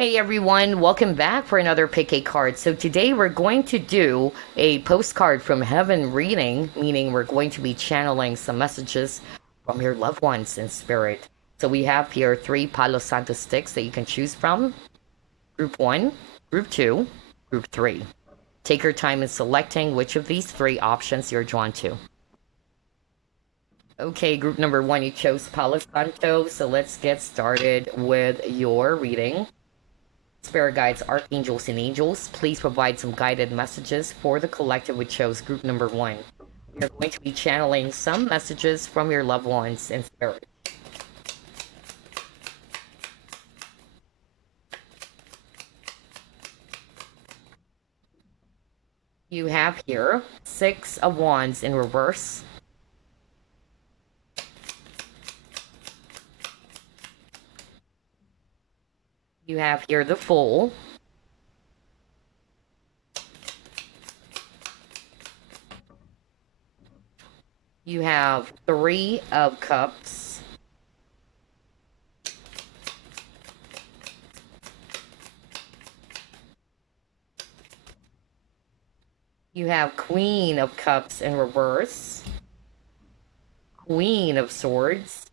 Hey everyone, welcome back for another pick a card. So today we're going to do a postcard from heaven reading, meaning we're going to be channeling some messages from your loved ones in spirit. So we have here three Palo Santo sticks that you can choose from. Group 1, Group 2, Group 3. Take your time in selecting which of these three options you're drawn to. Okay, group number 1, you chose Palo Santo, so let's get started with your reading. Spirit guides, archangels, and angels, please provide some guided messages for the collective which chose group number 1. We are going to be channeling some messages from your loved ones in spirit. You have here Six of Wands in reverse. You have here the Fool. You have Three of Cups. You have Queen of Cups in reverse. Queen of Swords.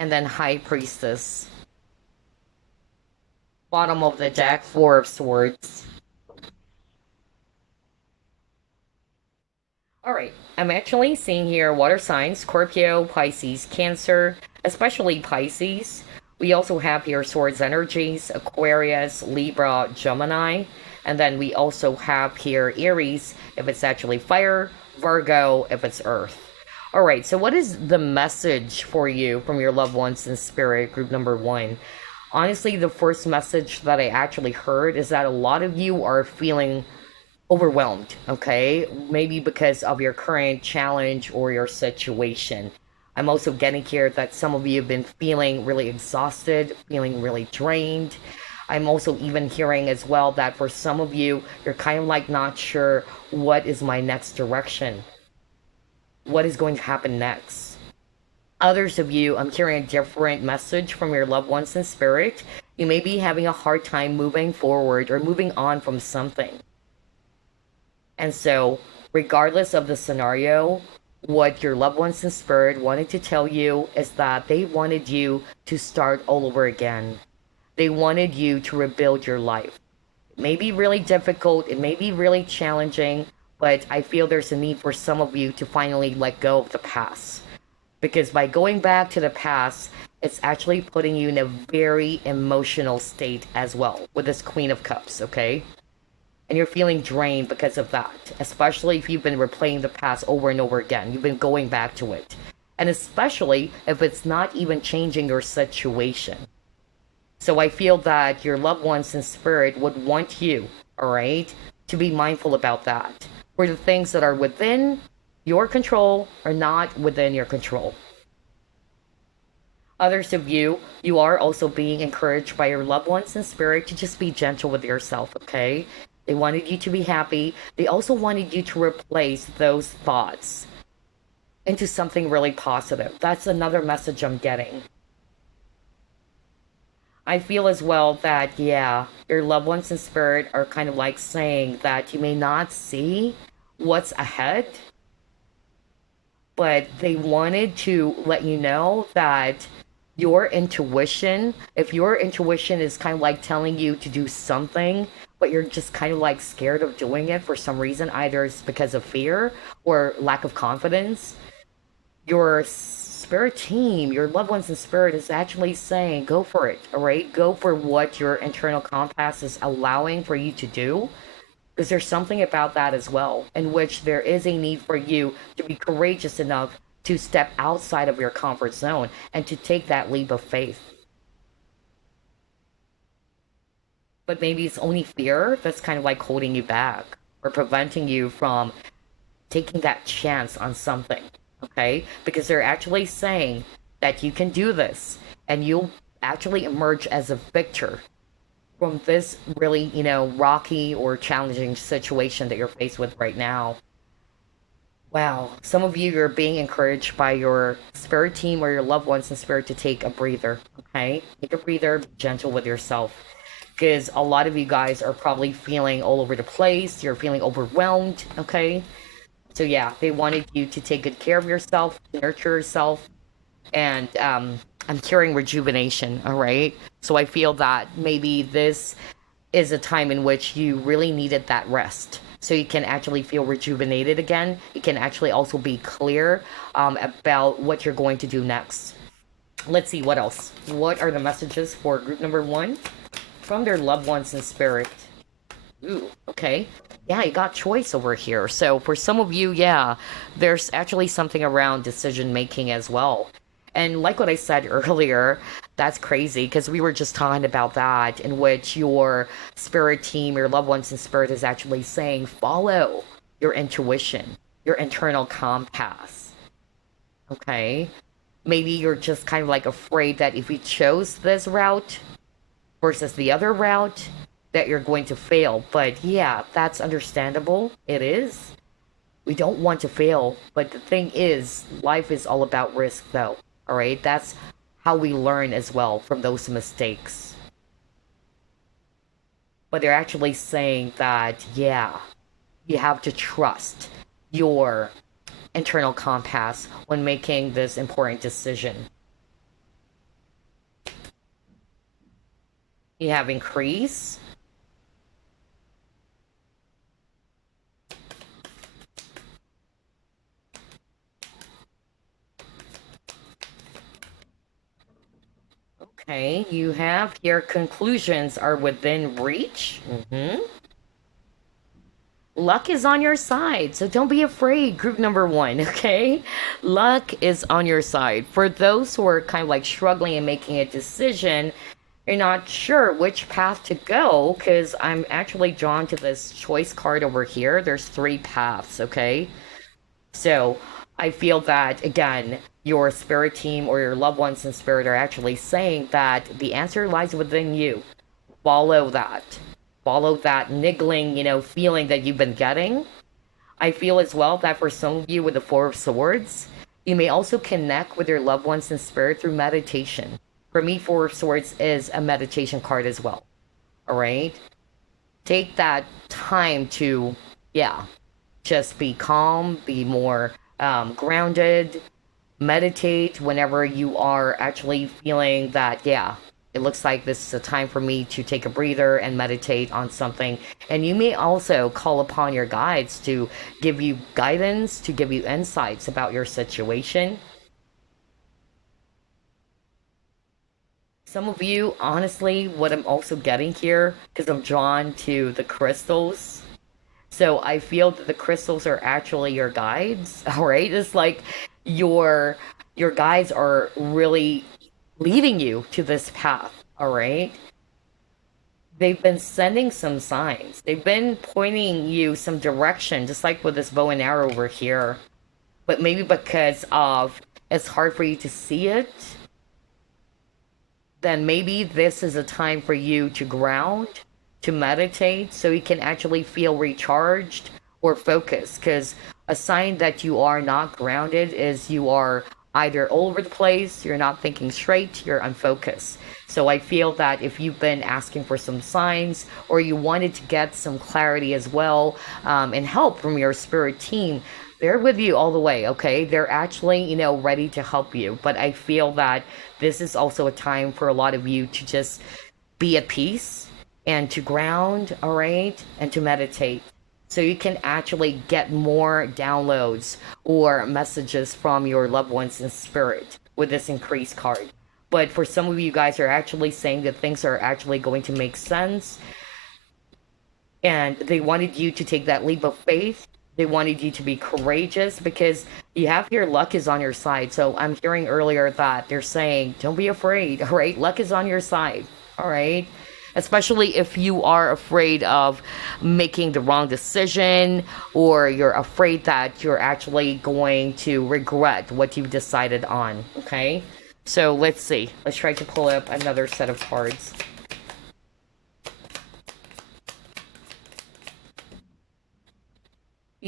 And then High Priestess. Bottom of the deck, Four of Swords. Alright, I'm actually seeing here water signs, Scorpio, Pisces, Cancer, especially Pisces. We also have here Swords energies, Aquarius, Libra, Gemini. And then we also have here Aries, if it's actually fire, Virgo, if it's earth. All right, so what is the message for you from your loved ones in spirit, group number 1? Honestly, the first message that I actually heard is that a lot of you are feeling overwhelmed, okay? Maybe because of your current challenge or your situation. I'm also getting here that some of you have been feeling really exhausted, feeling really drained. I'm also even hearing as well that for some of you, you're kind of like not sure what is my next direction. What is going to happen next? Others of you, I'm hearing a different message from your loved ones in spirit. You may be having a hard time moving forward or moving on from something. And so, regardless of the scenario, what your loved ones in spirit wanted to tell you is that they wanted you to start all over again. They wanted you to rebuild your life. It may be really difficult, it may be really challenging, but I feel there's a need for some of you to finally let go of the past. Because by going back to the past, it's actually putting you in a very emotional state as well with this Queen of Cups, okay? And you're feeling drained because of that, especially if you've been replaying the past over and over again. You've been going back to it. And especially if it's not even changing your situation. So I feel that your loved ones in spirit would want you, all right, to be mindful about that. For the things that are within your control are not within your control. Others of you, you are also being encouraged by your loved ones in spirit to just be gentle with yourself, okay? They wanted you to be happy. They also wanted you to replace those thoughts into something really positive. That's another message I'm getting. I feel as well that, yeah, your loved ones in spirit are kind of like saying that you may not see what's ahead, but they wanted to let you know that your intuition, if your intuition is kind of like telling you to do something, but you're just kind of like scared of doing it for some reason, either it's because of fear or lack of confidence, your spirit team, your loved ones in spirit is actually saying, go for it, all right? Go for what your internal compass is allowing for you to do. Because there's something about that as well, in which there is a need for you to be courageous enough to step outside of your comfort zone and to take that leap of faith. But maybe it's only fear that's kind of like holding you back or preventing you from taking that chance on something, okay? Because they're actually saying that you can do this and you'll actually emerge as a victor from this really, rocky or challenging situation that you're faced with right now. Wow, some of you are being encouraged by your spirit team or your loved ones in spirit to take a breather, okay? Take a breather, be gentle with yourself. Because a lot of you guys are probably feeling all over the place, you're feeling overwhelmed, okay? So yeah, they wanted you to take good care of yourself, to nurture yourself, and I'm hearing rejuvenation, all right? So I feel that maybe this is a time in which you really needed that rest. So you can actually feel rejuvenated again. You can actually also be clear about what you're going to do next. Let's see what else. What are the messages for group number one from their loved ones in spirit? Ooh, okay. Yeah, you got choice over here. So for some of you, yeah, there's actually something around decision making as well. And like what I said earlier, that's crazy because we were just talking about that, in which your spirit team, your loved ones in spirit is actually saying, follow your intuition, your internal compass. Okay. Maybe you're just kind of like afraid that if you chose this route, versus the other route, that you're going to fail. But yeah, that's understandable. It is. We don't want to fail. But the thing is, life is all about risk, though. All right? That's how we learn as well from those mistakes. But they're actually saying that, yeah, you have to trust your internal compass when making this important decision. You have increase. Okay, you have your conclusions are within reach. Luck is on your side, so don't be afraid. Group number one, okay? Luck is on your side. For those who are kind of like struggling and making a decision, you're not sure which path to go, because I'm actually drawn to this choice card over here. There's three paths, okay? So I feel that, again, your spirit team or your loved ones in spirit are actually saying that the answer lies within you. Follow that. Follow that niggling, feeling that you've been getting. I feel as well that for some of you with the Four of Swords, you may also connect with your loved ones in spirit through meditation. For me, Four of Swords is a meditation card as well. All right? Take that time to, yeah, just be calm, be more grounded, meditate whenever you are actually feeling that, yeah, it looks like this is a time for me to take a breather and meditate on something. And you may also call upon your guides to give you guidance, to give you insights about your situation. Some of you, honestly, what I'm also getting here, because I'm drawn to the crystals. So I feel that the crystals are actually your guides, all right? It's like your guides are really leading you to this path, all right? They've been sending some signs. They've been pointing you some direction, just like with this bow and arrow over here. But maybe because of it's hard for you to see it, then maybe this is a time for you to ground, to meditate, so you can actually feel recharged or focused. Because a sign that you are not grounded is you are either all over the place, you're not thinking straight, you're unfocused. So I feel that if you've been asking for some signs or you wanted to get some clarity as well, and help from your spirit team, they're with you all the way, okay? They're actually, ready to help you. But I feel that this is also a time for a lot of you to just be at peace and to ground, all right? And to meditate. So you can actually get more downloads or messages from your loved ones in spirit with this increased card. But for some of you guys are actually saying that things are actually going to make sense, and they wanted you to take that leap of faith. They wanted you to be courageous because you have your luck is on your side. So I'm hearing earlier that they're saying, don't be afraid, all right? Luck is on your side, all right? Especially if you are afraid of making the wrong decision, or you're afraid that you're actually going to regret what you've decided on, okay? So let's see. Let's try to pull up another set of cards.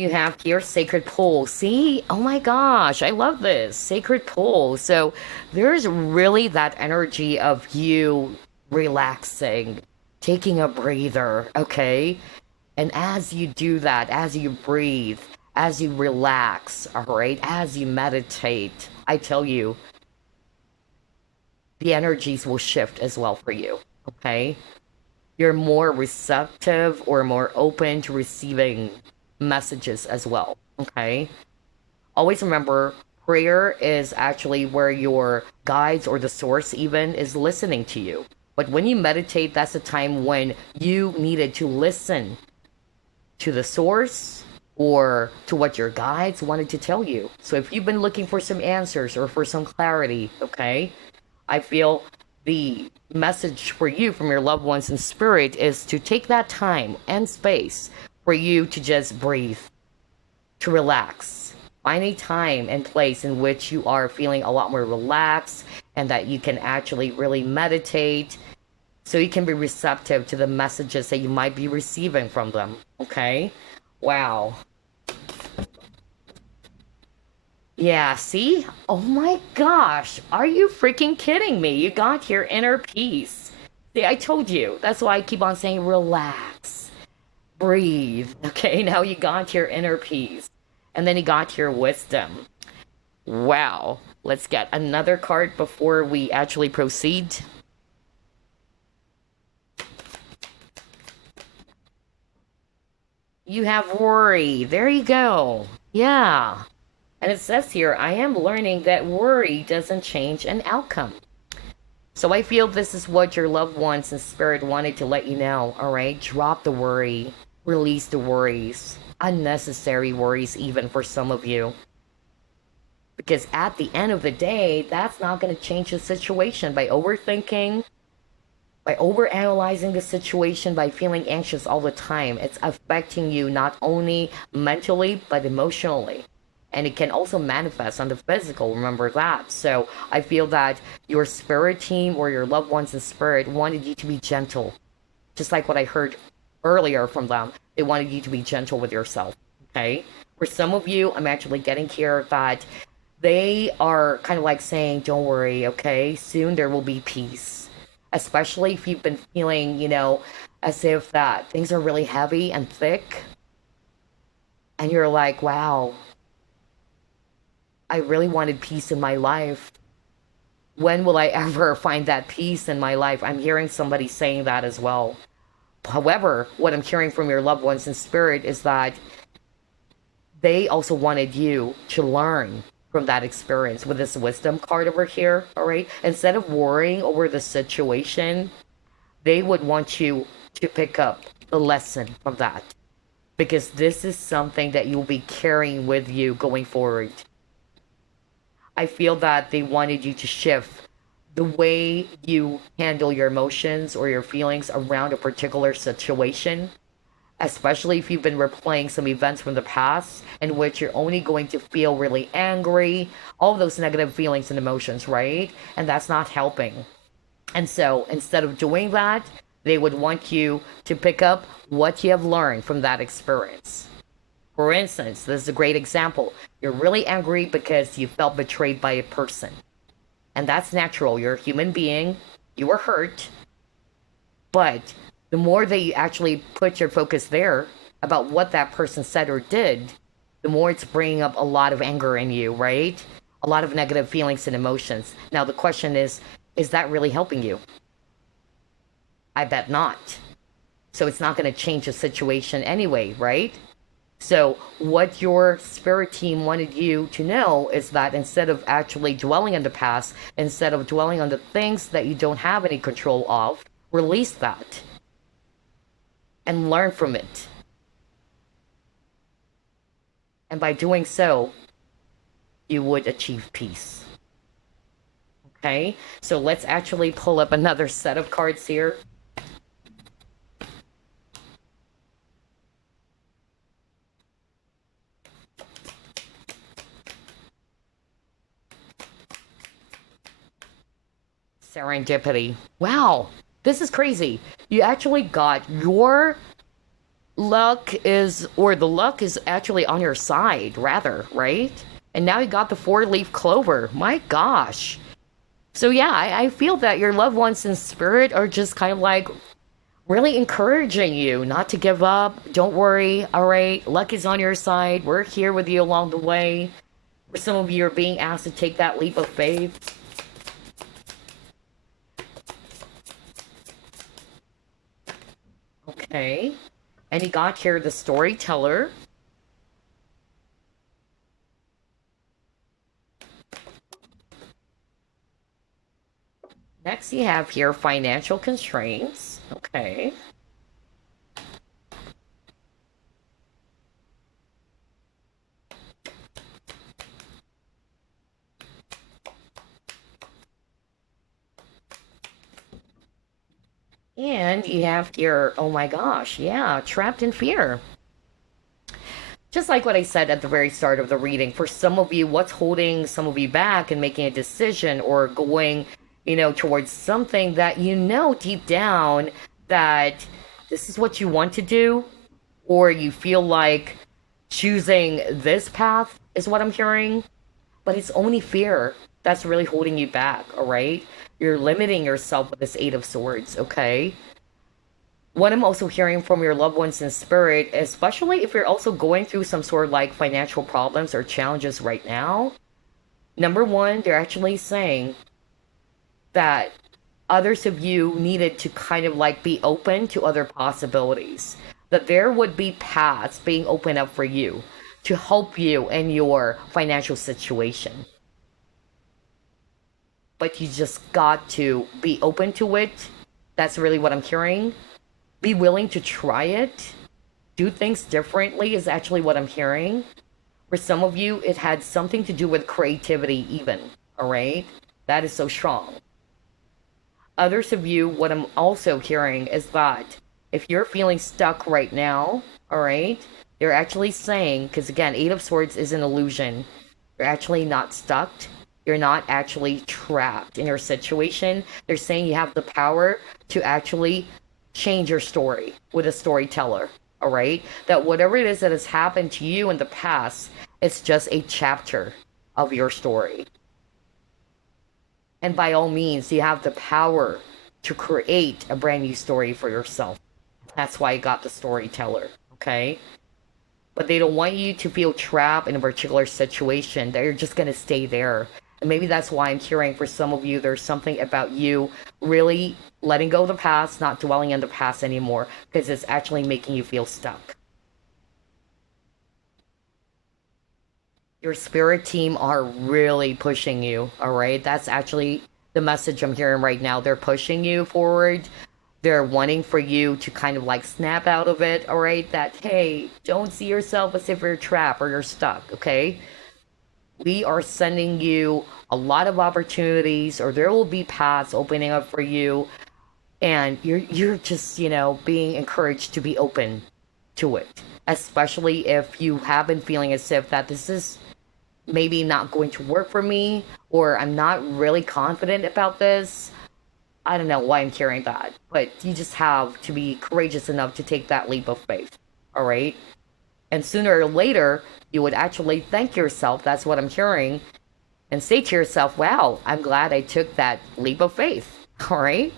You have here sacred pool. See? Oh my gosh, I love this. Sacred pool. So there's really that energy of you relaxing, taking a breather, okay? And as you do that, as you breathe, as you relax, all right, as you meditate, I tell you, the energies will shift as well for you, okay? You're more receptive or more open to receiving messages as well, okay? Always remember, prayer is actually where your guides or the source even is listening to you. But when you meditate, that's a time when you needed to listen to the source or to what your guides wanted to tell you. So if you've been looking for some answers or for some clarity, okay, I feel the message for you from your loved ones in spirit is to take that time and space for you to just breathe, to relax. Find a time and place in which you are feeling a lot more relaxed and that you can actually really meditate so you can be receptive to the messages that you might be receiving from them. Okay? Wow. Yeah, see? Oh my gosh. Are you freaking kidding me? You got your inner peace. See, I told you. That's why I keep on saying relax, breathe. Okay, now you got your inner peace. And then you got your wisdom. Wow. Let's get another card before we actually proceed. You have worry. There you go. Yeah. And it says here, I am learning that worry doesn't change an outcome. So I feel this is what your loved ones in spirit wanted to let you know, all right? Drop the worry, release the worries, unnecessary worries, even for some of you. Because at the end of the day, that's not going to change the situation by overthinking, by overanalyzing the situation, by feeling anxious all the time. It's affecting you not only mentally, but emotionally. And it can also manifest on the physical, remember that. So I feel that your spirit team or your loved ones in spirit wanted you to be gentle. Just like what I heard earlier from them. They wanted you to be gentle with yourself, okay? For some of you, I'm actually getting here that they are kind of like saying, don't worry, okay? Soon there will be peace. Especially if you've been feeling, as if that things are really heavy and thick. And you're like, wow, I really wanted peace in my life. When will I ever find that peace in my life? I'm hearing somebody saying that as well. However, what I'm hearing from your loved ones in spirit is that they also wanted you to learn from that experience with this wisdom card over here, all right? Instead of worrying over the situation, they would want you to pick up the lesson from that. Because this is something that you'll be carrying with you going forward. I feel that they wanted you to shift the way you handle your emotions or your feelings around a particular situation, especially if you've been replaying some events from the past in which you're only going to feel really angry, all those negative feelings and emotions, right? And that's not helping. And so instead of doing that, they would want you to pick up what you have learned from that experience. For instance, this is a great example. You're really angry because you felt betrayed by a person. And that's natural. You're a human being. You were hurt. But the more that you actually put your focus there about what that person said or did, the more it's bringing up a lot of anger in you, right? A lot of negative feelings and emotions. Now, the question is that really helping you? I bet not. So it's not going to change the situation anyway, right? So what your spirit team wanted you to know is that instead of actually dwelling on the past, instead of dwelling on the things that you don't have any control of, release that and learn from it. And by doing so, you would achieve peace. Okay, so let's actually pull up another set of cards here. Serendipity. Wow, this is crazy. You actually got your luck is, or the luck is actually on your side, rather, right? And now you got the four-leaf clover. My gosh. So yeah, I feel that your loved ones in spirit are just kind of like really encouraging you not to give up. Don't worry, all right? Luck is on your side. We're here with you along the way. For some of you are being asked to take that leap of faith. Okay. And you got here the storyteller. Next, you have here financial constraints. Okay. And you have here, oh my gosh, yeah, trapped in fear. Just like what I said at the very start of the reading, for some of you, what's holding some of you back and making a decision or going, towards something that you know deep down that this is what you want to do, or you feel like choosing this path is what I'm hearing, but it's only fear that's really holding you back, all right? You're limiting yourself with this Eight of Swords, okay? What I'm also hearing from your loved ones in spirit, especially if you're also going through some sort of like financial problems or challenges right now, number one, they're actually saying that others of you needed to kind of like be open to other possibilities, that there would be paths being opened up for you to help you in your financial situation. But you just got to be open to it. That's really what I'm hearing. Be willing to try it. Do things differently is actually what I'm hearing. For some of you, it had something to do with creativity, even. All right? That is so strong. Others of you, what I'm also hearing is that if you're feeling stuck right now, all right, they're actually saying, because again, Eight of Swords is an illusion. You're actually not stuck. You're not actually trapped in your situation. They're saying you have the power to actually change your story with a storyteller, all right? That whatever it is that has happened to you in the past, it's just a chapter of your story. And by all means, you have the power to create a brand new story for yourself. That's why you got the storyteller, okay? But they don't want you to feel trapped in a particular situation that you're just going to stay there. And maybe that's why I'm hearing for some of you, there's something about you really letting go of the past, not dwelling in the past anymore, because it's actually making you feel stuck. Your spirit team are really pushing you, all right? That's actually the message I'm hearing right now. They're pushing you forward. They're wanting for you to kind of like snap out of it, all right? That, hey, don't see yourself as if you're trapped or you're stuck, okay? We are sending you a lot of opportunities, or there will be paths opening up for you, and you're just, being encouraged to be open to it, especially if you have been feeling as if that this is maybe not going to work for me, or I'm not really confident about this. I don't know why I'm hearing that, but you just have to be courageous enough to take that leap of faith, all right? And sooner or later, you would actually thank yourself, that's what I'm hearing, and say to yourself, wow, I'm glad I took that leap of faith, all right?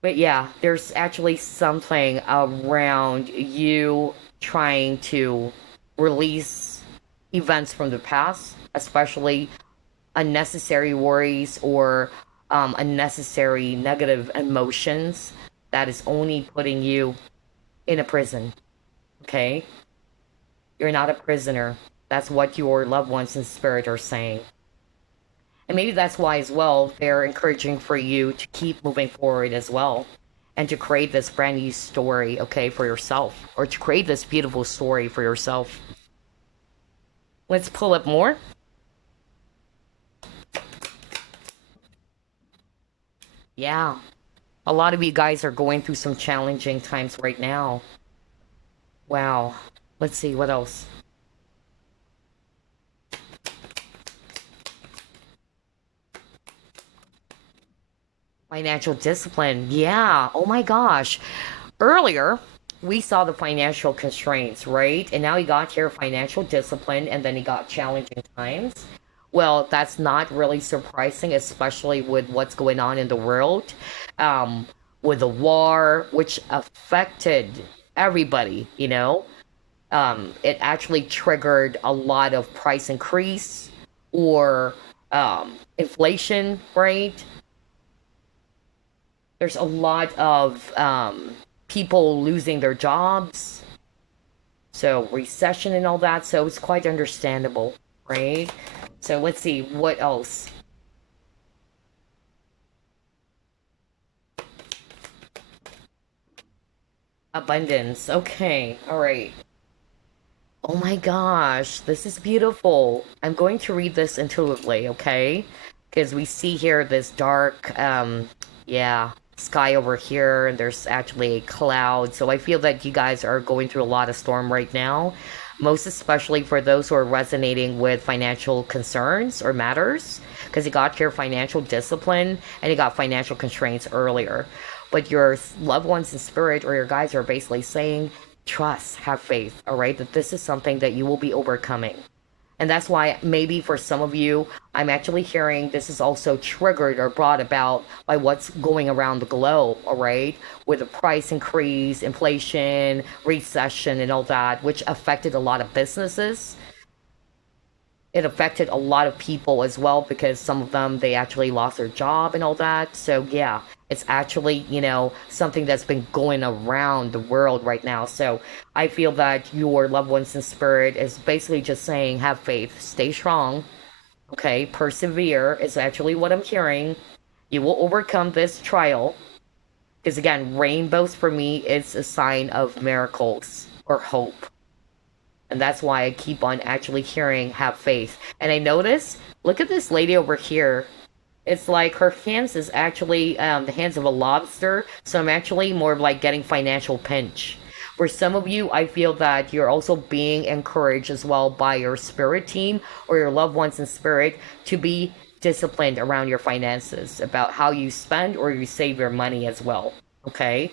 But yeah, there's actually something around you trying to release events from the past, especially unnecessary worries or unnecessary negative emotions that is only putting you in a prison. Okay? You're not a prisoner. That's what your loved ones in spirit are saying. And maybe that's why, as well, they're encouraging for you to keep moving forward as well. And to create this brand new story, okay, for yourself. Or to create this beautiful story for yourself. Let's pull up more. Yeah. A lot of you guys are going through some challenging times right now. Wow. Let's see, what else? Financial discipline. Yeah. Oh my gosh. Earlier, we saw the financial constraints, right? And now you got your financial discipline, and then you got challenging times. Well, that's not really surprising, especially with what's going on in the world, um, with the war, which affected everybody, it actually triggered a lot of price increase or inflation, right? There's a lot of people losing their jobs, so recession and all that. So it's quite understandable, right? So let's see what else. Abundance. Okay, all right. Oh my gosh, this is beautiful. I'm going to read this intuitively, okay? Because we see here this dark, yeah, sky over here, and there's actually a cloud. So I feel that you guys are going through a lot of storm right now, most especially for those who are resonating with financial concerns or matters, because you got your financial discipline and you got financial constraints earlier. But your loved ones in spirit or your guides are basically saying, trust, have faith, all right, that this is something that you will be overcoming. And that's why maybe for some of you, I'm actually hearing this is also triggered or brought about by what's going around the globe, all right? With the price increase, inflation, recession, and all that, which affected a lot of businesses. It affected a lot of people as well because some of them they actually lost their job and all that. So yeah, it's actually, something that's been going around the world right now. So I feel that your loved ones in spirit is basically just saying have faith, stay strong, okay, persevere is actually what I'm hearing. You will overcome this trial because again, rainbows for me is a sign of miracles or hope. And that's why I keep on actually hearing have faith. And I notice, look at this lady over here. It's like her hands is actually the hands of a lobster. So I'm actually more of like getting financial pinch. For some of you, I feel that you're also being encouraged as well by your spirit team or your loved ones in spirit to be disciplined around your finances, about how you spend or you save your money as well. Okay?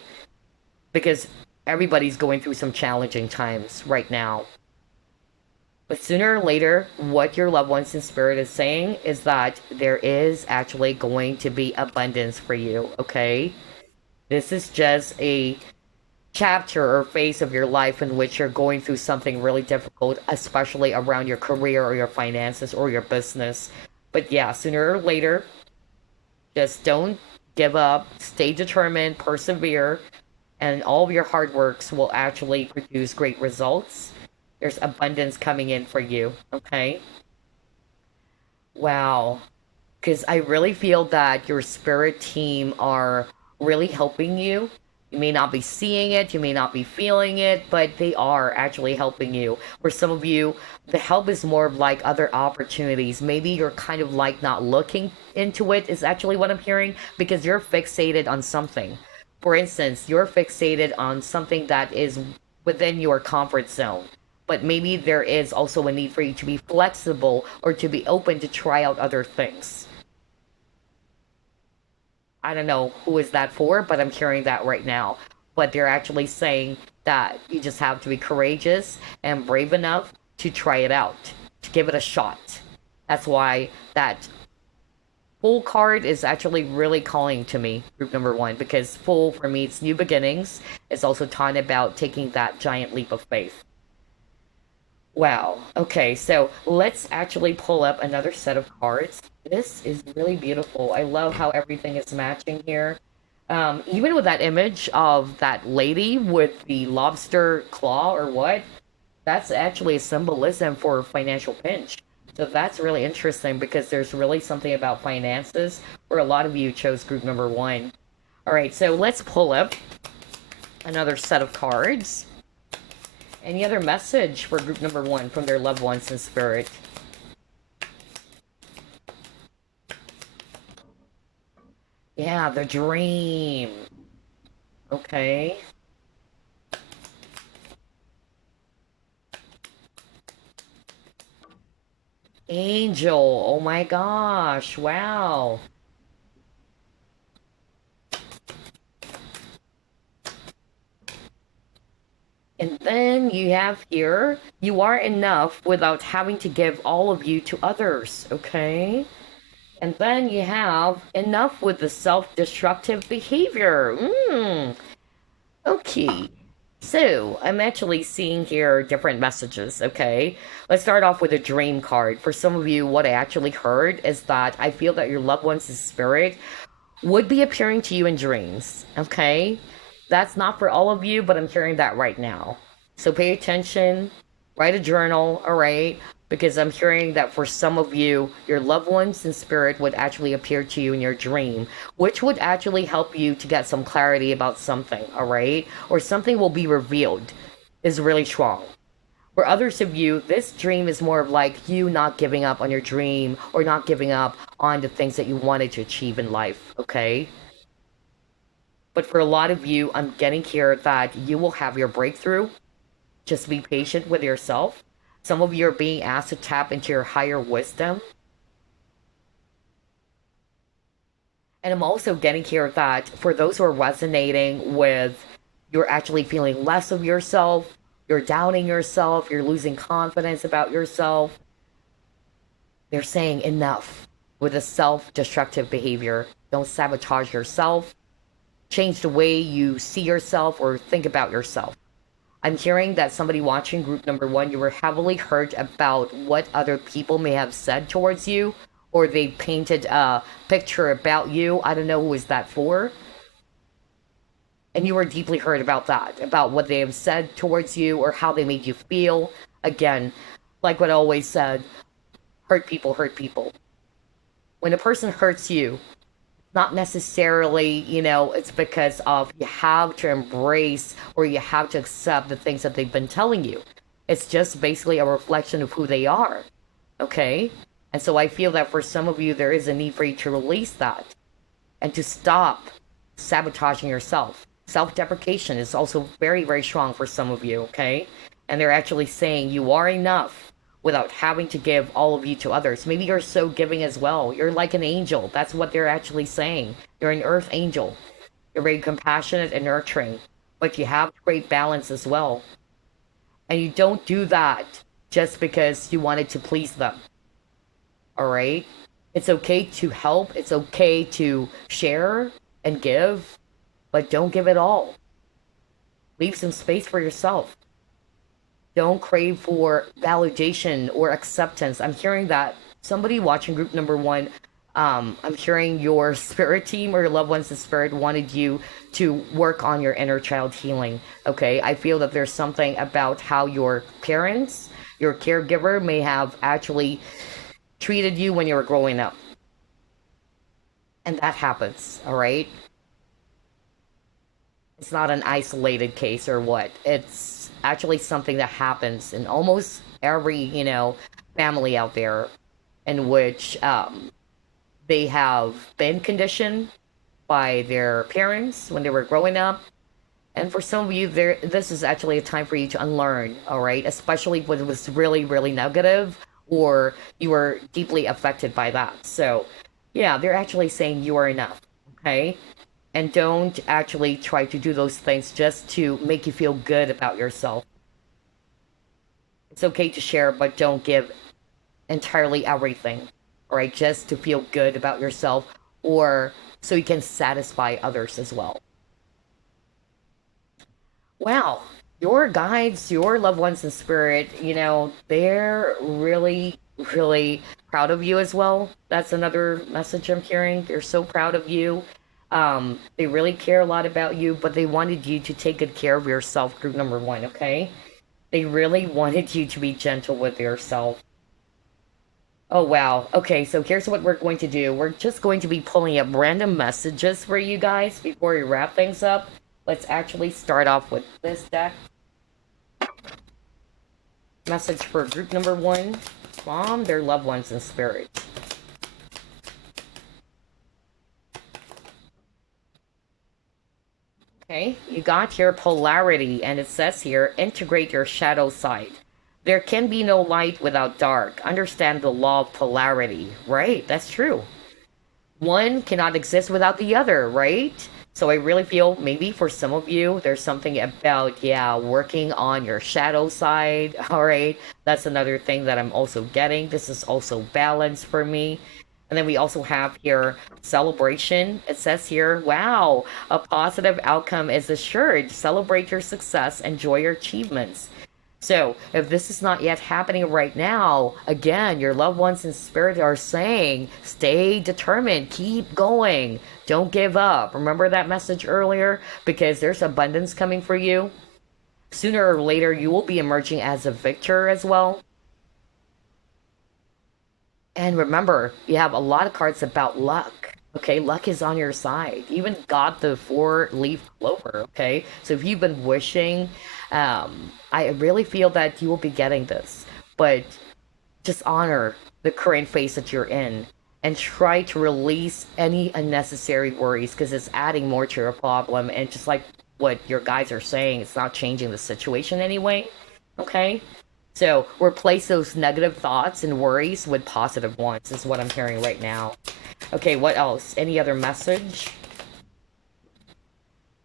Because everybody's going through some challenging times right now. But sooner or later, what your loved ones in spirit is saying is that there is actually going to be abundance for you, okay? This is just a chapter or phase of your life in which you're going through something really difficult, especially around your career or your finances or your business. But yeah, sooner or later, just don't give up, stay determined, persevere, and all of your hard works will actually produce great results. There's abundance coming in for you, okay? Wow. Because I really feel that your spirit team are really helping you. You may not be seeing it, you may not be feeling it, but they are actually helping you. For some of you, the help is more of like other opportunities. Maybe you're kind of like not looking into it, is actually what I'm hearing, because you're fixated on something. For instance, you're fixated on something that is within your comfort zone. But maybe there is also a need for you to be flexible or to be open to try out other things. I don't know who is that for, but I'm hearing that right now. But they're actually saying that you just have to be courageous and brave enough to try it out, to give it a shot. That's why that full card is actually really calling to me, group number one, because full for me, it's new beginnings. It's also talking about taking that giant leap of faith. Wow. Okay, so let's actually pull up another set of cards. This is really beautiful. I love how everything is matching here. Even with that image of that lady with the lobster claw or what, that's actually a symbolism for financial pinch. So that's really interesting because there's really something about finances where a lot of you chose group number one. All right, so let's pull up another set of cards. Any other message for group number one from their loved ones in spirit? Yeah, the dream. Okay. Angel. Oh my gosh. Wow. And then you have here, you are enough without having to give all of you to others, okay? And then you have enough with the self-destructive behavior. Okay. So, I'm actually seeing here different messages, okay? Let's start off with a dream card. For some of you, what I actually heard is that I feel that your loved one's spirit would be appearing to you in dreams, okay? That's not for all of you, but I'm hearing that right now. So pay attention, write a journal, all right? Because I'm hearing that for some of you, your loved ones in spirit would actually appear to you in your dream, which would actually help you to get some clarity about something, all right? Or something will be revealed, is really strong. For others of you, this dream is more of like you not giving up on your dream or not giving up on the things that you wanted to achieve in life, okay? But for a lot of you, I'm getting here that you will have your breakthrough. Just be patient with yourself. Some of you are being asked to tap into your higher wisdom. And I'm also getting here that for those who are resonating with you're actually feeling less of yourself, you're doubting yourself, you're losing confidence about yourself, they're saying enough with the self destructive behavior. Don't sabotage yourself. Change the way you see yourself or think about yourself. I'm hearing that somebody watching group number one, you were heavily hurt about what other people may have said towards you, or they painted a picture about you. I don't know who is that for. And you were deeply hurt about that, about what they have said towards you or how they made you feel. Again, like what I always said, hurt people hurt people. When a person hurts you, not necessarily, it's because of you have to embrace or you have to accept the things that they've been telling you. It's just basically a reflection of who they are. Okay? And so I feel that for some of you, there is a need for you to release that and to stop sabotaging yourself. Self deprecation is also very, very strong for some of you. Okay? And they're actually saying you are enough without having to give all of you to others. Maybe you're so giving as well. You're like an angel. That's what they're actually saying. You're an earth angel. You're very compassionate and nurturing, but you have great balance as well. And you don't do that just because you wanted to please them. All right? It's okay to help, it's okay to share and give, but don't give it all. Leave some space for yourself. Don't crave for validation or acceptance. I'm hearing that somebody watching group number one, I'm hearing your spirit team or your loved ones in spirit wanted you to work on your inner child healing. Okay, I feel that there's something about how your parents, your caregiver may have actually treated you when you were growing up. And that happens, all right? It's not an isolated case or what. It's actually something that happens in almost every, family out there in which they have been conditioned by their parents when they were growing up. And for some of you, this is actually a time for you to unlearn, all right? Especially when it was really, really negative or you were deeply affected by that. So, yeah, they're actually saying you are enough, okay? And don't actually try to do those things just to make you feel good about yourself. It's okay to share, but don't give entirely everything, all right? Just to feel good about yourself or so you can satisfy others as well. Wow, your guides, your loved ones in spirit, they're really, really proud of you as well. That's another message I'm hearing. They're so proud of you. They really care a lot about you, but they wanted you to take good care of yourself, group number one, okay? They really wanted you to be gentle with yourself. Oh, wow. Okay, so here's what we're going to do. We're just going to be pulling up random messages for you guys before we wrap things up. Let's actually start off with this deck. Message for group number one from their loved ones in spirit. Okay, you got your polarity, and it says here, integrate your shadow side. There can be no light without dark. Understand the law of polarity. Right, that's true. One cannot exist without the other, right? So I really feel maybe for some of you, there's something about, yeah, working on your shadow side. All right. That's another thing that I'm also getting. This is also balance for me. And then we also have here celebration. It says here, wow, a positive outcome is assured. Celebrate your success, enjoy your achievements. So, if this is not yet happening right now, again, your loved ones in spirit are saying, stay determined, keep going, don't give up. Remember that message earlier? Because there's abundance coming for you. Sooner or later, you will be emerging as a victor as well. And remember, you have a lot of cards about luck. Okay, luck is on your side. You even got the four-leaf clover. Okay, so if you've been wishing, I really feel that you will be getting this. But just honor the current phase that you're in and try to release any unnecessary worries because it's adding more to your problem. And just like what your guys are saying, it's not changing the situation anyway. Okay, so replace those negative thoughts and worries with positive ones, is what I'm hearing right now. Okay, what else? Any other message?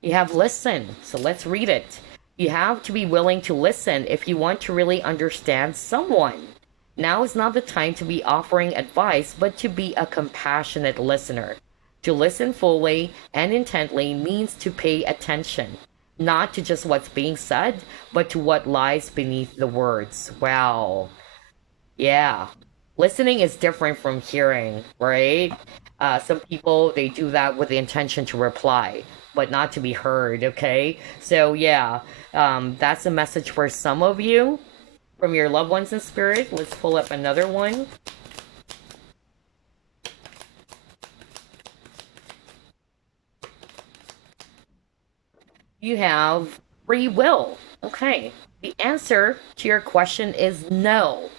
You have listen, so let's read it. You have to be willing to listen if you want to really understand someone. Now is not the time to be offering advice, but to be a compassionate listener. To listen fully and intently means to pay attention, not to just what's being said, but to what lies beneath the words. Wow. Yeah. Listening is different from hearing, right? Some people, they do that with the intention to reply, but not to be heard, okay? So, yeah, that's a message for some of you from your loved ones in spirit. Let's pull up another one. You have free will. Okay. The answer to your question is no.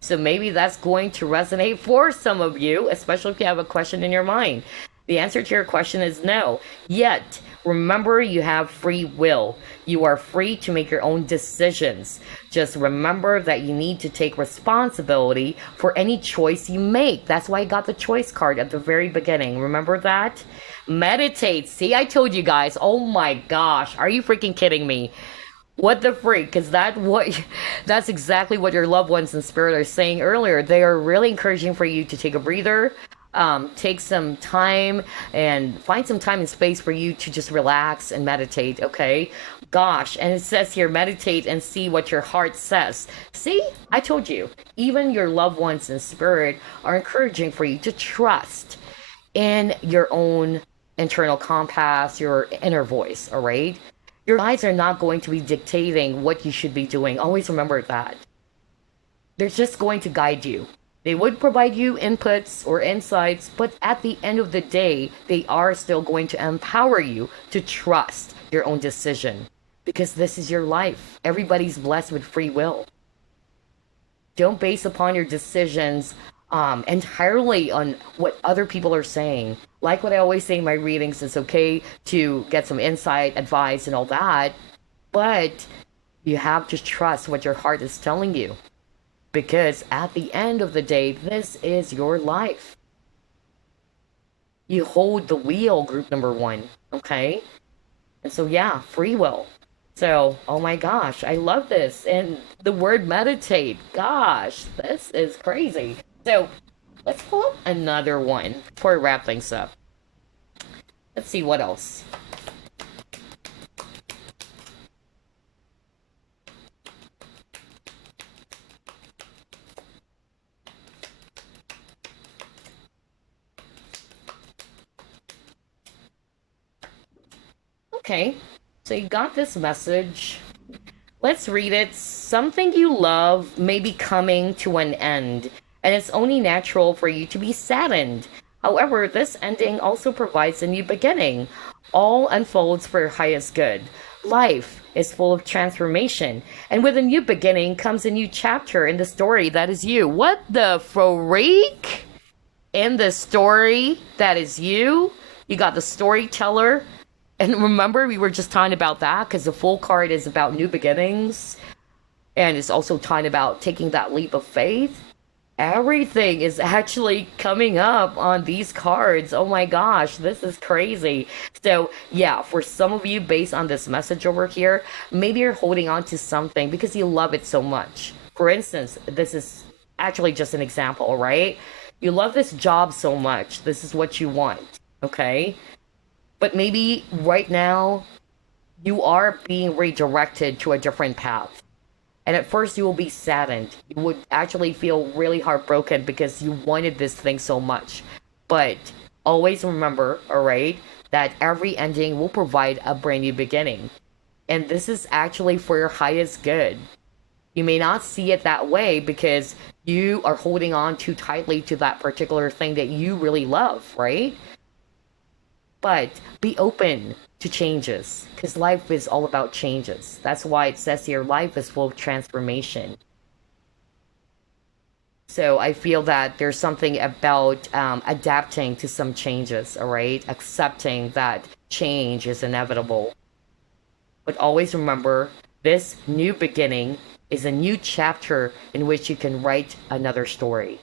So maybe that's going to resonate for some of you, especially if you have a question in your mind. The answer to your question is no. Yet, remember you have free will. You are free to make your own decisions. Just remember that you need to take responsibility for any choice you make. That's why I got the choice card at the very beginning. Remember that? Meditate. See, I told you guys. Oh my gosh. Are you freaking kidding me? What the freak? Is that what that's exactly what your loved ones in spirit are saying earlier. They are really encouraging for you to take a breather, take some time and find some time and space for you to just relax and meditate, okay? Gosh, and it says here, meditate and see what your heart says. See, I told you, even your loved ones in spirit are encouraging for you to trust in your own internal compass, your inner voice, all right? Your guides are not going to be dictating what you should be doing. Always remember that. They're just going to guide you. They would provide you inputs or insights, but at the end of the day, they are still going to empower you to trust your own decision because this is your life. Everybody's blessed with free will. Don't base upon your decisions entirely on what other people are saying. Like what I always say in my readings, it's okay to get some insight, advice, and all that, but you have to trust what your heart is telling you. Because at the end of the day, this is your life. You hold the wheel, group number one, okay? And so, yeah, free will. So, oh my gosh, I love this. And the word meditate, gosh, this is crazy. So, let's pull up another one before we wrap things up. Let's see what else. Okay, so you got this message. Let's read it. Something you love may be coming to an end, and it's only natural for you to be saddened. However, this ending also provides a new beginning. All unfolds for your highest good. Life is full of transformation, and with a new beginning comes a new chapter in the story that is you. What the freak? In the story that is you? You got the storyteller. And remember, we were just talking about that because the full card is about new beginnings. And it's also talking about taking that leap of faith. Everything is actually coming up on these cards. Oh my gosh, this is crazy. So, yeah, for some of you, based on this message over here, maybe you're holding on to something because you love it so much. For instance, this is actually just an example, right? You love this job so much. This is what you want, okay? But maybe right now you are being redirected to a different path. And at first, you will be saddened. You would actually feel really heartbroken because you wanted this thing so much. But always remember, all right, that every ending will provide a brand new beginning. And this is actually for your highest good. You may not see it that way because you are holding on too tightly to that particular thing that you really love, right? But be open to changes because life is all about changes. That's why it says here life is full of transformation. So I feel that there's something about adapting to some changes, all right? Accepting that change is inevitable. But always remember this new beginning is a new chapter in which you can write another story.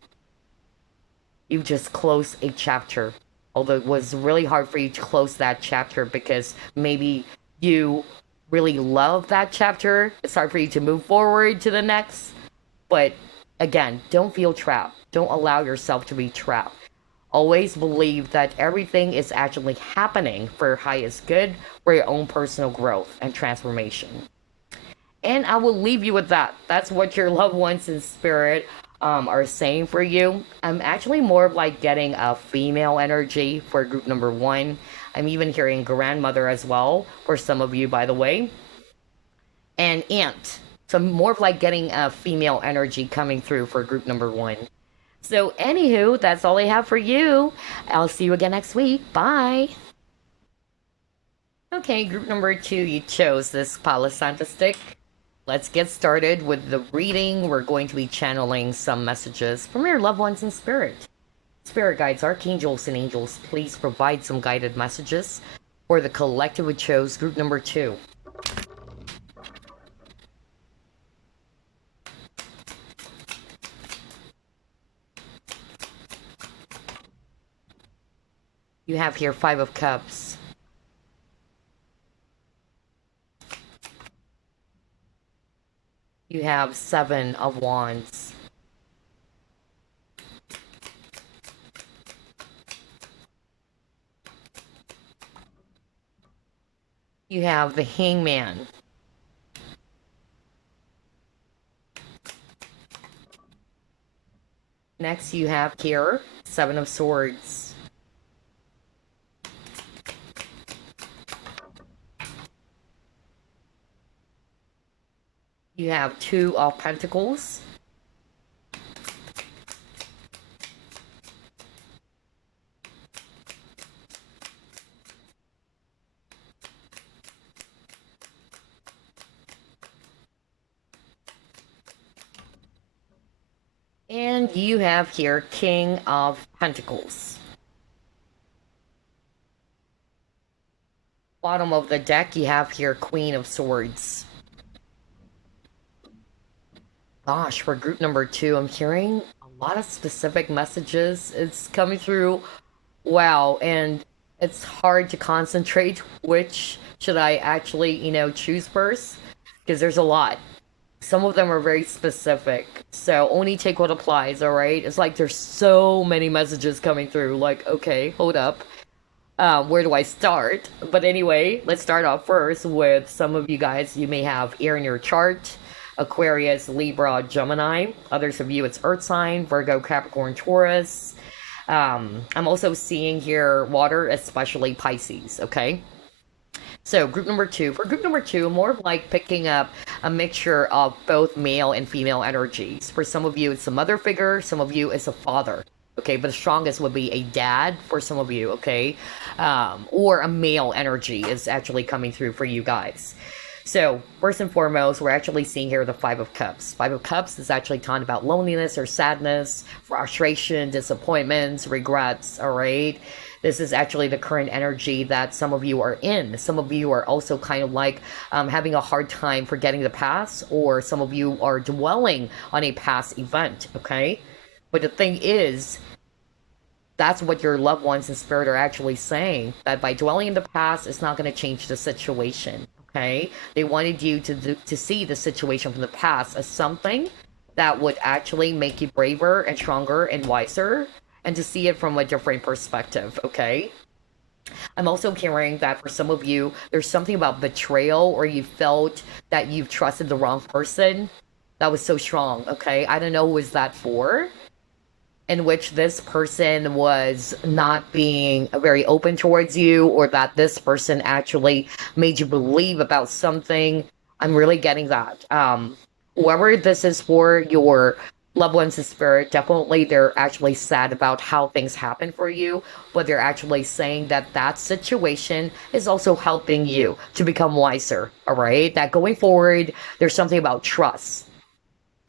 You just close a chapter. Although it was really hard for you to close that chapter because maybe you really love that chapter. It's hard for you to move forward to the next. But again, don't feel trapped. Don't allow yourself to be trapped. Always believe that everything is actually happening for your highest good, for your own personal growth and transformation. And I will leave you with that. That's what your loved ones in spirit are saying for you. I'm actually more of like getting a female energy for group number one. I'm even hearing grandmother as well for some of you, by the way, and aunt. So I'm more of like getting a female energy coming through for group number one. So, anywho, that's all I have for you. I'll see you again next week. Bye. Okay, group number two, you chose this Palo stick. Let's get started with the reading. We're going to be channeling some messages from your loved ones in spirit. Spirit guides, archangels, and angels, please provide some guided messages for the collective who chose group number two. You have here Five of Cups. You have Seven of Wands. You have the Hangman. Next, you have here Seven of Swords. You have Two of Pentacles. And you have here King of Pentacles. Bottom of the deck, you have here Queen of Swords. Gosh, for group number two, I'm hearing a lot of specific messages. It's coming through. Wow, and it's hard to concentrate which should I actually, choose first because there's a lot. Some of them are very specific, so only take what applies, all right? It's like there's so many messages coming through. Like, okay, hold up. Where do I start? But anyway, let's start off first with some of you guys. You may have air in your chart. Aquarius, Libra, Gemini. Others of you, it's Earth sign, Virgo, Capricorn, Taurus. I'm also seeing here water, especially Pisces, okay? So group number two, for group number two, more of like picking up a mixture of both male and female energies. For some of you, it's a mother figure. Some of you, it's a father. Okay, but the strongest would be a dad for some of you, okay? Or a male energy is actually coming through for you guys. So, first and foremost, we're actually seeing here the Five of Cups. Five of Cups is actually talking about loneliness or sadness, frustration, disappointments, regrets, all right? This is actually the current energy that some of you are in. Some of you are also kind of like having a hard time forgetting the past, or some of you are dwelling on a past event, okay? But the thing is, that's what your loved ones in spirit are actually saying, that by dwelling in the past, it's not going to change the situation. Okay, they wanted you to see the situation from the past as something that would actually make you braver and stronger and wiser, and to see it from a different perspective. Okay, I'm also hearing that for some of you, there's something about betrayal, or you felt that you've trusted the wrong person. That was so strong. Okay, I don't know who is that for, in which this person was not being very open towards you, or that this person actually made you believe about something. I'm really getting that. Whoever this is for, your loved ones in spirit, definitely they're actually sad about how things happen for you, but they're actually saying that that situation is also helping you to become wiser. All right, that going forward, there's something about trust,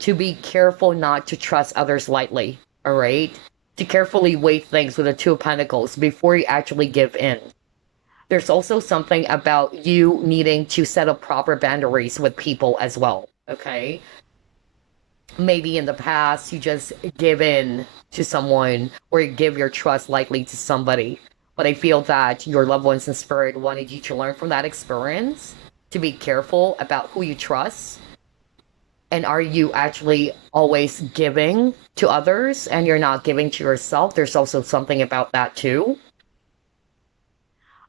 to be careful not to trust others lightly, all right? To carefully weigh things with the Two of Pentacles before you actually give in. There's also something about you needing to set up proper boundaries with people as well, okay? Maybe in the past you just give in to someone, or you give your trust lightly to somebody. But I feel that your loved ones in spirit wanted you to learn from that experience, to be careful about who you trust. And are you actually always giving to others and you're not giving to yourself? There's also something about that too.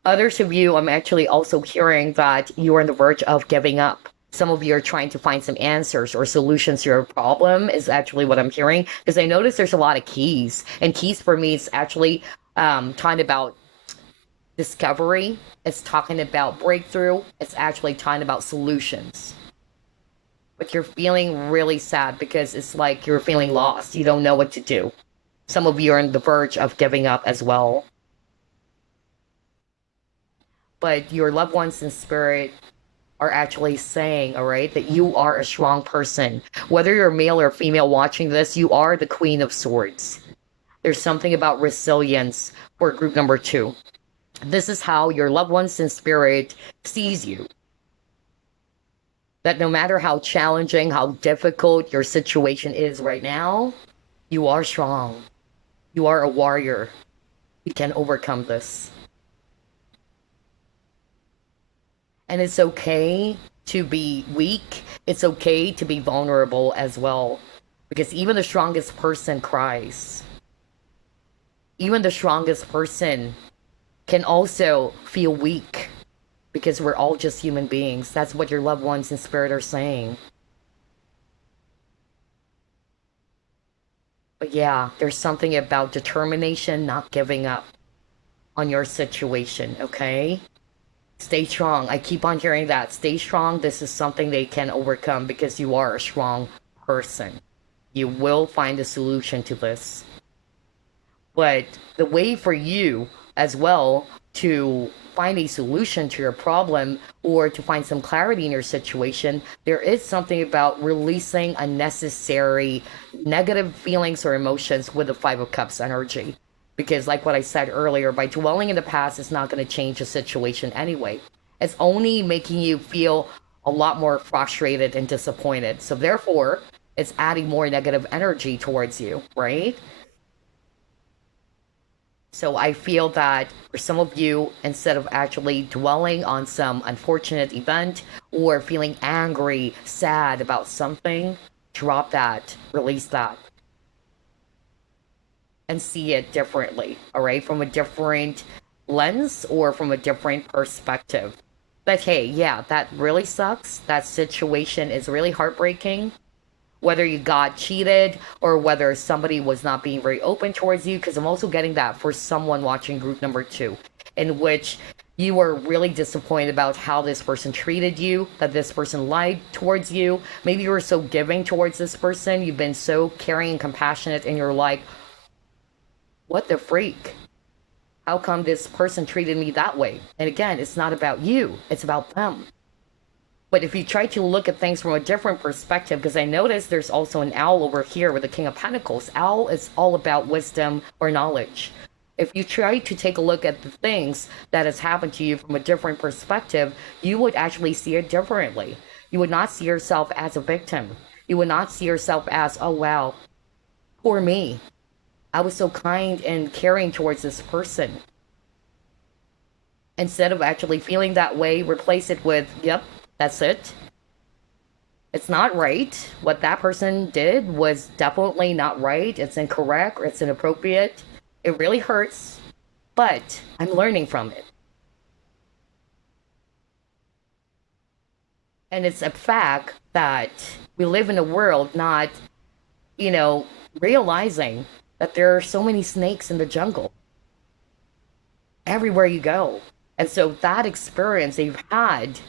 Others of you, I'm actually also hearing that you're on the verge of giving up. Some of you are trying to find some answers or solutions to your problem, is actually what I'm hearing. Because I notice there's a lot of keys. And keys for me is actually talking about discovery. It's talking about breakthrough. It's actually talking about solutions. But you're feeling really sad because it's like you're feeling lost. You don't know what to do. Some of you are on the verge of giving up as well. But your loved ones in spirit are actually saying, all right, that you are a strong person. Whether you're male or female watching this, you are the Queen of Swords. There's something about resilience for group number 2. This is how your loved ones in spirit sees you. That no matter how challenging, how difficult your situation is right now, you are strong. You are a warrior. You can overcome this. And it's okay to be weak. It's okay to be vulnerable as well. Because even the strongest person cries. Even the strongest person can also feel weak. Because we're all just human beings. That's what your loved ones in spirit are saying. But yeah, there's something about determination, not giving up on your situation, okay? Stay strong. I keep on hearing that. Stay strong. This is something they can overcome because you are a strong person. You will find a solution to this. But the way for you as well to find a solution to your problem, or to find some clarity in your situation, there is something about releasing unnecessary negative feelings or emotions with the Five of Cups energy. Because like what I said earlier, by dwelling in the past, it's not going to change the situation anyway. It's only making you feel a lot more frustrated and disappointed. So therefore, it's adding more negative energy towards you, right? So I feel that for some of you, instead of actually dwelling on some unfortunate event or feeling angry, sad about something, drop that, release that, and see it differently, all right? From a different lens or from a different perspective. But hey, yeah, that really sucks. That situation is really heartbreaking. Whether you got cheated or whether somebody was not being very open towards you, because I'm also getting that for someone watching group number 2, in which you were really disappointed about how this person treated you, that this person lied towards you. Maybe you were so giving towards this person, you've been so caring and compassionate, and you're like, what the freak? How come this person treated me that way? And again, it's not about you, it's about them. But if you try to look at things from a different perspective, because I noticed there's also an owl over here with the King of Pentacles. Owl is all about wisdom or knowledge. If you try to take a look at the things that has happened to you from a different perspective, you would actually see it differently. You would not see yourself as a victim. You would not see yourself as, oh wow, For me, I was so kind and caring towards this person. Instead of actually feeling that way, replace it with, yep, that's it. It's not right. What that person did was definitely not right. It's incorrect or it's inappropriate. It really hurts, but I'm learning from it. And it's a fact that we live in a world not, you know, realizing that there are so many snakes in the jungle everywhere you go. And so that experience they've had,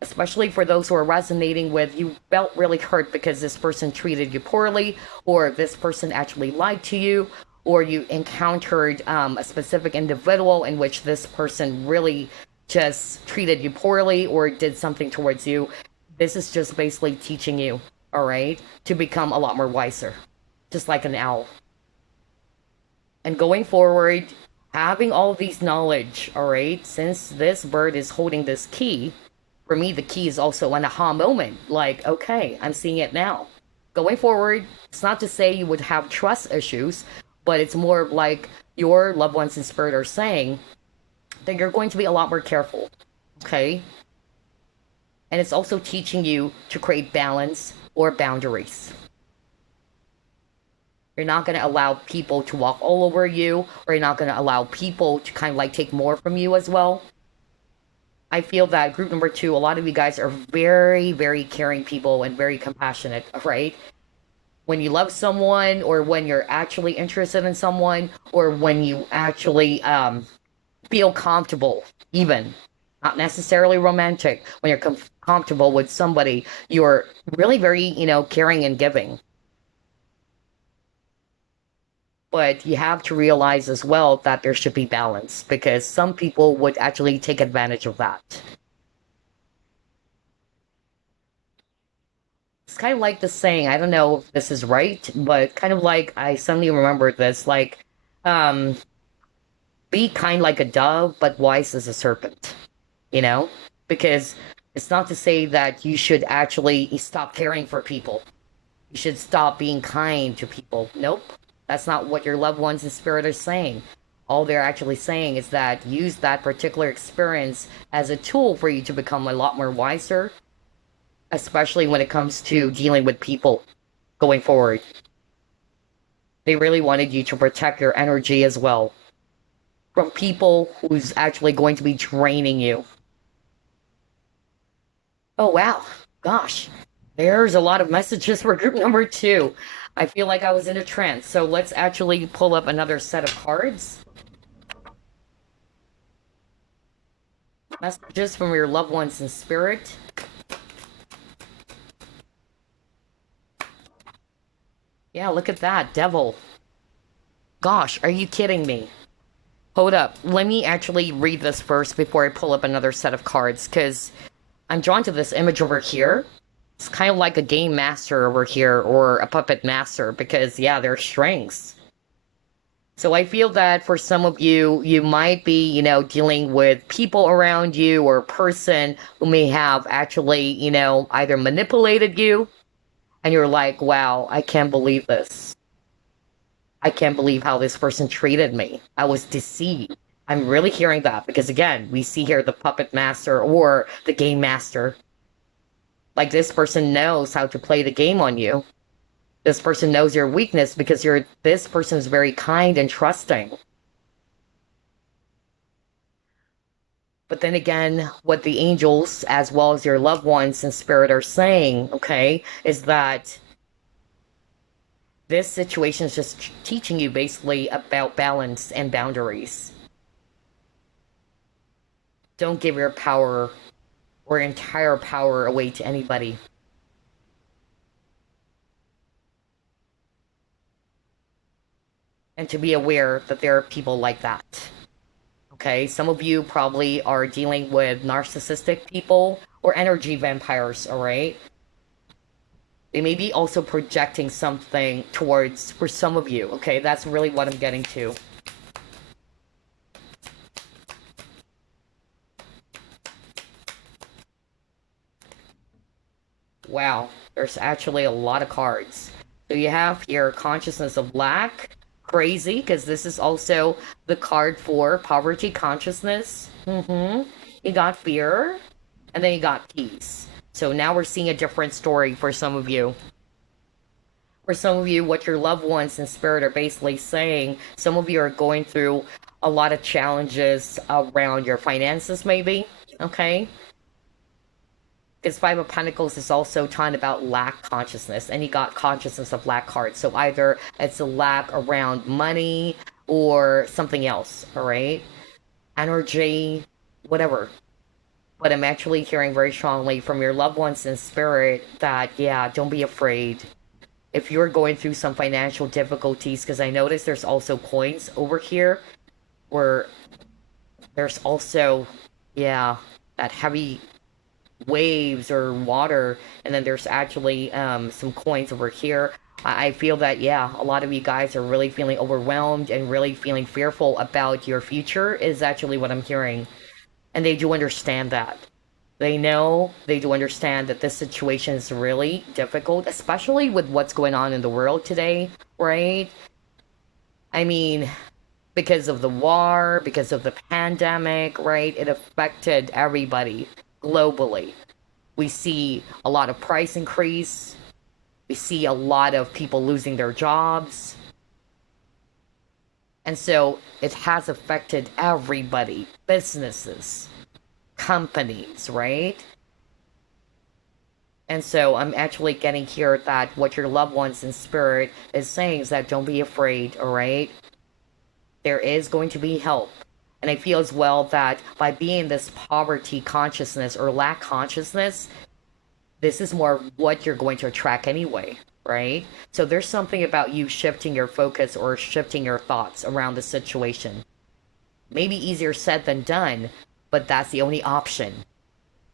especially for those who are resonating with, you felt really hurt because this person treated you poorly, or this person actually lied to you, or you encountered a specific individual in which this person really just treated you poorly or did something towards you. This is just basically teaching you, all right, to become a lot more wiser, just like an owl. And going forward, having all of these knowledge, all right, since this bird is holding this key, for me, the key is also an aha moment. Like, okay, I'm seeing it now. Going forward, it's not to say you would have trust issues, but it's more like your loved ones in spirit are saying that you're going to be a lot more careful, okay? And it's also teaching you to create balance or boundaries. You're not going to allow people to walk all over you, or you're not going to allow people to kind of like take more from you as well. I feel that group number two, a lot of you guys are very, very caring people and very compassionate, right? When you love someone, or when you're actually interested in someone, or when you actually feel comfortable, even not necessarily romantic, when you're comfortable with somebody, you're really very, caring and giving. But you have to realize as well that there should be balance, because some people would actually take advantage of that. It's kind of like the saying, I don't know if this is right, but kind of like I suddenly remembered this, like, um, be kind like a dove, but wise as a serpent, you know? Because it's not to say that you should actually stop caring for people. You should stop being kind to people. Nope. That's not what your loved ones in spirit are saying. All they're actually saying is that use that particular experience as a tool for you to become a lot more wiser, especially when it comes to dealing with people going forward. They really wanted you to protect your energy as well from people who's actually going to be draining you. Oh, wow. Gosh, there's a lot of messages for group number two. I feel like I was in a trance. So let's actually pull up another set of cards. Messages from your loved ones in spirit. Yeah, look at that. Devil. Gosh, are you kidding me? Hold up. Let me actually read this first before I pull up another set of cards, because I'm drawn to this image over here. It's kind of like a game master over here, or a puppet master, because, yeah, there's strings. So I feel that for some of you, you might be, dealing with people around you, or a person who may have actually, either manipulated you, and you're like, wow, I can't believe this. I can't believe how this person treated me. I was deceived. I'm really hearing that because, again, we see here the puppet master or the game master. Like, this person knows how to play the game on you. This person knows your weakness because this person is very kind and trusting. But then again, what the angels, as well as your loved ones in spirit, are saying, okay, is that this situation is just teaching you basically about balance and boundaries. Don't give your power or entire power away to anybody. And to be aware that there are people like that. Okay, some of you probably are dealing with narcissistic people or energy vampires, all right? They may be also projecting something towards, for some of you, okay? That's really what I'm getting to. Wow, there's actually a lot of cards. So you have your consciousness of lack, crazy, because this is also the card for poverty consciousness. You got fear, and then you got peace. So now we're seeing a different story for some of you. For some of you, what your loved ones in spirit are basically saying, some of you are going through a lot of challenges around your finances, maybe. Okay? Because Five of Pentacles is also talking about lack consciousness, and you got consciousness of lack card. So either it's a lack around money or something else, all right? Energy, whatever. But I'm actually hearing very strongly from your loved ones in spirit that, yeah, don't be afraid. If you're going through some financial difficulties, because I notice there's also coins over here where there's also, yeah, that heavy waves or water, and then there's actually some coins over here. I feel that, yeah, a lot of you guys are really feeling overwhelmed and really feeling fearful about your future, is actually what I'm hearing. And they do understand that. They do understand that this situation is really difficult, especially with what's going on in the world today, right? I mean, because of the war, because of the pandemic, right? It affected everybody globally. We see a lot of price increase. We see a lot of people losing their jobs. And so it has affected everybody, businesses, companies, right? And so I'm actually getting here that what your loved ones in spirit is saying is that don't be afraid, all right? There is going to be help. And I feel as well that by being this poverty consciousness or lack consciousness, this is more what you're going to attract anyway, right? So there's something about you shifting your focus or shifting your thoughts around the situation. Maybe easier said than done, but that's the only option.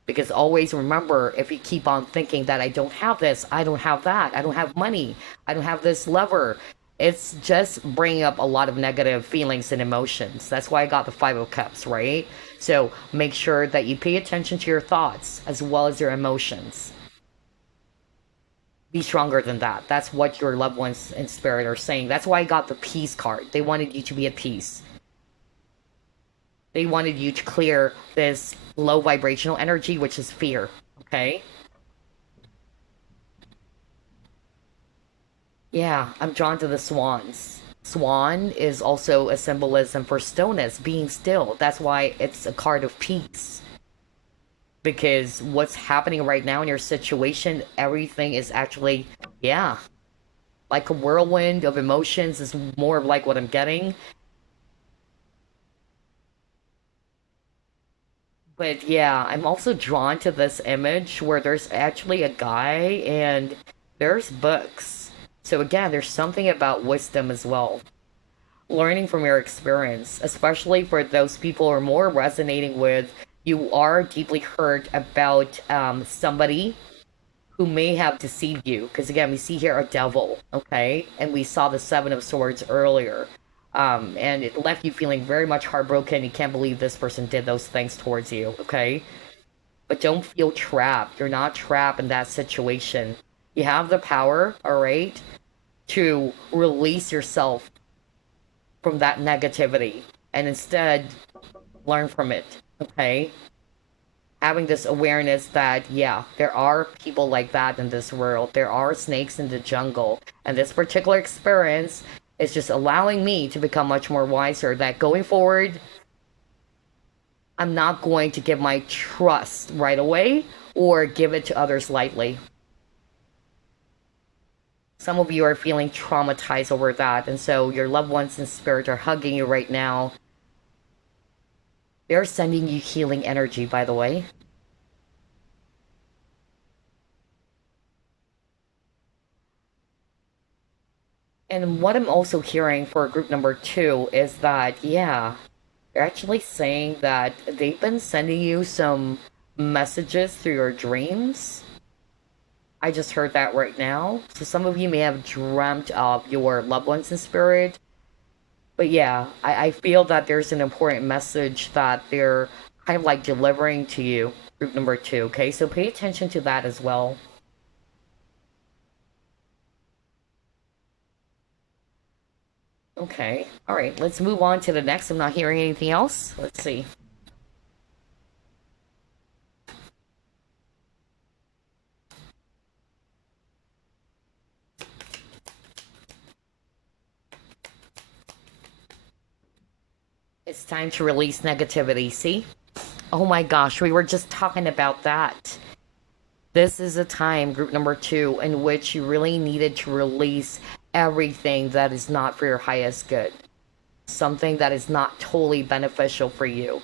Because always remember, if you keep on thinking that I don't have this, I don't have that, I don't have money, I don't have this lever, it's just bringing up a lot of negative feelings and emotions. That's why I got the Five of Cups, right? So make sure that you pay attention to your thoughts as well as your emotions. Be stronger than that. That's what your loved ones in spirit are saying. That's why I got the peace card. They wanted you to be at peace. They wanted you to clear this low vibrational energy, which is fear. Okay? Yeah, I'm drawn to the swans. Swan is also a symbolism for stillness, being still. That's why it's a card of peace. Because what's happening right now in your situation, everything is actually, yeah, like a whirlwind of emotions is more of like what I'm getting. But yeah, I'm also drawn to this image where there's actually a guy and there's books. So again, there's something about wisdom as well. Learning from your experience, especially for those people who are more resonating with you are deeply hurt about somebody who may have deceived you. Because again, we see here a devil, okay? And we saw the Seven of Swords earlier. And it left you feeling very much heartbroken. You can't believe this person did those things towards you, okay? But don't feel trapped. You're not trapped in that situation. You have the power, all right, to release yourself from that negativity and instead learn from it, okay? Having this awareness that, yeah, there are people like that in this world. There are snakes in the jungle. And this particular experience is just allowing me to become much more wiser that going forward, I'm not going to give my trust right away or give it to others lightly. Some of you are feeling traumatized over that, and so your loved ones in spirit are hugging you right now. They're sending you healing energy, by the way. And what I'm also hearing for group number two is that, yeah, they're actually saying that they've been sending you some messages through your dreams. I just heard that right now. So some of you may have dreamt of your loved ones in spirit. But yeah, I feel that there's an important message that they're kind of like delivering to you, group number two, okay? So pay attention to that as well. Okay. All right. Let's move on to the next. I'm not hearing anything else. Let's see. It's time to release negativity. See? Oh my gosh, we were just talking about that. This is a time, group number two, in which you really needed to release everything that is not for your highest good. Something that is not totally beneficial for you.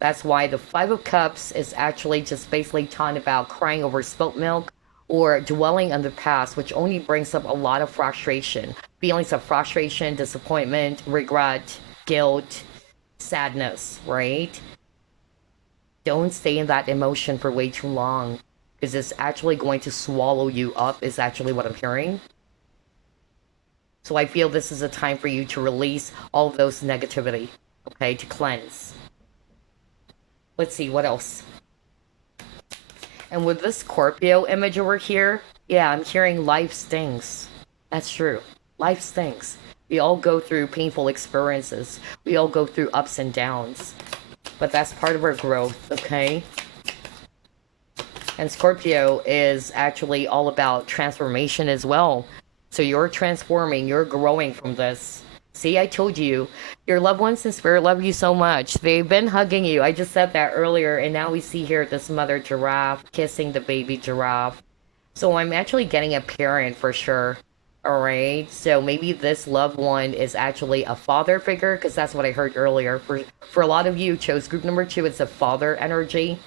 That's why the Five of Cups is actually just basically talking about crying over spilt milk or dwelling on the past, which only brings up a lot of frustration. Feelings of frustration, disappointment, regret, guilt, sadness, right? Don't stay in that emotion for way too long because it's actually going to swallow you up, is actually what I'm hearing. So I feel this is a time for you to release all of those negativity, okay, to cleanse. Let's see, what else? And with this Scorpio image over here, yeah, I'm hearing life stings. That's true. Life stings. We all go through painful experiences. We all go through ups and downs. But that's part of our growth, okay? And Scorpio is actually all about transformation as well. So you're transforming, you're growing from this. See, I told you, your loved ones in spirit love you so much. They've been hugging you. I just said that earlier, and now we see here this mother giraffe kissing the baby giraffe. So I'm actually getting a parent for sure. All right. So maybe this loved one is actually a father figure, because that's what I heard earlier. For a lot of you, chose group number two. It's a father energy,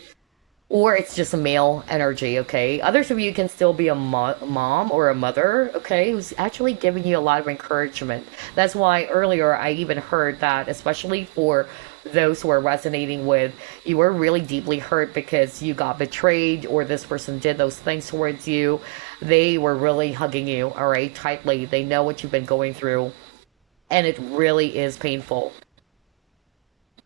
or it's just a male energy, okay? Others of you can still be a mom or a mother, okay, who's actually giving you a lot of encouragement. That's why earlier I even heard that, especially for those who are resonating with, you were really deeply hurt because you got betrayed or this person did those things towards you. They were really hugging you, all right, tightly. They know what you've been going through, and it really is painful,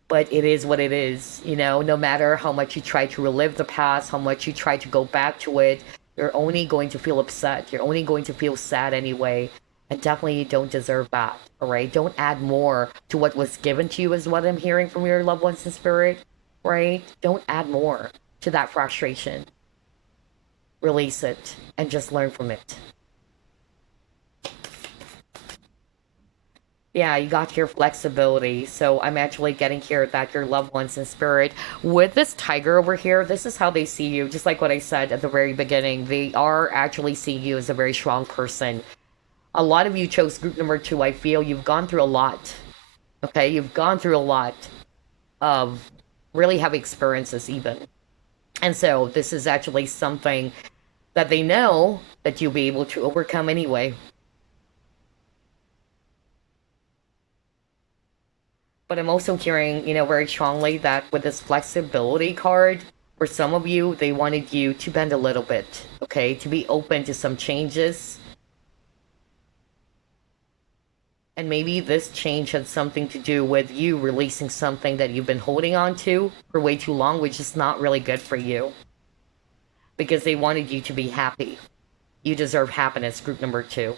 but it is what it is, you know. No matter how much you try to relive the past, how much you try to go back to it, you're only going to feel upset. You're only going to feel sad anyway. And definitely you don't deserve that, all right? Don't add more to what was given to you, is what I'm hearing from your loved ones in spirit, right? Don't add more to that frustration. Release it and just learn from it. Yeah, you got your flexibility. So I'm actually getting here that your loved ones in spirit, with this tiger over here, this is how they see you. Just like what I said at the very beginning, they are actually seeing you as a very strong person. A lot of you chose group number two. I feel you've gone through a lot. Okay, you've gone through a lot of really heavy experiences, even. And so this is actually something that they know that you'll be able to overcome anyway. But I'm also hearing, very strongly that with this flexibility card, for some of you, they wanted you to bend a little bit, okay? To be open to some changes. And maybe this change had something to do with you releasing something that you've been holding on to for way too long, which is not really good for you. Because they wanted you to be happy. You deserve happiness, group number two.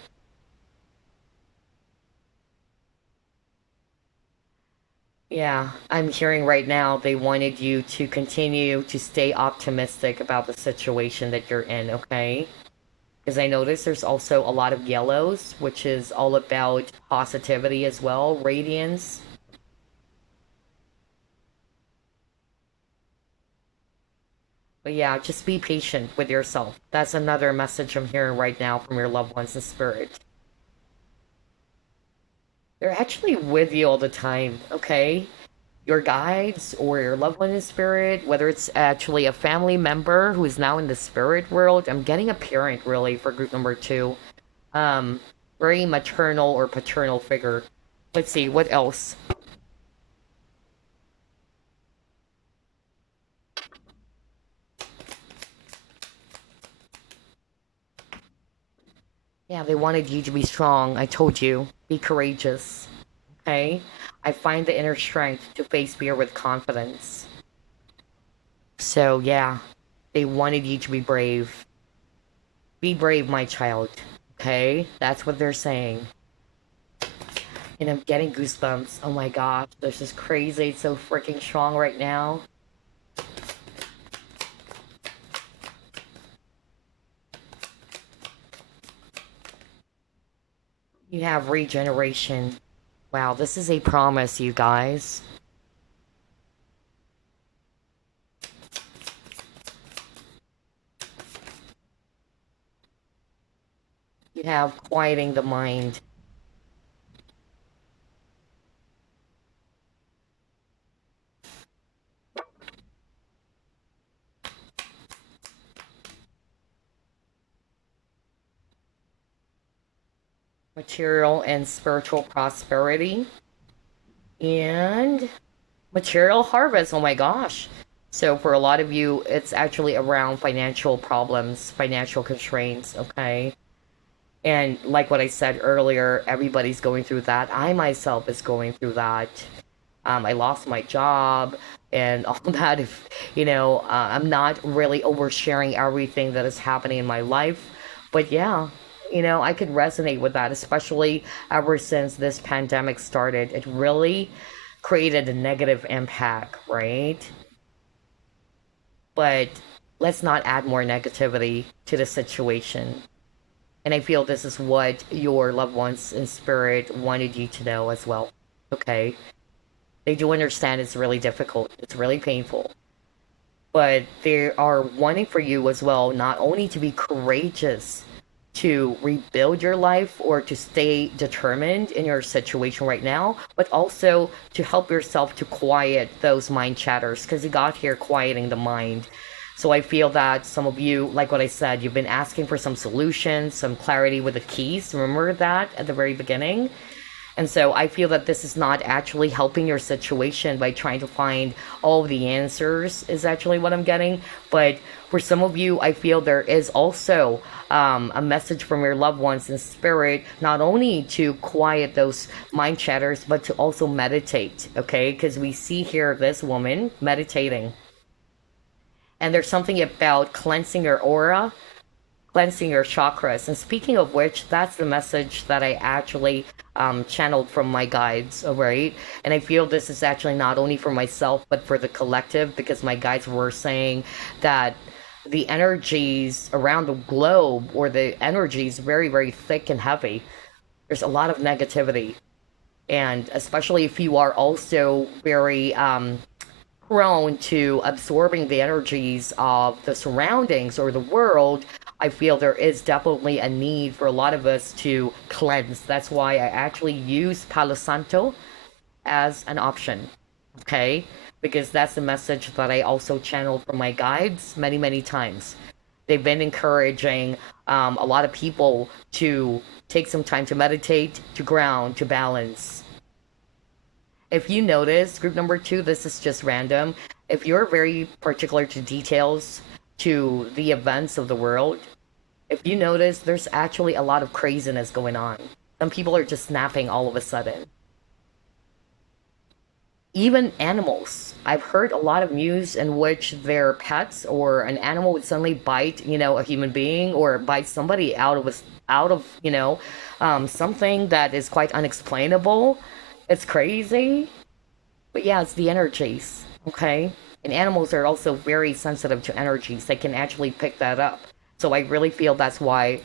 Yeah, I'm hearing right now they wanted you to continue to stay optimistic about the situation that you're in, okay? Because I notice there's also a lot of yellows, which is all about positivity as well, radiance. But yeah, just be patient with yourself. That's another message I'm hearing right now from your loved ones in spirit. They're actually with you all the time, okay? Your guides or your loved one in spirit, whether it's actually a family member who is now in the spirit world. I'm getting a parent really for group number two. Um, Very maternal or paternal figure. Let's see, what else? Yeah, they wanted you to be strong. I told you. Be courageous. Okay? I find the inner strength to face fear with confidence. So, yeah, they wanted you to be brave. Be brave, my child. Okay? That's what they're saying. And I'm getting goosebumps. Oh my gosh, this is crazy. It's so freaking strong right now. You have regeneration. Wow, this is a promise, you guys. You have quieting the mind. Material and spiritual prosperity. And material harvest. Oh my gosh. So for a lot of you, it's actually around financial problems, financial constraints, okay? And like what I said earlier, everybody's going through that. I myself is going through that. I lost my job and all that. If I'm not really oversharing everything that is happening in my life, but yeah, I could resonate with that, especially ever since this pandemic started. It really created a negative impact, right? But let's not add more negativity to the situation. And I feel this is what your loved ones in spirit wanted you to know as well. Okay? They do understand it's really difficult, it's really painful. But they are wanting for you as well, not only to be courageous to rebuild your life or to stay determined in your situation right now, but also to help yourself to quiet those mind chatters because you got here quieting the mind. So I feel that some of you, like what I said, you've been asking for some solutions, some clarity with the keys. Remember that at the very beginning? And so I feel that this is not actually helping your situation by trying to find all of the answers, is actually what I'm getting. But for some of you, I feel there is also a message from your loved ones in spirit, not only to quiet those mind chatters, but to also meditate, okay? Because we see here this woman meditating. And there's something about cleansing your aura, cleansing your chakras. And speaking of which, that's the message that I actually channeled from my guides, all right? And I feel this is actually not only for myself, but for the collective, because my guides were saying that the energies around the globe, or the energies very, very thick and heavy. There's a lot of negativity. And especially if you are also very prone to absorbing the energies of the surroundings or the world, I feel there is definitely a need for a lot of us to cleanse. That's why I actually use Palo Santo as an option. Okay? Because that's the message that I also channel from my guides many, many times. They've been encouraging a lot of people to take some time to meditate, to ground, to balance. If you notice, group number two, this is just random. If you're very particular to details, to the events of the world, if you notice, there's actually a lot of craziness going on. Some people are just snapping all of a sudden. Even animals. I've heard a lot of news in which their pets or an animal would suddenly bite, a human being or bite somebody out of something that is quite unexplainable. It's crazy. But yeah, it's the energies, okay? And animals are also very sensitive to energies. They can actually pick that up. So I really feel that's why,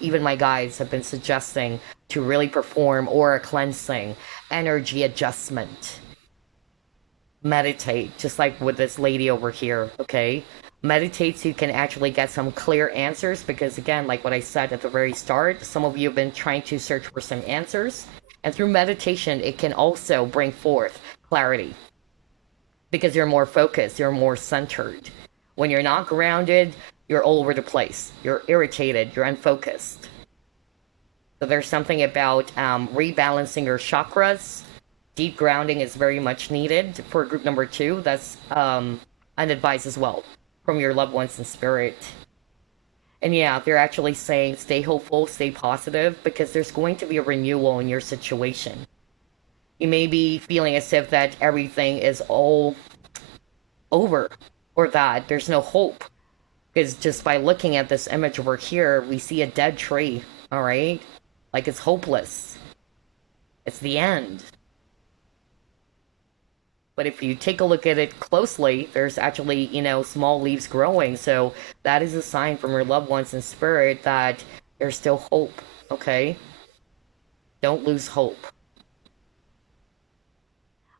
even my guides have been suggesting to really perform aura cleansing, energy adjustment, meditate, just like with this lady over here, okay? Meditate so you can actually get some clear answers because, again, like what I said at the very start, some of you have been trying to search for some answers. And through meditation, it can also bring forth clarity because you're more focused, you're more centered. When you're not grounded, you're all over the place. You're irritated, you're unfocused. So there's something about rebalancing your chakras. Deep grounding is very much needed for group number two. That's an advice as well from your loved ones in spirit. And yeah, they're actually saying stay hopeful, stay positive, because there's going to be a renewal in your situation. You may be feeling as if that everything is all over or that there's no hope. Because just by looking at this image over here, we see a dead tree, all right? Like it's hopeless. It's the end. But if you take a look at it closely, there's actually, small leaves growing. So that is a sign from your loved ones in spirit that there's still hope. Okay? Don't lose hope.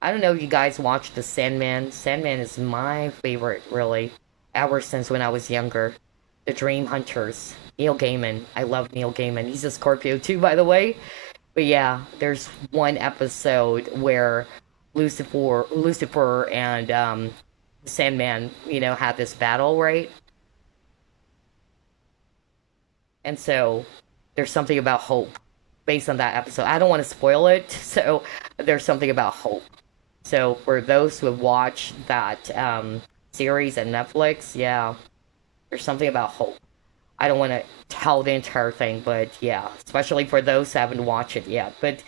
I don't know if you guys watch The Sandman. Sandman is my favorite, really, ever since when I was younger. The Dream Hunters. Neil Gaiman. I love Neil Gaiman. He's a Scorpio too, by the way. But yeah, there's one episode where Lucifer and Sandman, had this battle, right? And so there's something about hope based on that episode. I don't want to spoil it, so there's something about hope. So for those who have watched that series at Netflix, yeah, there's something about hope. I don't want to tell the entire thing, but yeah, especially for those who haven't watched it yet. But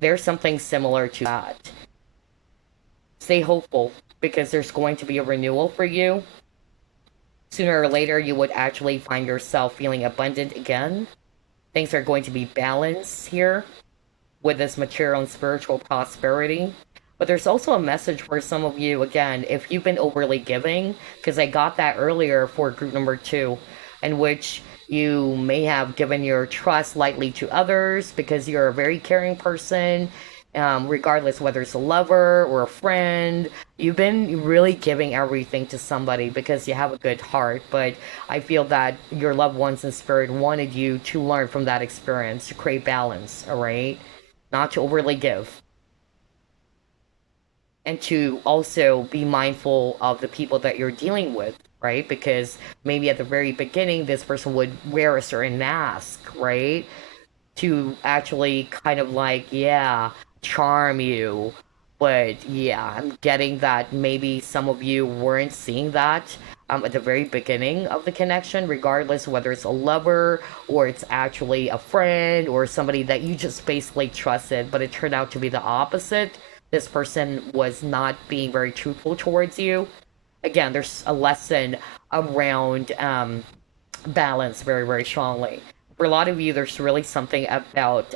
there's something similar to that. Stay hopeful because there's going to be a renewal for you. Sooner or later, you would actually find yourself feeling abundant again. Things are going to be balanced here with this material and spiritual prosperity. But there's also a message for some of you, again, if you've been overly giving, because I got that earlier for group number two, in which you may have given your trust lightly to others because you're a very caring person, regardless whether it's a lover or a friend. You've been really giving everything to somebody because you have a good heart. But I feel that your loved ones in spirit wanted you to learn from that experience to create balance, all right? Not to overly give. And to also be mindful of the people that you're dealing with, right? Because maybe at the very beginning, this person would wear a certain mask, right? To actually kind of like, yeah, charm you. But yeah, I'm getting that maybe some of you weren't seeing that at the very beginning of the connection, regardless whether it's a lover or it's actually a friend or somebody that you just basically trusted, but it turned out to be the opposite. This person was not being very truthful towards you. Again, there's a lesson around balance very, very strongly. For a lot of you, there's really something about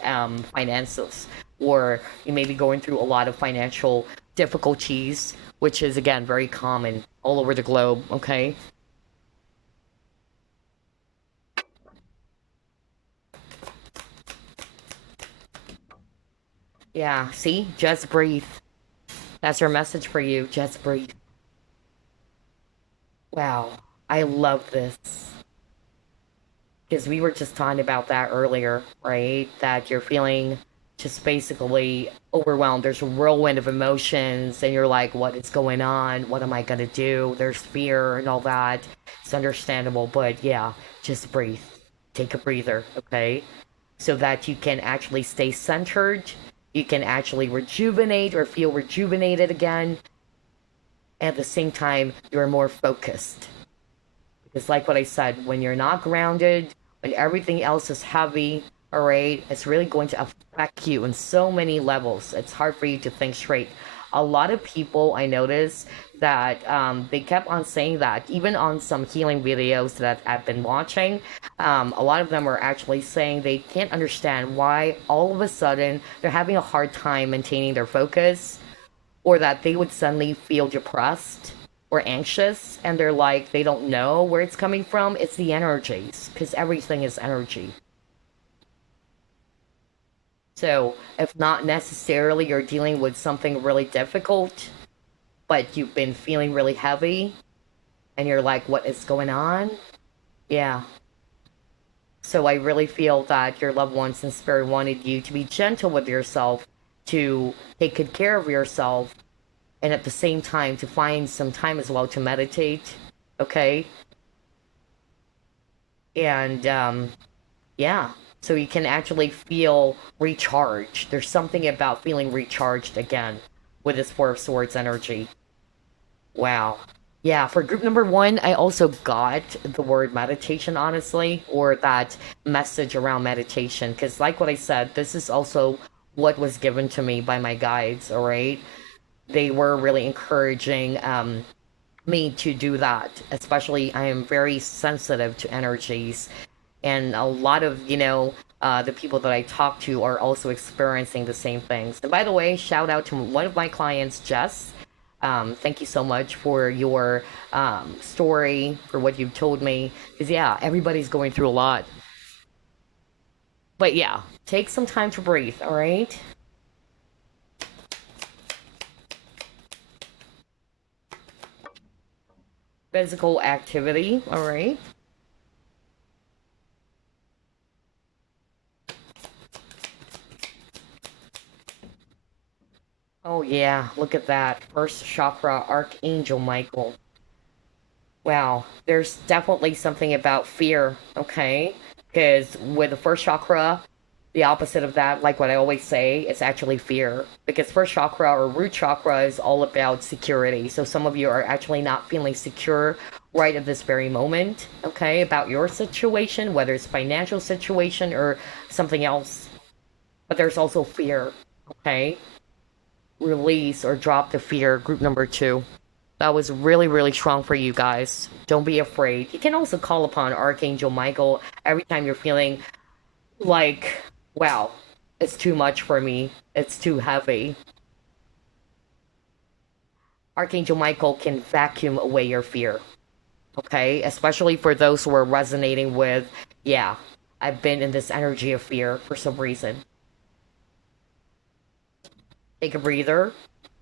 finances, or you may be going through a lot of financial difficulties, which is, again, very common all over the globe, okay? Yeah, see? Just breathe. That's our message for you. Just breathe. Wow, I love this. Because we were just talking about that earlier, right? That you're feeling just basically overwhelmed. There's a whirlwind of emotions, and you're like, what is going on? What am I going to do? There's fear and all that. It's understandable, but yeah, just breathe. Take a breather, okay? So that you can actually stay centered. You can actually rejuvenate or feel rejuvenated again. At the same time, you're more focused. Because, like what I said, when you're not grounded, when everything else is heavy, all right, it's really going to affect you in so many levels. It's hard for you to think straight. A lot of people I notice that they kept on saying that, even on some healing videos that I've been watching, a lot of them are actually saying they can't understand why all of a sudden they're having a hard time maintaining their focus, or that they would suddenly feel depressed or anxious, and they're like, they don't know where it's coming from. It's the energies, because everything is energy. So if not necessarily you're dealing with something really difficult, but you've been feeling really heavy and you're like, what is going on? Yeah. So I really feel that your loved ones in spirit wanted you to be gentle with yourself, to take good care of yourself, and at the same time to find some time as well to meditate. Okay. And yeah, so you can actually feel recharged. There's something about feeling recharged again with this Four of Swords energy. Wow. Yeah, for group number one, I also got the word meditation, honestly, or that message around meditation. Because, like what I said, this is also what was given to me by my guides, all right? They were really encouraging me to do that. Especially, I am very sensitive to energies, and a lot of the people that I talk to are also experiencing the same things. And by the way, shout out to one of my clients, Jess. Thank you so much for your story, for what you've told me. Because, yeah, everybody's going through a lot. But, yeah, take some time to breathe, all right? Physical activity, all right? Oh, yeah, look at that. First chakra, Archangel Michael. Wow, there's definitely something about fear, okay? Because with the first chakra, the opposite of that, like what I always say, it's actually fear. Because first chakra or root chakra is all about security. So some of you are actually not feeling secure right at this very moment, okay, about your situation, whether it's financial situation or something else. But there's also fear, okay? Release or drop the fear, group number two. That was really, really strong for you guys. Don't be afraid. You can also call upon Archangel Michael every time you're feeling like, wow, it's too much for me. It's too heavy. Archangel Michael can vacuum away your fear. Okay? Especially for those who are resonating with, yeah, I've been in this energy of fear for some reason. Take a breather.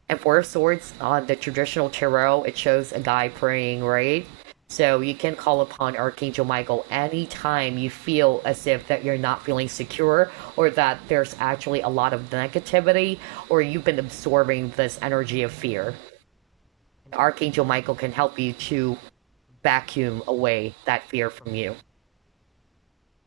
And Four of Swords on the traditional tarot, it shows a guy praying, right? So you can call upon Archangel Michael anytime you feel as if that you're not feeling secure or that there's actually a lot of negativity or you've been absorbing this energy of fear. Archangel Michael can help you to vacuum away that fear from you.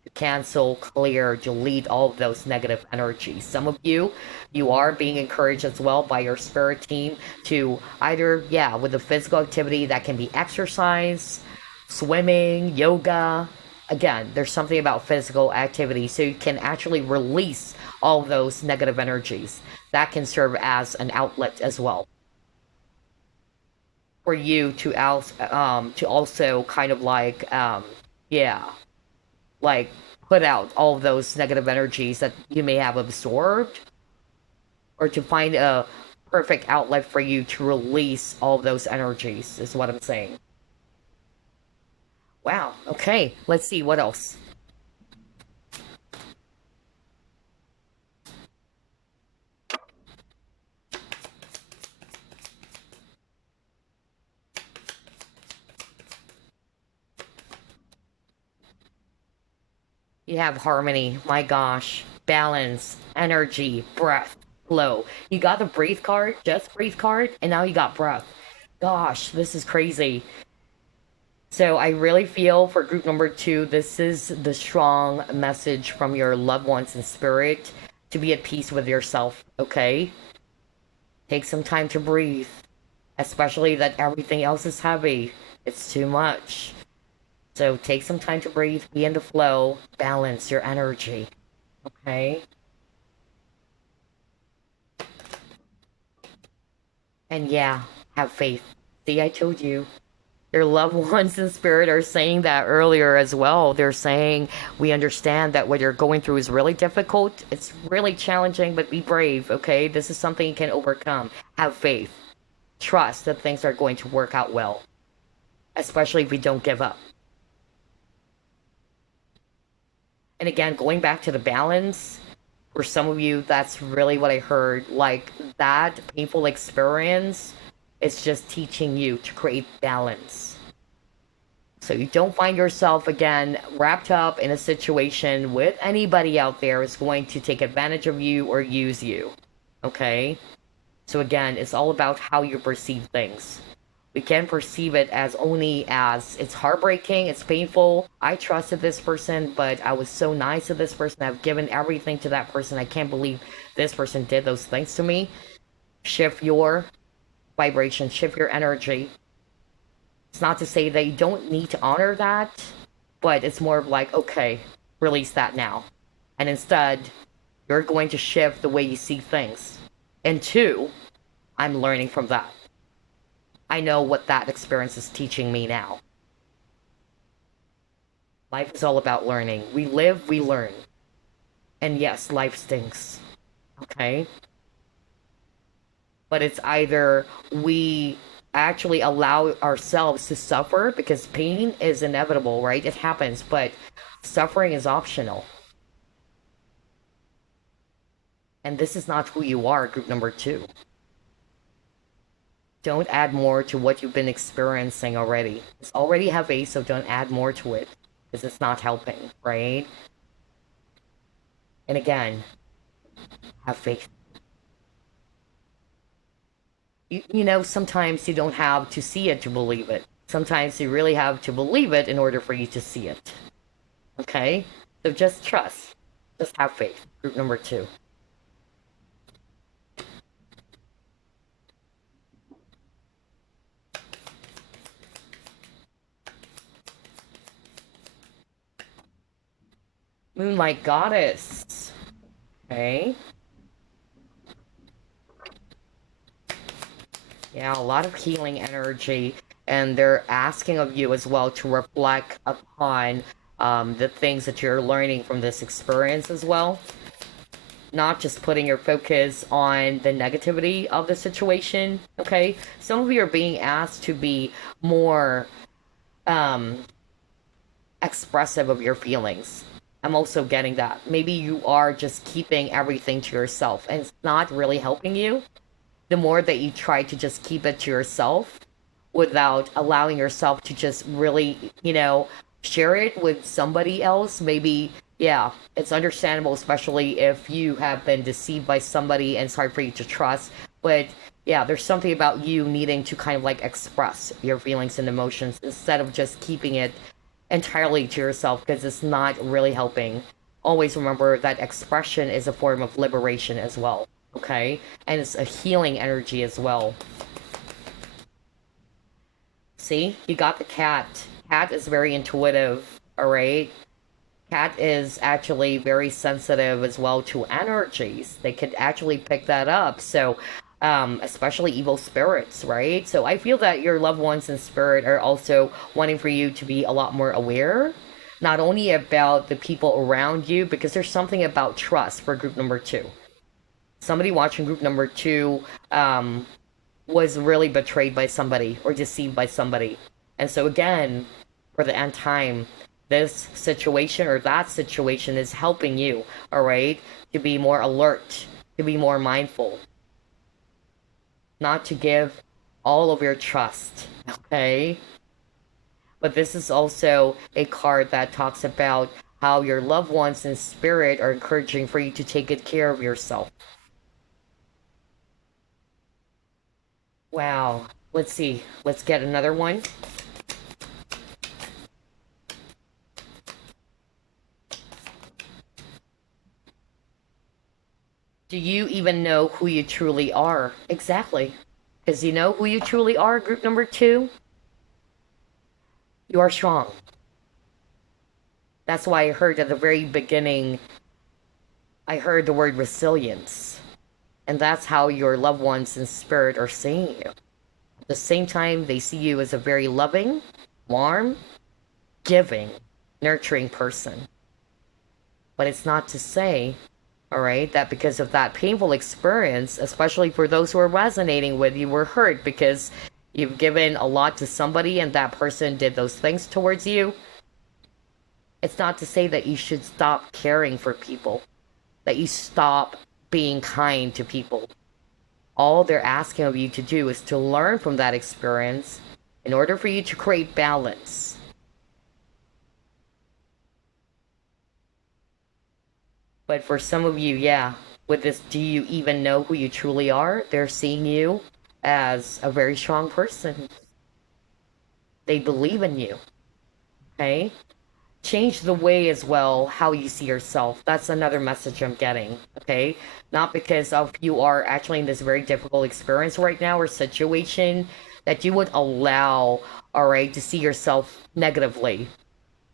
To cancel, clear, delete all of those negative energies. Some of you, you are being encouraged as well by your spirit team to either, yeah, with the physical activity that can be exercise, swimming, yoga. Again, there's something about physical activity, so you can actually release all of those negative energies. That can serve as an outlet as well for you to also kind of like yeah, like put out all of those negative energies that you may have absorbed or to find a perfect outlet for you to release all of those energies is what I'm saying. Wow, okay, let's see what else. You have harmony, my gosh, balance, energy, breath, flow. You got the breathe card, just breathe card, and now you got breath. Gosh, this is crazy. So I really feel for group number two, this is the strong message from your loved ones in spirit to be at peace with yourself, okay? Take some time to breathe, especially that everything else is heavy. It's too much. So take some time to breathe, be in the flow, balance your energy, okay? And yeah, have faith. See, I told you. Your loved ones in spirit are saying that earlier as well. They're saying, we understand that what you're going through is really difficult. It's really challenging, but be brave, okay? This is something you can overcome. Have faith. Trust that things are going to work out well, especially if we don't give up. And again, going back to the balance, for some of you, that's really what I heard. Like, that painful experience is just teaching you to create balance. So you don't find yourself again wrapped up in a situation with anybody out there is going to take advantage of you or use you. Okay? So again, it's all about how you perceive things. We can perceive it as only as it's heartbreaking, it's painful. I trusted this person, but I was so nice to this person. I've given everything to that person. I can't believe this person did those things to me. Shift your vibration, shift your energy. It's not to say that you don't need to honor that, but it's more of like, okay, release that now. And instead, you're going to shift the way you see things. And two, I'm learning from that. I know what that experience is teaching me now. Life is all about learning. We live, we learn. And yes, life stinks. Okay? But it's either we actually allow ourselves to suffer because pain is inevitable, right? It happens, but suffering is optional. And this is not who you are, group number two. Don't add more to what you've been experiencing already. It's already heavy, so don't add more to it because it's not helping, right? And again, have faith. You know, sometimes you don't have to see it to believe it. Sometimes you really have to believe it in order for you to see it. Okay? So just trust. Just have faith. Group number two. Moonlight Goddess. Okay. Yeah, a lot of healing energy. And they're asking of you as well to reflect upon the things that you're learning from this experience as well. Not just putting your focus on the negativity of the situation. Okay. Some of you are being asked to be more um, expressive of your feelings. I'm also getting that. Maybe you are just keeping everything to yourself and it's not really helping you. The more that you try to just keep it to yourself without allowing yourself to just really, share it with somebody else, maybe, yeah, it's understandable, especially if you have been deceived by somebody and it's hard for you to trust. But yeah, there's something about you needing to kind of like express your feelings and emotions instead of just keeping it entirely to yourself because it's not really helping. Always remember that expression is a form of liberation as well, okay? And it's a healing energy as well. See, you got the cat. Cat is very intuitive, all right? Cat is actually very sensitive as well to energies. They could actually pick that up. So, especially evil spirits, right? So I feel that your loved ones in spirit are also wanting for you to be a lot more aware, not only about the people around you, because there's something about trust for group number two. Somebody watching group number two was really betrayed by somebody or deceived by somebody. And so again, for the end time, this situation or that situation is helping you, all right, to be more alert, to be more mindful, not to give all of your trust, okay? But this is also a card that talks about how your loved ones in spirit are encouraging for you to take good care of yourself. Wow. Let's see. Let's get another one. Do you even know who you truly are? Exactly. Because you know who you truly are, group number two? You are strong. That's why I heard at the very beginning, I heard the word resilience. And that's how your loved ones in spirit are seeing you. At the same time, they see you as a very loving, warm, giving, nurturing person. But it's not to say, all right, that because of that painful experience, especially for those who are resonating with you, were hurt because you've given a lot to somebody and that person did those things towards you. It's not to say that you should stop caring for people, that you stop being kind to people. All they're asking of you to do is to learn from that experience in order for you to create balance. But for some of you, yeah, with this, do you even know who you truly are? They're seeing you as a very strong person. They believe in you, okay? Change the way as well how you see yourself. That's another message I'm getting, okay? Not because of you are actually in this very difficult experience right now or situation that you would allow, all right, to see yourself negatively.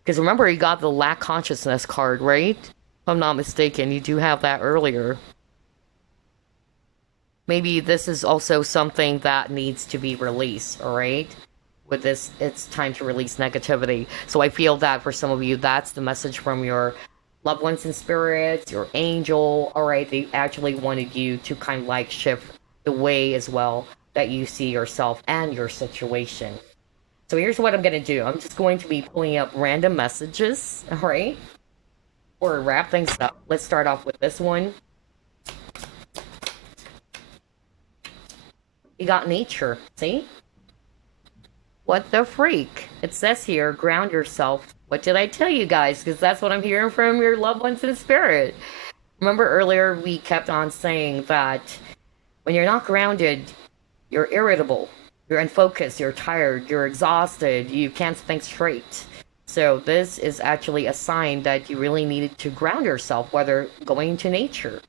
Because remember, you got the lack consciousness card, right? If I'm not mistaken, you do have that earlier. Maybe this is also something that needs to be released, all right? With this, it's time to release negativity. So I feel that for some of you, that's the message from your loved ones in spirits, your angel, all right, they actually wanted you to kind of like shift the way as well that you see yourself and your situation. So here's what I'm going to do. I'm just going to be pulling up random messages, all right? Or wrap things up. Let's start off with this one. You got nature, see? What the freak? It says here, ground yourself. What did I tell you guys? Because that's what I'm hearing from your loved ones in spirit. Remember earlier we kept on saying that when you're not grounded, you're irritable, you're unfocused, you're tired, you're exhausted, you can't think straight. So this is actually a sign that you really needed to ground yourself, whether going to nature.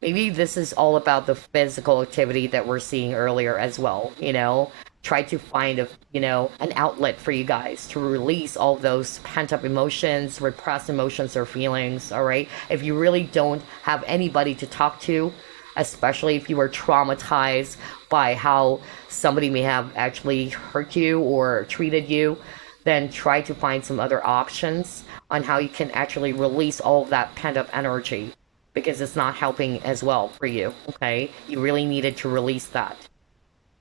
Maybe this is all about the physical activity that we're seeing earlier as well, you know? Try to find an outlet for you guys to release all those pent up emotions, repressed emotions or feelings, all right? If you really don't have anybody to talk to, especially if you were traumatized by how somebody may have actually hurt you or treated you, then try to find some other options on how you can actually release all of that pent up energy, because it's not helping as well for you, okay? You really needed to release that.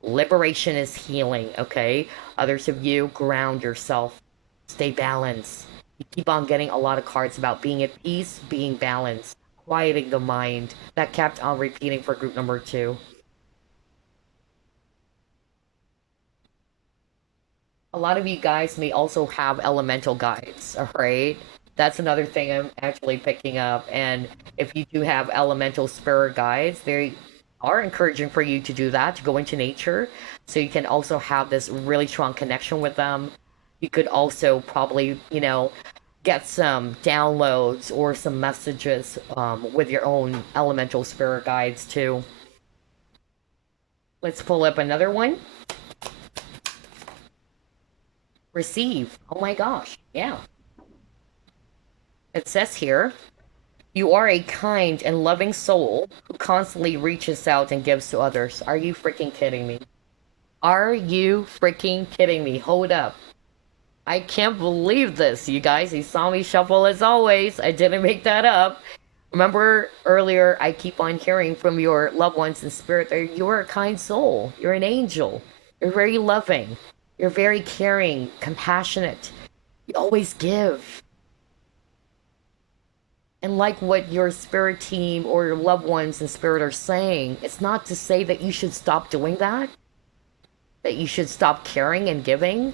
Liberation is healing, okay? Others of you, ground yourself. Stay balanced. You keep on getting a lot of cards about being at peace, being balanced, quieting the mind. That kept on repeating for group number 2. A lot of you guys may also have elemental guides, alright? That's another thing I'm actually picking up. And if you do have elemental spirit guides, they are encouraging for you to do that, to go into nature. So you can also have this really strong connection with them. You could also probably, get some downloads or some messages with your own elemental spirit guides too. Let's pull up another one. Receive. Oh my gosh. Yeah. It says here, you are a kind and loving soul who constantly reaches out and gives to others. Are you freaking kidding me? Are you freaking kidding me? Hold up. I can't believe this, you guys. You saw me shuffle as always. I didn't make that up. Remember earlier, I keep on hearing from your loved ones in spirit that you're a kind soul. You're an angel. You're very loving. You're very caring, compassionate. You always give. And like what your spirit team or your loved ones in spirit are saying, it's not to say that you should stop doing that you should stop caring and giving.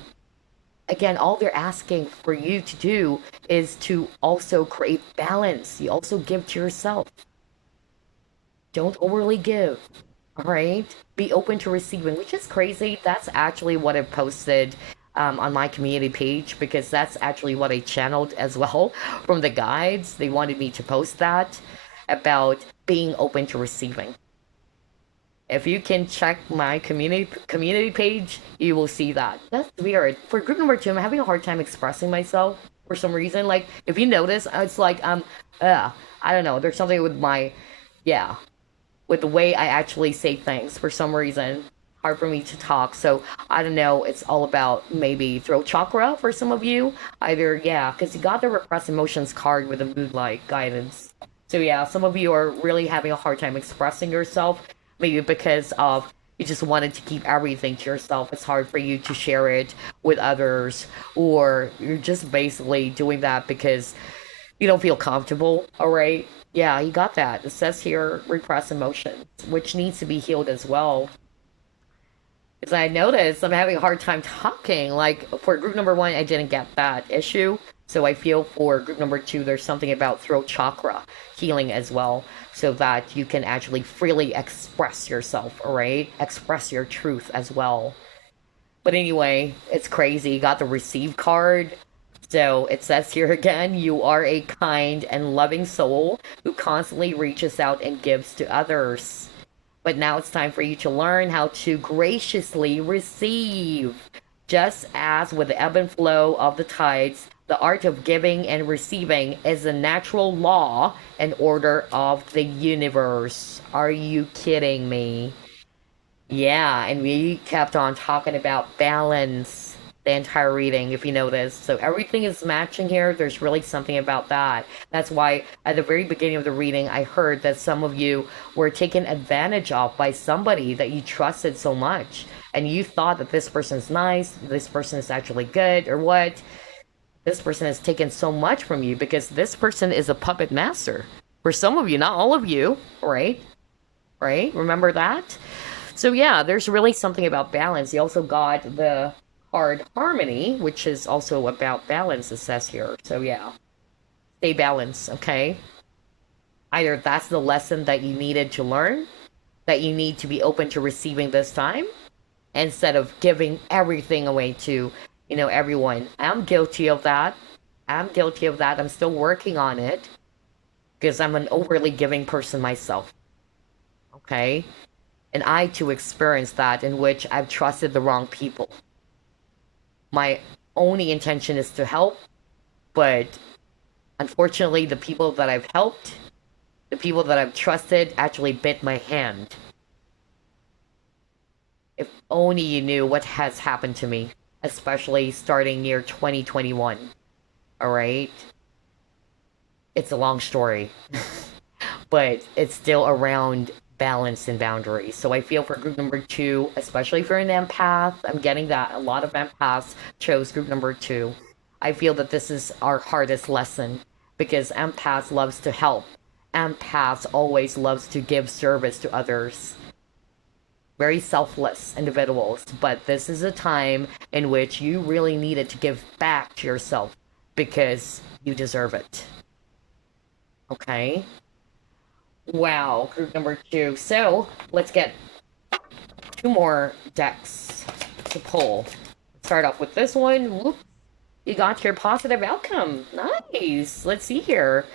Again, all they're asking for you to do is to also create balance. You also give to yourself. Don't overly give. All right? Be open to receiving, which is crazy. That's actually what I posted on my community page, because that's actually what I channeled as well from the guides. They wanted me to post that about being open to receiving. If you can check my community page, you will see that. That's weird. For group number 2, I'm having a hard time expressing myself for some reason. Like, if you notice, it's like I don't know. There's something with with the way I actually say things for some reason. Hard for me to talk. So I don't know. It's all about maybe throat chakra for some of you. Either because you got the repressed emotions card with the moonlight guidance. So yeah, some of you are really having a hard time expressing yourself. Maybe because of you just wanted to keep everything to yourself. It's hard for you to share it with others, or you're just basically doing that because you don't feel comfortable. All right. Yeah, you got that. It says here repressed emotions, which needs to be healed as well. Because I noticed I'm having a hard time talking. Like for group number 1, I didn't get that issue. So I feel for group number 2, there's something about throat chakra healing as well, so that you can actually freely express yourself, all right? Express your truth as well. But anyway, it's crazy. You got the receive card. So it says here again, you are a kind and loving soul who constantly reaches out and gives to others. But now it's time for you to learn how to graciously receive. Just as with the ebb and flow of the tides, the art of giving and receiving is a natural law and order of the universe. Are you kidding me? Yeah, and we kept on talking about balance. the entire reading, if you notice. So everything is matching here. There's really something about that. That's why at the very beginning of the reading, I heard that some of you were taken advantage of by somebody that you trusted so much. And you thought that this person's nice, this person is actually good, or what. This person has taken so much from you because this person is a puppet master. For some of you, not all of you, right? Right? Remember that? So yeah, there's really something about balance. You also got the card Harmony, which is also about balance, it says here. So yeah, stay balanced, okay? Either that's the lesson that you needed to learn, that you need to be open to receiving this time, instead of giving everything away to, everyone. I'm guilty of that. I'm guilty of that. I'm still working on it because I'm an overly giving person myself. Okay? And I too experienced that in which I've trusted the wrong people. My only intention is to help, but unfortunately, the people that I've helped, the people that I've trusted, actually bit my hand. If only you knew what has happened to me, especially starting near 2021. Alright? It's a long story, but it's still around balance and boundaries. So I feel for group number 2, especially if you're an empath, I'm getting that a lot of empaths chose group number 2. I feel that this is our hardest lesson because empaths loves to help. Empaths always loves to give service to others. Very selfless individuals, but this is a time in which you really needed to give back to yourself because you deserve it. Okay? Wow, group number 2. So, let's get 2 more decks to pull. Start off with this one. Whoop. You got your positive outcome. Nice. Let's see here.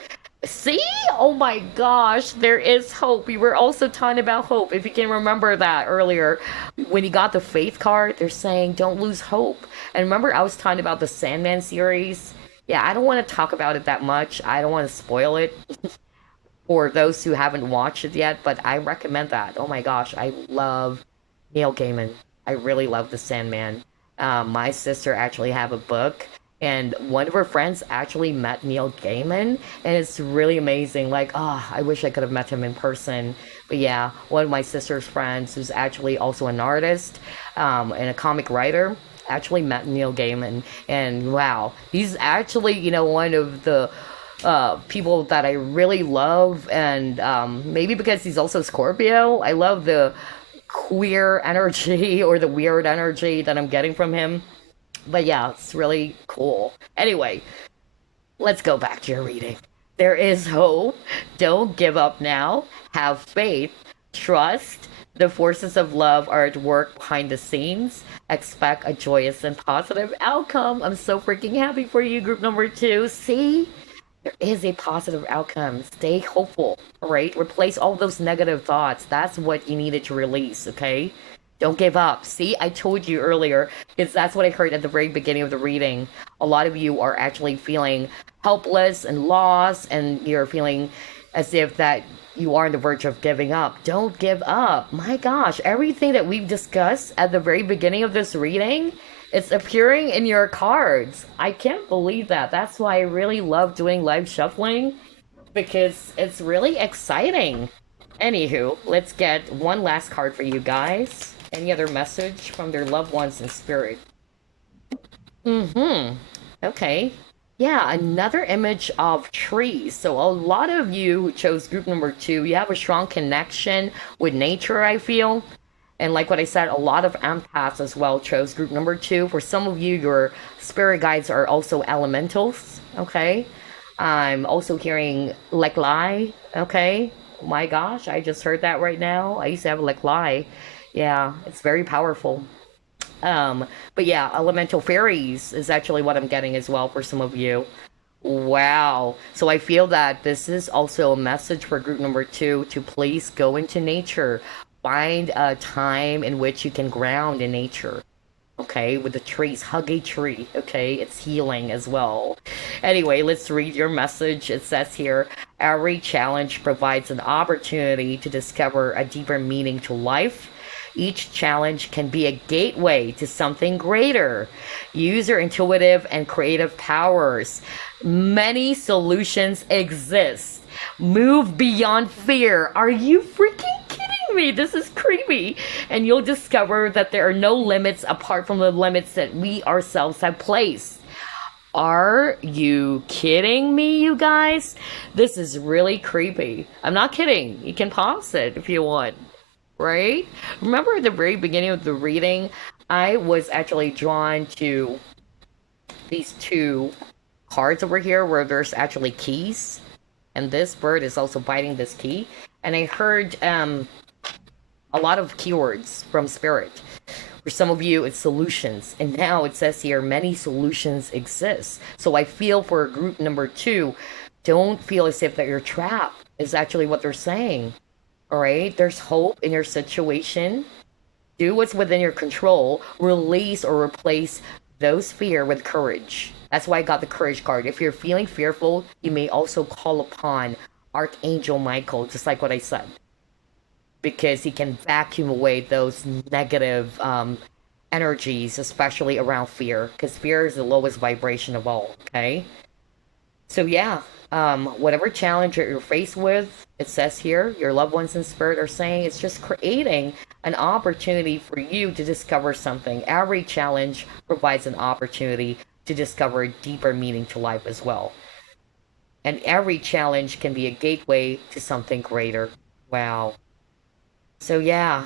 See? Oh my gosh, there is hope. We were also talking about hope. If you can remember that earlier, when you got the faith card, they're saying don't lose hope. And remember, I was talking about the Sandman series. Yeah, I don't want to talk about it that much. I don't want to spoil it for those who haven't watched it yet, but I recommend that. Oh my gosh, I love Neil Gaiman. I really love the Sandman. My sister actually have a book, and one of her friends actually met Neil Gaiman, and it's really amazing. Like, I wish I could have met him in person. But yeah, one of my sister's friends, who's actually also an artist and a comic writer, actually met Neil Gaiman, and wow, he's actually, one of the people that I really love, and maybe because he's also Scorpio, I love the queer energy or the weird energy that I'm getting from him. But yeah, it's really cool. Anyway, let's go back to your reading. There is hope. Don't give up now. Have faith. Trust. The forces of love are at work behind the scenes. Expect a joyous and positive outcome. I'm so freaking happy for you, group number 2. See? There is a positive outcome. Stay hopeful, all right? Replace all those negative thoughts. That's what you needed to release, okay? Don't give up. See, I told you earlier, because that's what I heard at the very beginning of the reading. A lot of you are actually feeling helpless and lost, and you're feeling as if that you are on the verge of giving up. Don't give up. My gosh, everything that we've discussed at the very beginning of this reading, it's appearing in your cards. I can't believe that. That's why I really love doing live shuffling, because it's really exciting. Anywho, let's get one last card for you guys. Any other message from their loved ones in spirit? Okay. Yeah, another image of trees. So a lot of you who chose group number 2, you have a strong connection with nature, I feel. And like what I said, a lot of empaths as well chose group number 2. For some of you, your spirit guides are also elementals, okay? I'm also hearing Leklai, okay? Oh my gosh, I just heard that right now. I used to have Leklai. Yeah, it's very powerful. But yeah, elemental fairies is actually what I'm getting as well for some of you. Wow. So I feel that this is also a message for group number 2 to please go into nature. Find a time in which you can ground in nature. Okay, with the trees, hug a tree. Okay, it's healing as well. Anyway, let's read your message. It says here, every challenge provides an opportunity to discover a deeper meaning to life. Each challenge can be a gateway to something greater. Use your intuitive and creative powers. Many solutions exist. Move beyond fear. Are you freaking kidding me? This is creepy. And you'll discover that there are no limits apart from the limits that we ourselves have placed. Are you kidding me, you guys? This is really creepy. I'm not kidding. You can pause it if you want, right? Remember at the very beginning of the reading, I was actually drawn to these two cards over here where there's actually keys, and this bird is also biting this key. And I heard a lot of keywords from Spirit. For some of you, it's solutions. And now it says here, many solutions exist. So I feel for group number 2, don't feel as if that you're trapped, is actually what they're saying. All right? There's hope in your situation. Do what's within your control. Release or replace those fear with courage. That's why I got the courage card. If you're feeling fearful, you may also call upon Archangel Michael, just like what I said, because he can vacuum away those negative energies, especially around fear, because fear is the lowest vibration of all, okay? So yeah, whatever challenge that you're faced with, it says here, your loved ones in spirit are saying it's just creating an opportunity for you to discover something. Every challenge provides an opportunity to discover a deeper meaning to life as well. And every challenge can be a gateway to something greater. Wow. So yeah,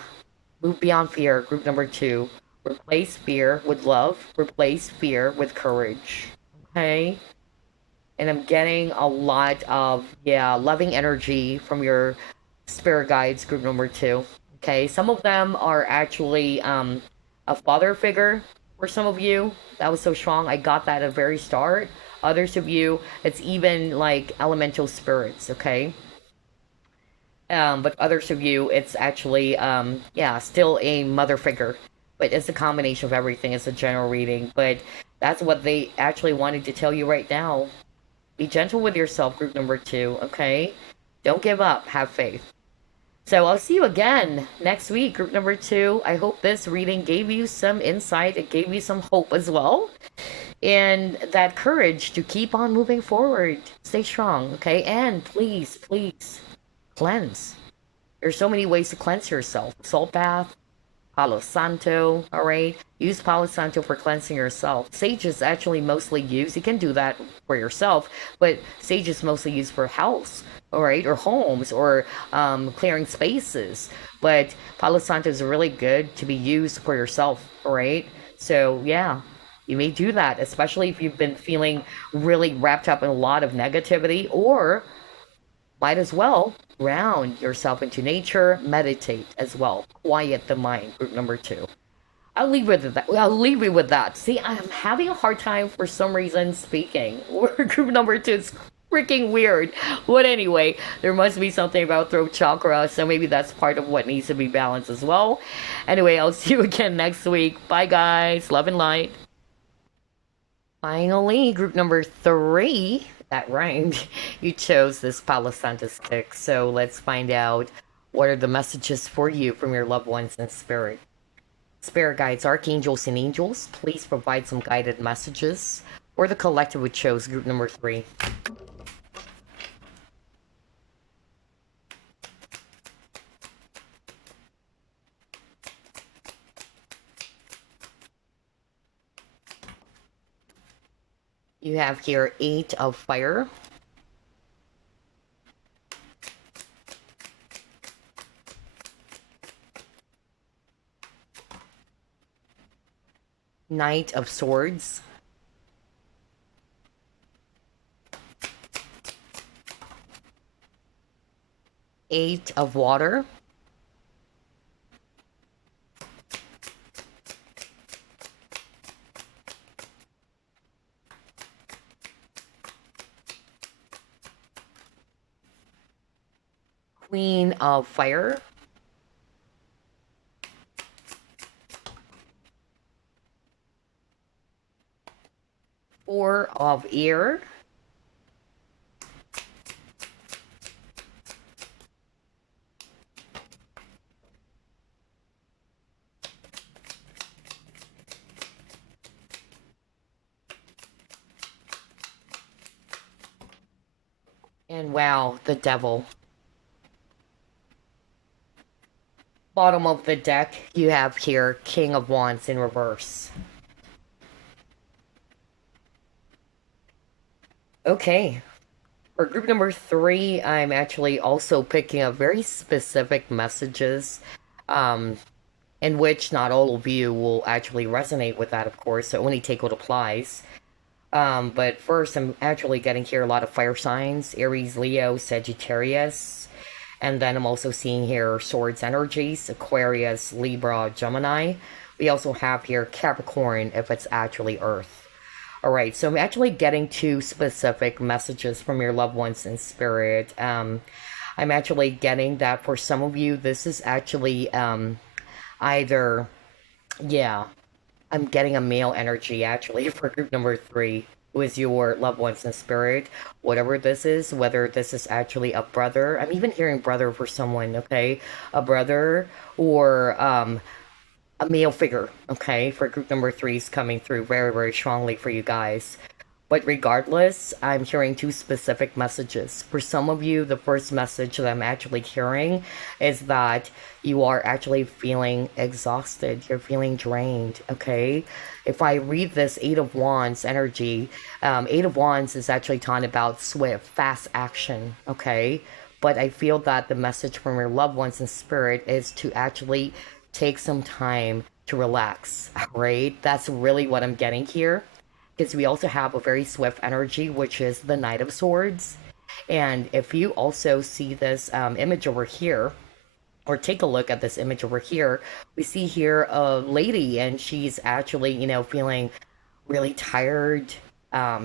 move beyond fear, group number 2. Replace fear with love. Replace fear with courage. Okay? And I'm getting a lot of, yeah, loving energy from your spirit guides, group number 2. Okay? Some of them are actually a father figure for some of you. That was so strong. I got that at the very start. Others of you, it's even like elemental spirits, okay? But others of you, it's actually, yeah, still a mother figure. But it's a combination of everything. It's a general reading. But that's what they actually wanted to tell you right now. Be gentle with yourself, group number 2, okay? Don't give up. Have faith. So I'll see you again next week, group number 2. I hope this reading gave you some insight. It gave you some hope as well. And that courage to keep on moving forward. Stay strong, okay? And please, please, cleanse. There's so many ways to cleanse yourself. Salt bath, Palo Santo, all right? Use Palo Santo for cleansing yourself. Sage is actually mostly used. You can do that for yourself, but sage is mostly used for house, all right? Or homes, or clearing spaces. But Palo Santo is really good to be used for yourself, all right? So, yeah. You may do that, especially if you've been feeling really wrapped up in a lot of negativity, or might as well ground yourself into nature, meditate as well, quiet the mind, group number 2. I'll leave you with that. I'll leave you with that. See, I'm having a hard time for some reason speaking. Group number 2 is freaking weird. But anyway, there must be something about throat chakra, so maybe that's part of what needs to be balanced as well. Anyway, I'll see you again next week. Bye guys, love and light. Finally, group number 3, that rhymed, you chose this Palo Santo stick. So let's find out what are the messages for you from your loved ones in spirit. Spirit guides, archangels, and angels, please provide some guided messages. Or the collective we chose, group number 3. You have here 8 of fire. Knight of swords. Eight of water. Queen of fire. Four of air. And wow, the devil. Bottom of the deck, you have here King of Wands in reverse. Okay. For group number three, I'm actually also picking up very specific messages, um, in which not all of you will actually resonate with that, of course, so only take what applies. But first, I'm actually getting here a lot of fire signs: Aries, Leo, Sagittarius. And then I'm also seeing here Swords energies: Aquarius, Libra, Gemini. We also have here Capricorn if it's actually Earth. All right, so I'm actually getting two specific messages from your loved ones in spirit. I'm actually getting that for some of you, this is actually either, yeah, I'm getting a male energy actually for group number three, who is your loved ones in spirit. Whatever this is, whether this is actually a brother, I'm even hearing brother for someone, okay? A brother or a male figure, okay? For group number three is coming through very, very strongly for you guys. But regardless, I'm hearing two specific messages. For some of you, the first message that I'm actually hearing is that you are actually feeling exhausted. You're feeling drained, okay? If I read this Eight of Wands energy, Eight of Wands is actually talking about swift, fast action, okay? But I feel that the message from your loved ones in spirit is to actually take some time to relax, right? That's really what I'm getting here, because we also have a very swift energy, which is the Knight of Swords. And if you also see this image over here, or take a look at this image over here, we see here a lady, and she's actually, feeling really tired.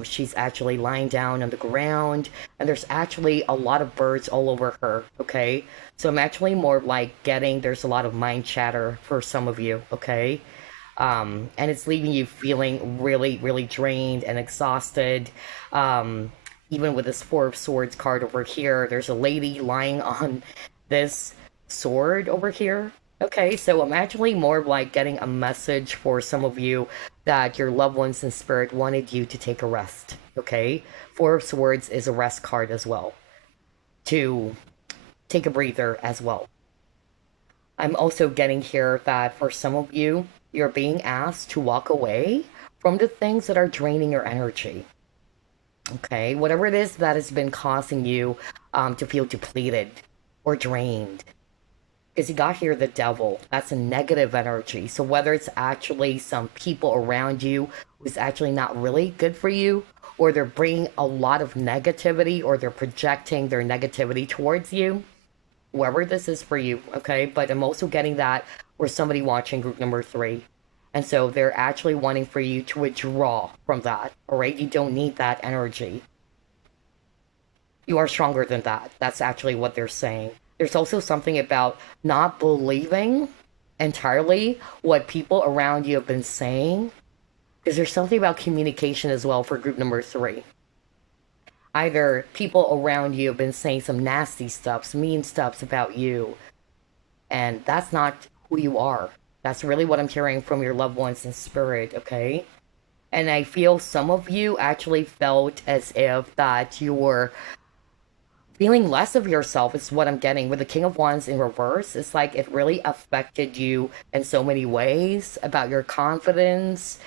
She's actually lying down on the ground, and there's actually a lot of birds all over her, okay? So I'm actually more like getting there's a lot of mind chatter for some of you, okay? And it's leaving you feeling really, really drained and exhausted. Even with this Four of Swords card over here, there's a lady lying on this sword over here. Okay, so I'm actually more like getting a message for some of you that your loved ones in spirit wanted you to take a rest. Okay, Four of Swords is a rest card as well, to take a breather as well. I'm also getting here that for some of you, you're being asked to walk away from the things that are draining your energy. Okay, whatever it is that has been causing you to feel depleted or drained. Because you got here the devil, that's a negative energy. So whether it's actually some people around you who's actually not really good for you, or they're bringing a lot of negativity, or they're projecting their negativity towards you, whoever this is for you, okay? But I'm also getting that we're somebody watching group number three. And so they're actually wanting for you to withdraw from that, all right? You don't need that energy. You are stronger than that. That's actually what they're saying. There's also something about not believing entirely what people around you have been saying, because there's something about communication as well for group number three. Either people around you have been saying some nasty stuff, mean stuff about you, and that's not who you are. That's really what I'm hearing from your loved ones in spirit, okay? And I feel some of you actually felt as if that you're feeling less of yourself is what I'm getting with the King of Wands in reverse. It's like it really affected you in so many ways about your confidence.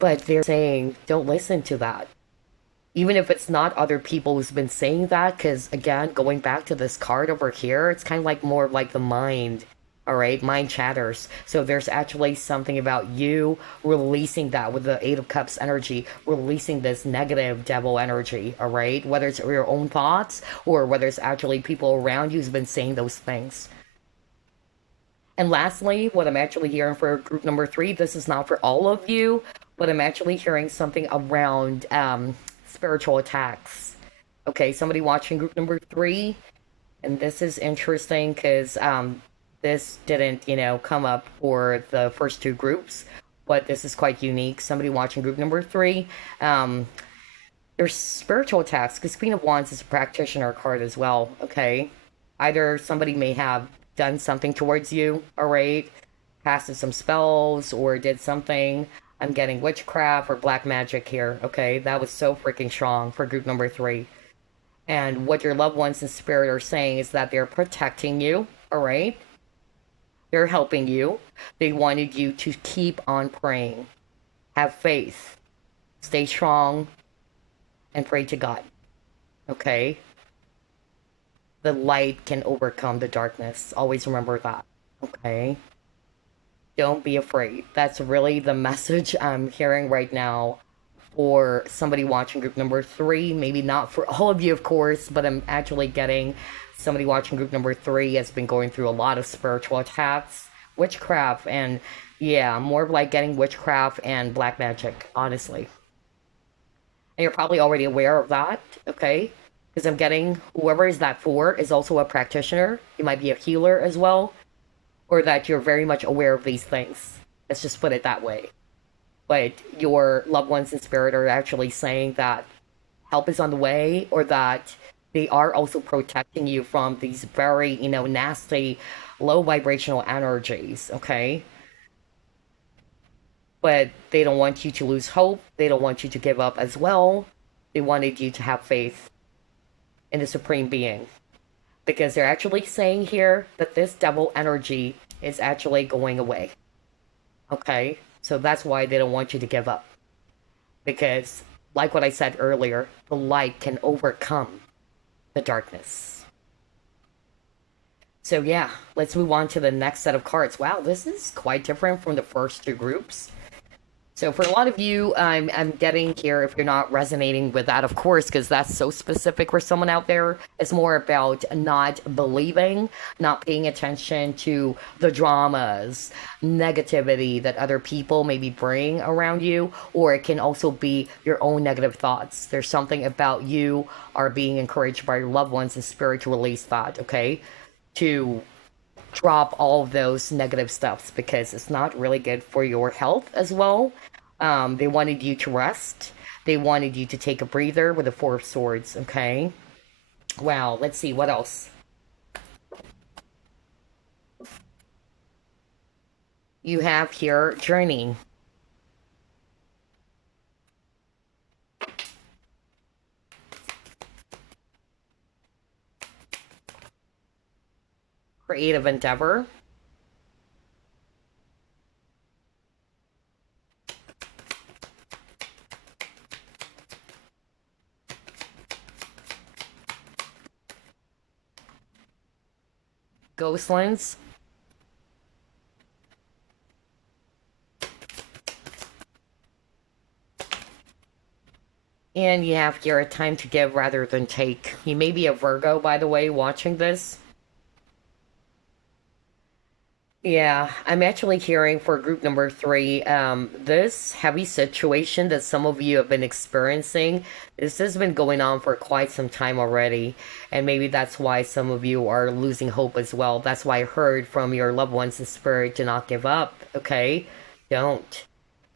But they're saying, don't listen to that. Even if it's not other people who's been saying that, because again, going back to this card over here, it's kind of like more like the mind. All right, mind chatters. So there's actually something about you releasing that with the Eight of Cups energy, releasing this negative devil energy. All right, whether it's your own thoughts or whether it's actually people around you who's been saying those things. And lastly, what I'm actually hearing for group number three, this is not for all of you, but I'm actually hearing something around spiritual attacks. Okay, somebody watching group number three, and this is interesting because this didn't, come up for the first two groups, but this is quite unique. Somebody watching group number three, there's spiritual attacks because Queen of Wands is a practitioner card as well. Okay, either somebody may have done something towards you, all right, casted some spells or did something. I'm getting witchcraft or black magic here. Okay, that was so freaking strong for group number three. And what your loved ones in spirit are saying is that they're protecting you. All right, they're helping you. They wanted you to keep on praying, have faith, stay strong, and pray to God. Okay, the light can overcome the darkness. Always remember that. Okay. Don't be afraid. That's really the message I'm hearing right now for somebody watching group number three. Maybe not for all of you, of course, but I'm actually getting somebody watching group number three has been going through a lot of spiritual attacks, witchcraft, and yeah, more of like getting witchcraft and black magic, honestly. And you're probably already aware of that, okay? Because I'm getting whoever is that for is also a practitioner. You might be a healer as well, or that you're very much aware of these things. Let's just put it that way. But your loved ones in spirit are actually saying that help is on the way, or that they are also protecting you from these very, nasty, low vibrational energies, okay? But they don't want you to lose hope. They don't want you to give up as well. They wanted you to have faith in the Supreme Being. Because they're actually saying here that this devil energy is actually going away. Okay? So that's why they don't want you to give up. Because, like what I said earlier, the light can overcome the darkness. So yeah, let's move on to the next set of cards. Wow, this is quite different from the first two groups. So for a lot of you, I'm getting here, if you're not resonating with that, of course, because that's so specific for someone out there. It's more about not believing, not paying attention to the dramas, negativity that other people maybe bring around you, or it can also be your own negative thoughts. There's something about you are being encouraged by your loved ones in spirit to release that, okay? To drop all of those negative stuffs because it's not really good for your health as well. They wanted you to rest. They wanted you to take a breather with the Four of Swords, okay? Wow, let's see, what else? You have here journey. Creative endeavor. Ghostlands. And you have here a time to give rather than take. You may be a Virgo, by the way, watching this. Yeah, I'm actually hearing for group number three, this heavy situation that some of you have been experiencing, this has been going on for quite some time already. And maybe that's why some of you are losing hope as well. That's why I heard from your loved ones in spirit to not give up, okay? Don't.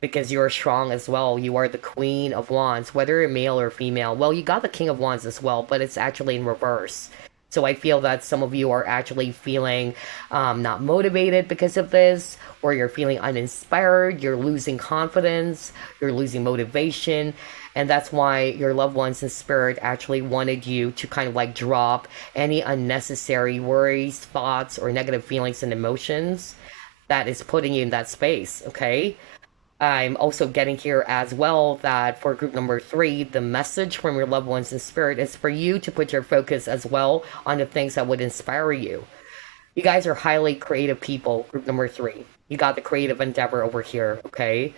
Because you're strong as well. You are the Queen of Wands, whether you're male or female. Well, you got the King of Wands as well, but it's actually in reverse. So I feel that some of you are actually feeling not motivated because of this, or you're feeling uninspired, you're losing confidence, you're losing motivation. And that's why your loved ones in spirit actually wanted you to kind of like drop any unnecessary worries, thoughts, or negative feelings and emotions that is putting you in that space, okay? I'm also getting here as well that for group number three, the message from your loved ones in spirit is for you to put your focus as well on the things that would inspire you. You guys are highly creative people, group number three. You got the creative endeavor over here, okay?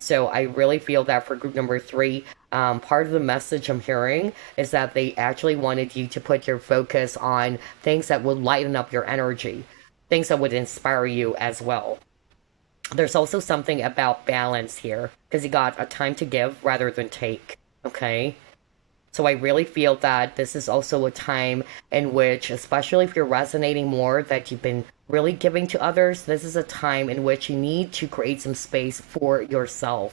So I really feel that for group number three, part of the message I'm hearing is that they actually wanted you to put your focus on things that would lighten up your energy, things that would inspire you as well. There's also something about balance here because you got a time to give rather than take, okay? So I really feel that this is also a time in which, especially if you're resonating more, that you've been really giving to others, this is a time in which you need to create some space for yourself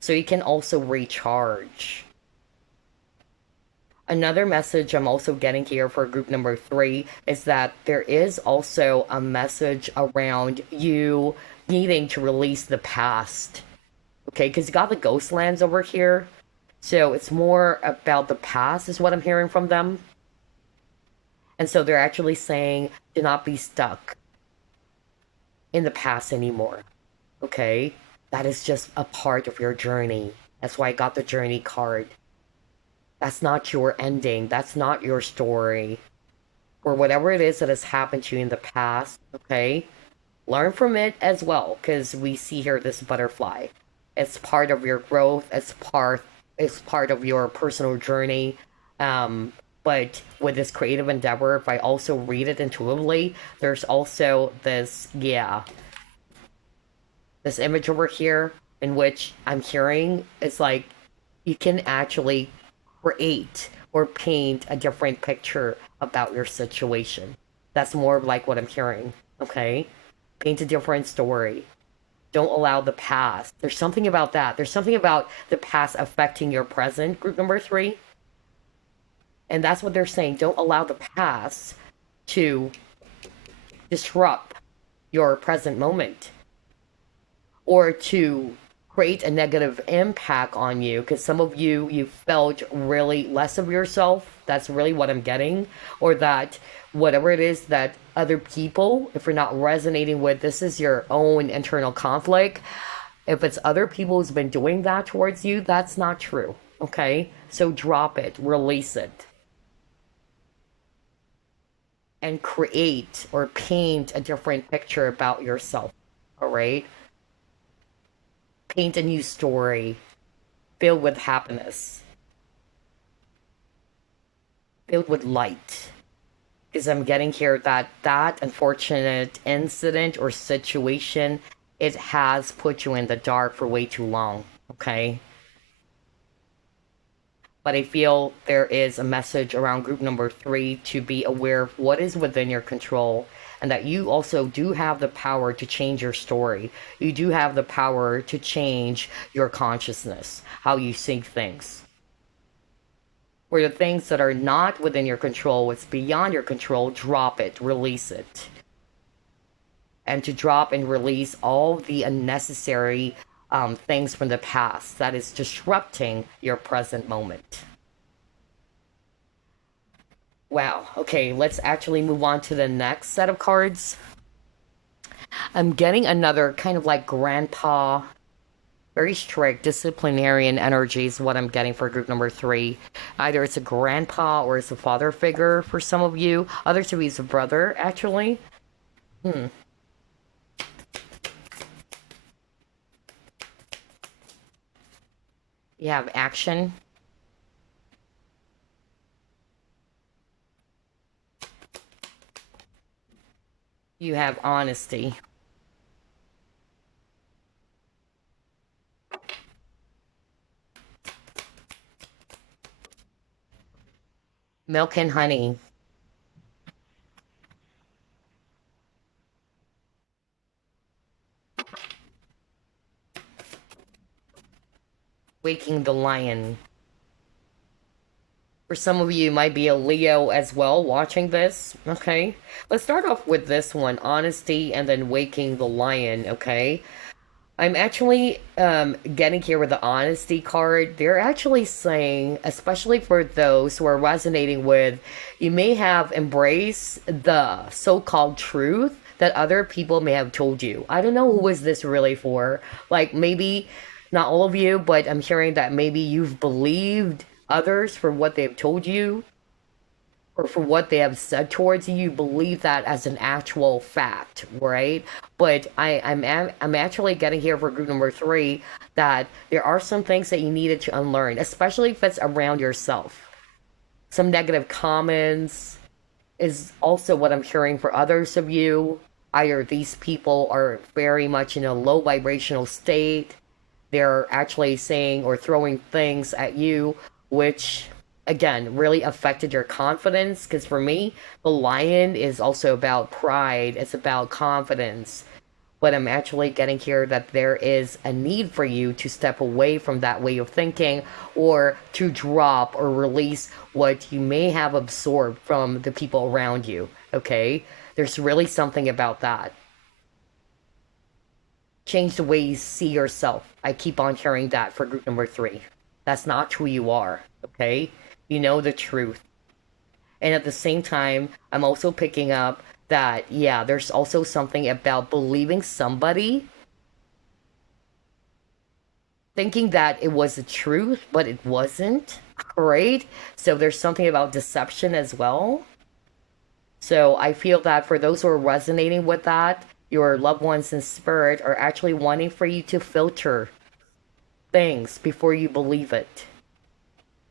so you can also recharge. Another message I'm also getting here for group number three is that there is also a message around you needing to release the past, Okay, because you got the ghost lands over here. So it's more about the past, is what I'm hearing from them. And so they're actually saying, do not be stuck in the past anymore. Okay? That is just a part of your journey. That's why I got the journey card. That's not your ending. That's not your story. Or whatever it is that has happened to you in the past. Okay? Learn from it as well, because we see here this butterfly. It's part of your growth. It's part of your personal journey. But with this creative endeavor, if I also read it intuitively, there's also this, yeah, this image over here in which I'm hearing it's like you can actually create or paint a different picture about your situation. That's more of like what I'm hearing. Okay? Paint a different story. Don't allow the past. There's something about that. There's something about the past affecting your present, group number three. And that's what they're saying. Don't allow the past to disrupt your present moment or to create a negative impact on you, because some of you felt really less of yourself. That's really what I'm getting. Or that whatever it is that other people, if you're not resonating with, this is your own internal conflict. If it's other people who's been doing that towards you, that's not true. Okay, so drop it, release it, and create or paint a different picture about yourself. All right, paint a new story filled with happiness, filled with light. Because I'm getting here that that unfortunate incident or situation, it has put you in the dark for way too long. Okay, but I feel there is a message around group number three to be aware of what is within your control, and that you also do have the power to change your story. You do have the power to change your consciousness, how you see things. For the things that are not within your control, it's beyond your control, drop it, release it. And to drop and release all the unnecessary things from the past that is disrupting your present moment. Wow. Okay, let's actually move on to the next set of cards. I'm getting another kind of like grandpa, very strict disciplinarian energy is what I'm getting for group number three. Either it's a grandpa or it's a father figure for some of you. Others of you is a brother, actually. Hmm. You have action. You have honesty. Milk and honey. Waking the lion. For some of you, might be a Leo as well watching this. Okay. Let's start off with this one, honesty, and then waking the lion. Okay. I'm actually getting here with the honesty card. They're actually saying, especially for those who are resonating with, you may have embraced the so-called truth that other people may have told you. I don't know who is this really for. Like maybe not all of you, but I'm hearing that maybe you've believed others for what they've told you or for what they have said towards you, you believe that as an actual fact, right? But I'm actually getting here for group number three that there are some things that you needed to unlearn, especially if it's around yourself. Some negative comments is also what I'm hearing for others of you. Either these people are very much in a low vibrational state, they're actually saying or throwing things at you, which again really affected your confidence. Because for me, the lion is also about pride, it's about confidence. But I'm actually getting here that there is a need for you to step away from that way of thinking or to drop or release what you may have absorbed from the people around you. Okay? There's really something about that. Change the way you see yourself. I keep on hearing that for group number three. That's not who you are, okay? You know the truth. And at the same time, I'm also picking up that, yeah, there's also something about believing somebody, thinking that it was the truth, but it wasn't, right? So there's something about deception as well. So I feel that for those who are resonating with that, your loved ones in spirit are actually wanting for you to filter things before you believe it.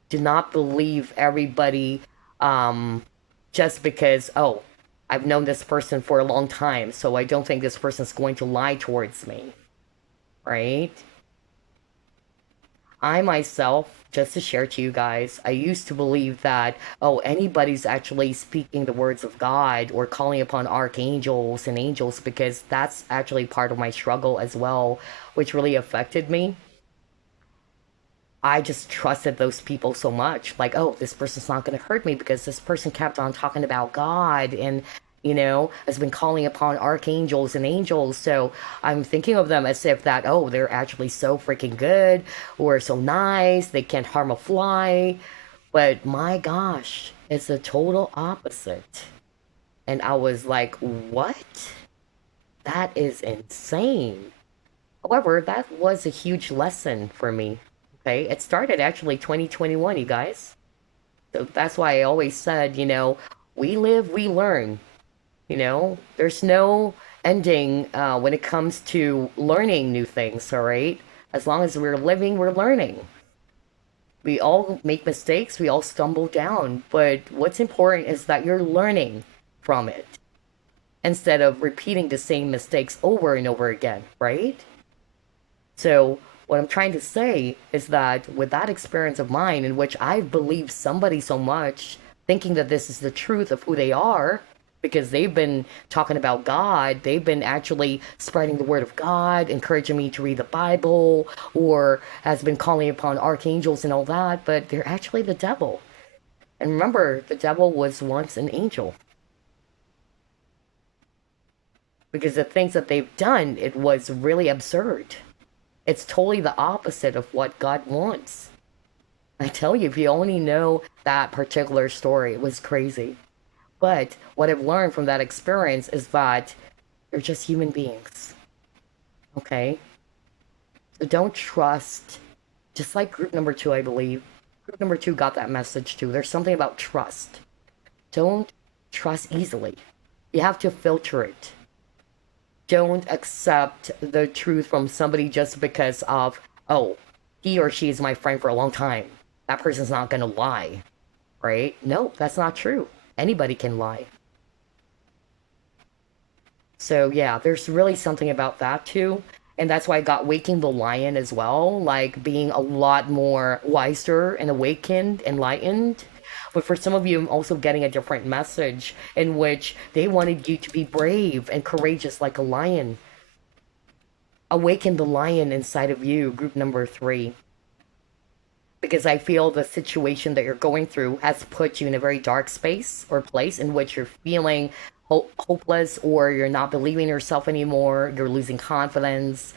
Do not believe everybody um, just because, oh, I've known this person for a long time, so I don't think this person's going to lie towards me, right? I myself, just to share to you guys, I used to believe that, oh, anybody's actually speaking the words of God or calling upon archangels and angels because that's actually part of my struggle as well, which really affected me. I just trusted those people so much. Like, oh, this person's not going to hurt me because this person kept on talking about God and, has been calling upon archangels and angels. So I'm thinking of them as if that, oh, they're actually so freaking good or so nice. They can't harm a fly. But my gosh, it's the total opposite. And I was like, what? That is insane. However, that was a huge lesson for me. Okay, it started actually 2021, you guys. So that's why I always said, we live, we learn. There's no ending when it comes to learning new things, all right? As long as we're living, we're learning. We all make mistakes, we all stumble down, but what's important is that you're learning from it instead of repeating the same mistakes over and over again, right? So, what I'm trying to say is that with that experience of mine, in which I've believed somebody so much, thinking that this is the truth of who they are, because they've been talking about God, they've been actually spreading the word of God, encouraging me to read the Bible, or has been calling upon archangels and all that, but they're actually the devil. And remember, the devil was once an angel. Because the things that they've done, it was really absurd. It's totally the opposite of what God wants. I tell you, if you only know that particular story, it was crazy. But what I've learned from that experience is that they're just human beings. Okay? So don't trust, just like group number two, I believe. Group number two got that message too. There's something about trust. Don't trust easily. You have to filter it. Don't accept the truth from somebody just because of, oh, he or she is my friend for a long time. That person's not going to lie, right? No, that's not true. Anybody can lie. So, yeah, there's really something about that too. And that's why I got Waking the Lion as well, like being a lot more wiser and awakened, enlightened. But for some of you, I'm also getting a different message in which they wanted you to be brave and courageous like a lion. Awaken the lion inside of you, group number three. Because I feel the situation that you're going through has put you in a very dark space or place in which you're feeling hopeless or you're not believing yourself anymore, you're losing confidence.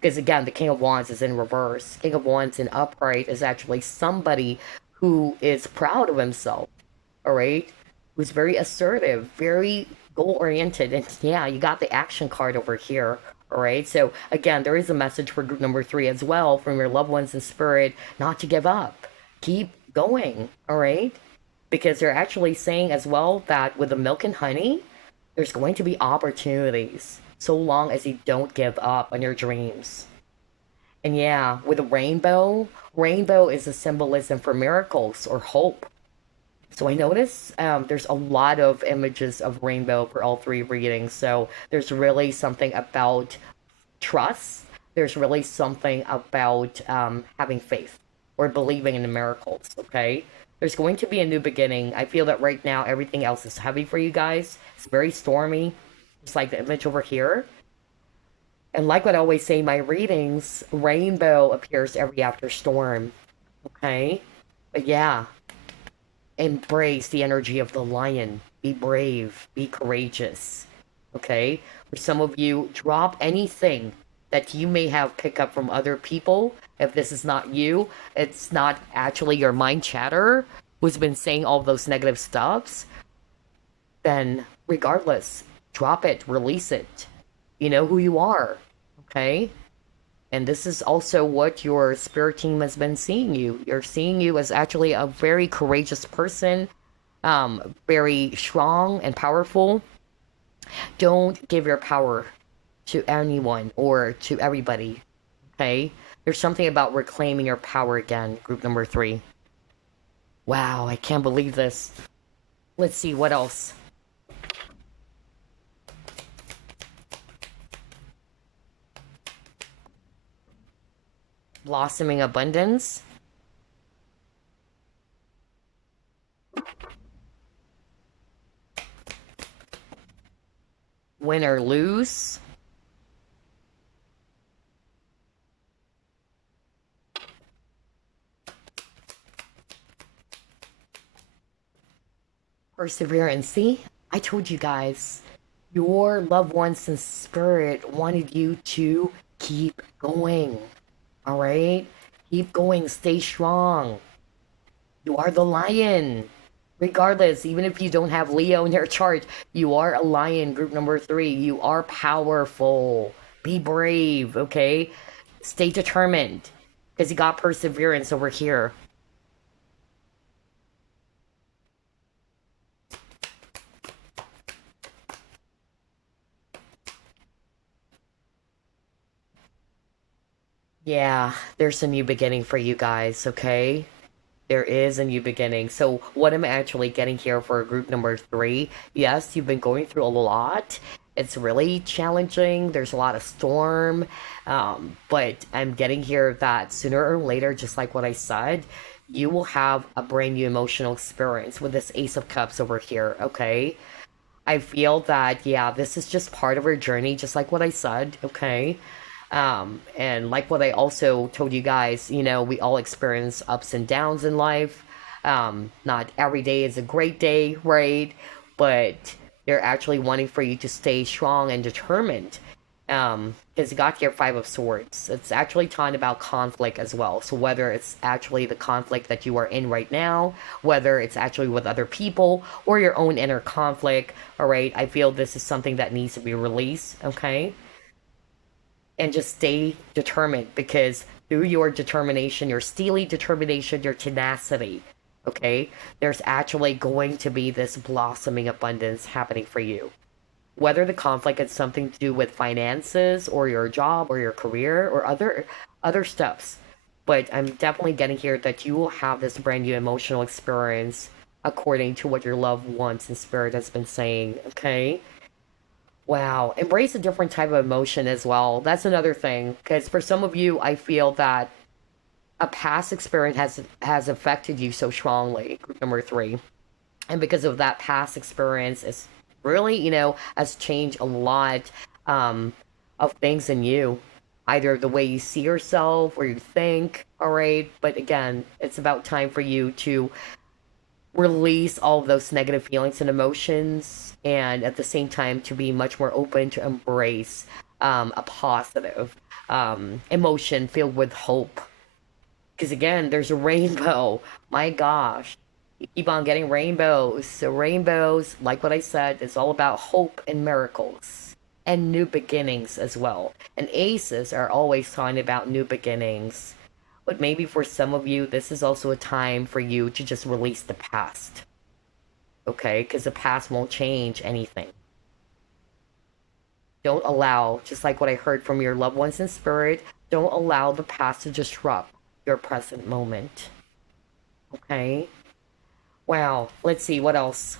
Because again, the King of Wands is in reverse. King of Wands in upright is actually somebody who is proud of himself, all right? Who's very assertive, very goal oriented. And yeah, you got the action card over here, all right? So again, there is a message for group number three as well from your loved ones in spirit not to give up. Keep going, all right? Because they're actually saying as well that with the milk and honey, there's going to be opportunities so long as you don't give up on your dreams. And yeah, with a rainbow, rainbow is a symbolism for miracles or hope. So I notice there's a lot of images of rainbow for all three readings. So there's really something about trust. There's really something about having faith or believing in the miracles. Okay. There's going to be a new beginning. I feel that right now everything else is heavy for you guys. It's very stormy. Just like the image over here. And like what I always say in my readings, rainbow appears every after storm. Okay? But yeah, embrace the energy of the lion. Be brave. Be courageous. Okay? For some of you, drop anything that you may have picked up from other people. If this is not you, it's not actually your mind chatter who's been saying all those negative stuffs, then regardless, drop it, release it. You know who you are, okay? And this is also what your spirit team has been seeing you. You're seeing you as actually a very courageous person, very strong and powerful. Don't give your power to anyone or to everybody, okay? There's something about reclaiming your power again, group number 3. Wow, I can't believe this. Let's see, what else? Blossoming abundance. Win or lose. Perseverance. See, I told you guys, your loved ones in spirit wanted you to keep going. All right? Keep going. Stay strong. You are the lion. Regardless, even if you don't have Leo in your chart, you are a lion, group number 3. You are powerful. Be brave, okay? Stay determined. Because you got perseverance over here. Yeah, there's a new beginning for you guys, okay? There is a new beginning. So, what I'm actually getting here for group number 3, yes, you've been going through a lot. It's really challenging. There's a lot of storm. But I'm getting here that sooner or later, just like what I said, you will have a brand new emotional experience with this Ace of Cups over here, okay? I feel that, yeah, this is just part of our journey, just like what I said, okay? And like what I also told you guys, you know, we all experience ups and downs in life. Not every day is a great day, right? But they're actually wanting for you to stay strong and determined. Because you got your Five of Swords. It's actually talking about conflict as well. So whether it's actually the conflict that you are in right now, whether it's actually with other people or your own inner conflict, all right, I feel this is something that needs to be released, okay? And just stay determined because through your determination, your steely determination, your tenacity, okay, there's actually going to be this blossoming abundance happening for you. Whether the conflict is something to do with finances or your job or your career or other stuffs. But I'm definitely getting here that you will have this brand new emotional experience according to what your loved ones in spirit has been saying, okay? Wow, embrace a different type of emotion as well. That's another thing, because for some of you, I feel that a past experience has affected you so strongly. Group number 3, and because of that past experience, it's really has changed a lot um, of things in you, either the way you see yourself or you think. All right, but again, it's about time for you to release all of those negative feelings and emotions, and at the same time to be much more open to embrace a positive emotion filled with hope. Because again, there's a rainbow. My gosh, you keep on getting rainbows. So rainbows, like what I said, is all about hope and miracles and new beginnings as well. And aces are always talking about new beginnings. But maybe for some of you, this is also a time for you to just release the past. Okay? Because the past won't change anything. Don't allow, just like what I heard from your loved ones in spirit, don't allow the past to disrupt your present moment. Okay? Wow. Let's see, what else?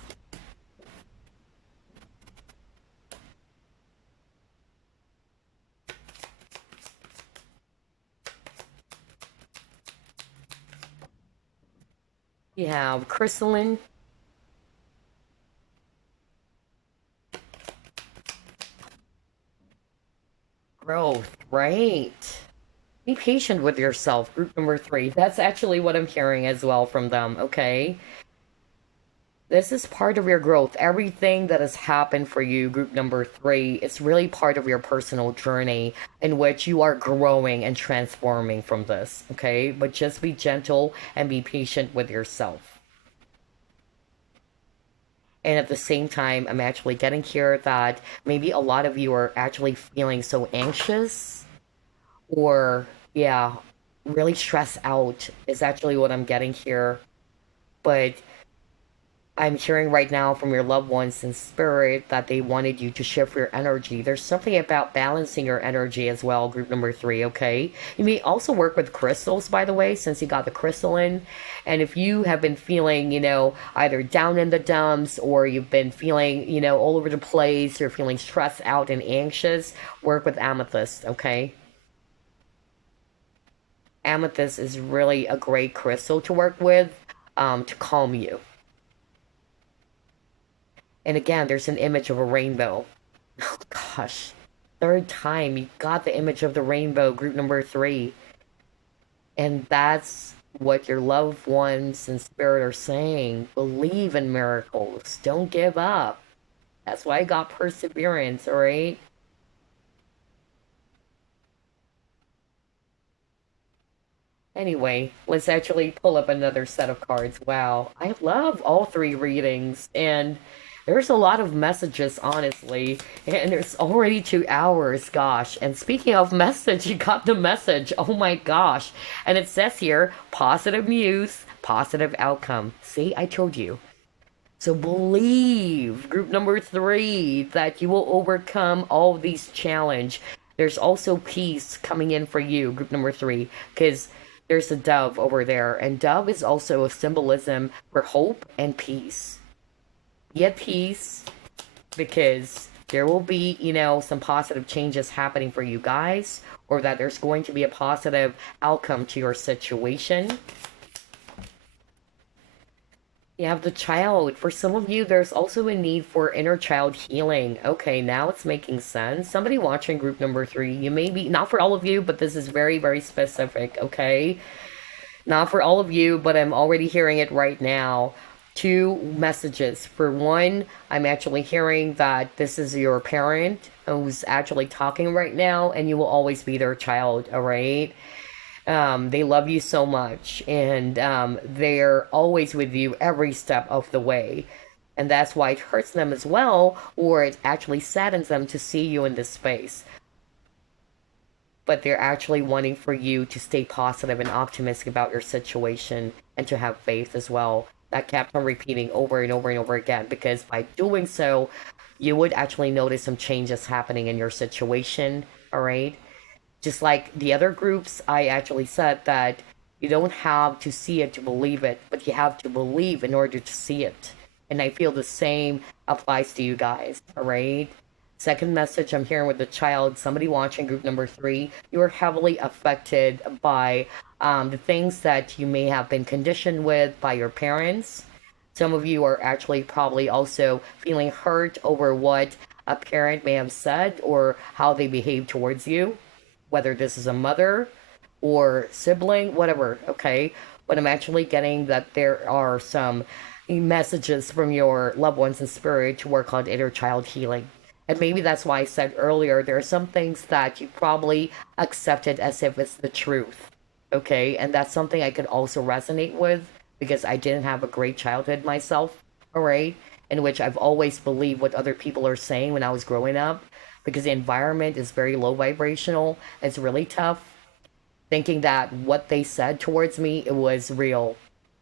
You have crystalline. Growth, right? Be patient with yourself, group number 3. That's actually what I'm hearing as well from them, okay? This is part of your growth. Everything that has happened for you, group number three, it's really part of your personal journey in which you are growing and transforming from this, okay? But just be gentle and be patient with yourself. And at the same time, I'm actually getting here that maybe a lot of you are actually feeling so anxious or, yeah, really stressed out is actually what I'm getting here. But I'm hearing right now from your loved ones in spirit that they wanted you to shift your energy. There's something about balancing your energy as well, group number three, okay? You may also work with crystals, by the way, since you got the crystal in. And if you have been feeling, either down in the dumps or you've been feeling, all over the place, you're feeling stressed out and anxious, work with amethyst, okay? Amethyst is really a great crystal to work with to calm you. And again, there's an image of a rainbow. Oh gosh. Third time you got the image of the rainbow, group number three. And that's what your loved ones in spirit are saying. Believe in miracles. Don't give up. That's why I got perseverance, alright? Anyway, let's actually pull up another set of cards. Wow, I love all three readings, and there's a lot of messages, honestly. And it's already 2 hours, gosh. And speaking of message, you got the message. Oh my gosh. And it says here positive news, positive outcome. See, I told you. So believe, group number three, that you will overcome all these challenge. There's also peace coming in for you, group number three, because there's a dove over there, and dove is also a symbolism for hope and peace. Be at peace because there will be, some positive changes happening for you guys, or that there's going to be a positive outcome to your situation. You have the child. For some of you, there's also a need for inner child healing. Okay, now it's making sense. Somebody watching group number three, you may be, not for all of you, but this is very, very specific, okay? Not for all of you, but I'm already hearing it right now. Two messages. For one, I'm actually hearing that this is your parent who's actually talking right now, and you will always be their child, all right? They love you so much, and they're always with you every step of the way. And that's why it hurts them as well, or it actually saddens them to see you in this space. But they're actually wanting for you to stay positive and optimistic about your situation and to have faith as well. That kept on repeating over and over and over again, because by doing so, you would actually notice some changes happening in your situation, all right? Just like the other groups, I actually said that you don't have to see it to believe it, but you have to believe in order to see it. And I feel the same applies to you guys, all right? Second message I'm hearing with the child, somebody watching group number three, you are heavily affected by the things that you may have been conditioned with by your parents. Some of you are actually probably also feeling hurt over what a parent may have said or how they behave towards you, whether this is a mother or sibling, whatever, okay? But I'm actually getting that there are some messages from your loved ones in spirit to work on inner child healing. And maybe that's why I said earlier there are some things that you probably accepted as if it's the truth, okay? And that's something I could also resonate with because I didn't have a great childhood myself, all right? In which I've always believed what other people are saying when I was growing up because the environment is very low vibrational. It's really tough thinking that what they said towards me it was real.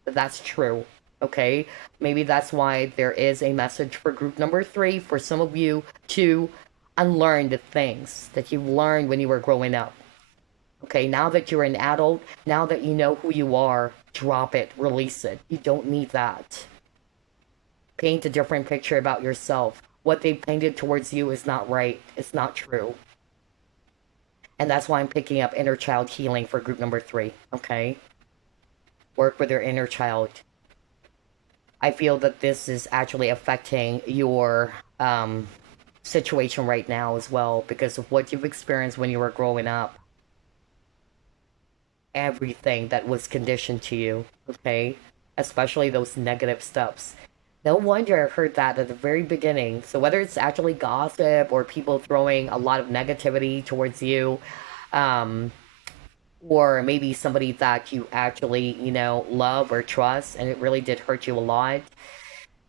That's true. Okay? Maybe that's why there is a message for group number three for some of you to unlearn the things that you learned when you were growing up. Okay, now that you're an adult, now that you know who you are, drop it, release it. You don't need that. Paint a different picture about yourself. What they painted towards you is not right. It's not true. And that's why I'm picking up inner child healing for group number three. Okay? Work with your inner child. I feel that this is actually affecting your situation right now as well because of what you've experienced when you were growing up. Everything that was conditioned to you. Okay? Especially those negative steps. No wonder I've heard that at the very beginning. So whether it's actually gossip or people throwing a lot of negativity towards you, um, or maybe somebody that you actually, love or trust, and it really did hurt you a lot.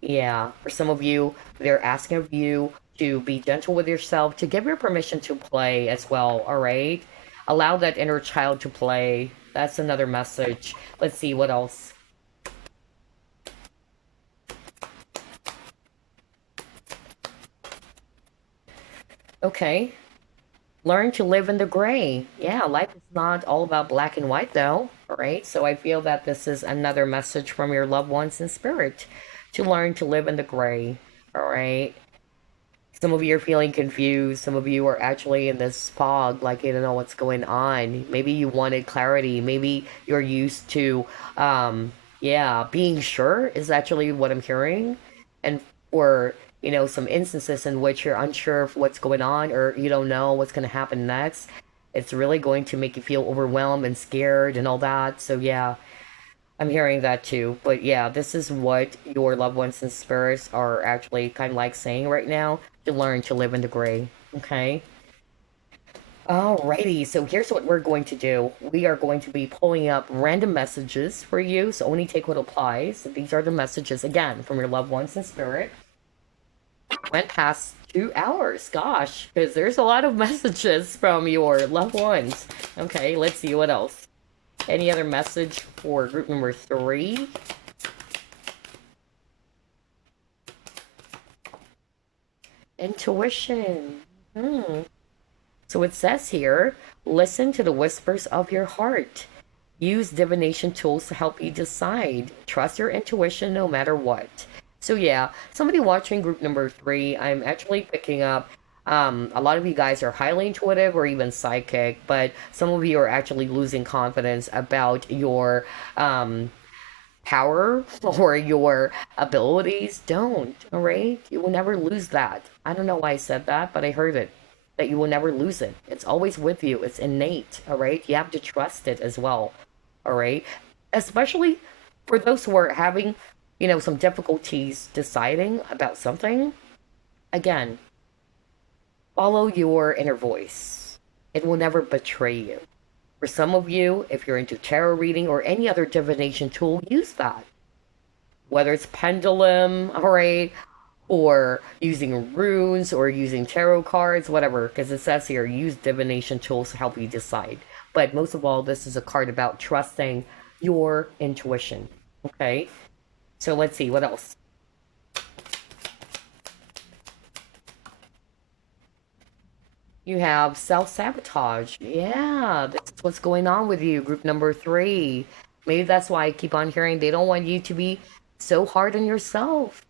Yeah, for some of you, they're asking of you to be gentle with yourself, to give your permission to play as well, all right? Allow that inner child to play. That's another message. Let's see what else. Okay. Learn to live in the gray. Yeah, life is not all about black and white, though. All right. So I feel that this is another message from your loved ones in spirit to learn to live in the gray. All right. Some of you are feeling confused. Some of you are actually in this fog, like you don't know what's going on. Maybe you wanted clarity. Maybe you're used to, yeah, being sure is actually what I'm hearing. And for, some instances in which you're unsure of what's going on or you don't know what's going to happen next, it's really going to make you feel overwhelmed and scared and all that. So, yeah, I'm hearing that too. But yeah, this is what your loved ones and spirits are actually kind of like saying right now, to learn to live in the gray. Okay. Alrighty, so here's what we're going to do. We are going to be pulling up random messages for you, so only take what applies. These are the messages, again, from your loved ones in spirit. Went past 2 hours, gosh, because there's a lot of messages from your loved ones. Okay, let's see what else. Any other message for group number 3? Intuition. Hmm. So it says here, listen to the whispers of your heart. Use divination tools to help you decide. Trust your intuition no matter what. So yeah, somebody watching group number 3, I'm actually picking up a lot of you guys are highly intuitive or even psychic, but some of you are actually losing confidence about your power or your abilities. Don't, all right? You will never lose that. I don't know why I said that, but I heard it. That you will never lose it. It's always with you. It's innate, all right? You have to trust it as well, all right? Especially for those who are having, some difficulties deciding about something. Again, follow your inner voice. It will never betray you. For some of you, if you're into tarot reading or any other divination tool, use that. Whether it's pendulum, all right, or using runes or using tarot cards, whatever, because it says here, use divination tools to help you decide. But most of all, this is a card about trusting your intuition. Okay, so let's see what else. You have self sabotage. Yeah, that's what's going on with you, group number 3. Maybe that's why I keep on hearing they don't want you to be so hard on yourself.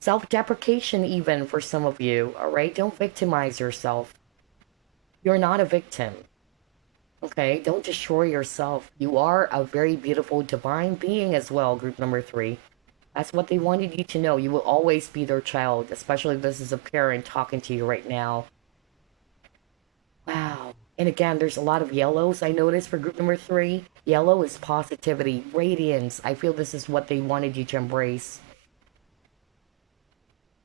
Self deprecation, even for some of you, all right? Don't victimize yourself. You're not a victim, okay? Don't destroy yourself. You are a very beautiful divine being as well, group number 3. That's what they wanted you to know. You will always be their child, especially if this is a parent talking to you right now. Wow. And again, there's a lot of yellows I noticed for group number 3. Yellow is positivity, radiance. I feel this is what they wanted you to embrace.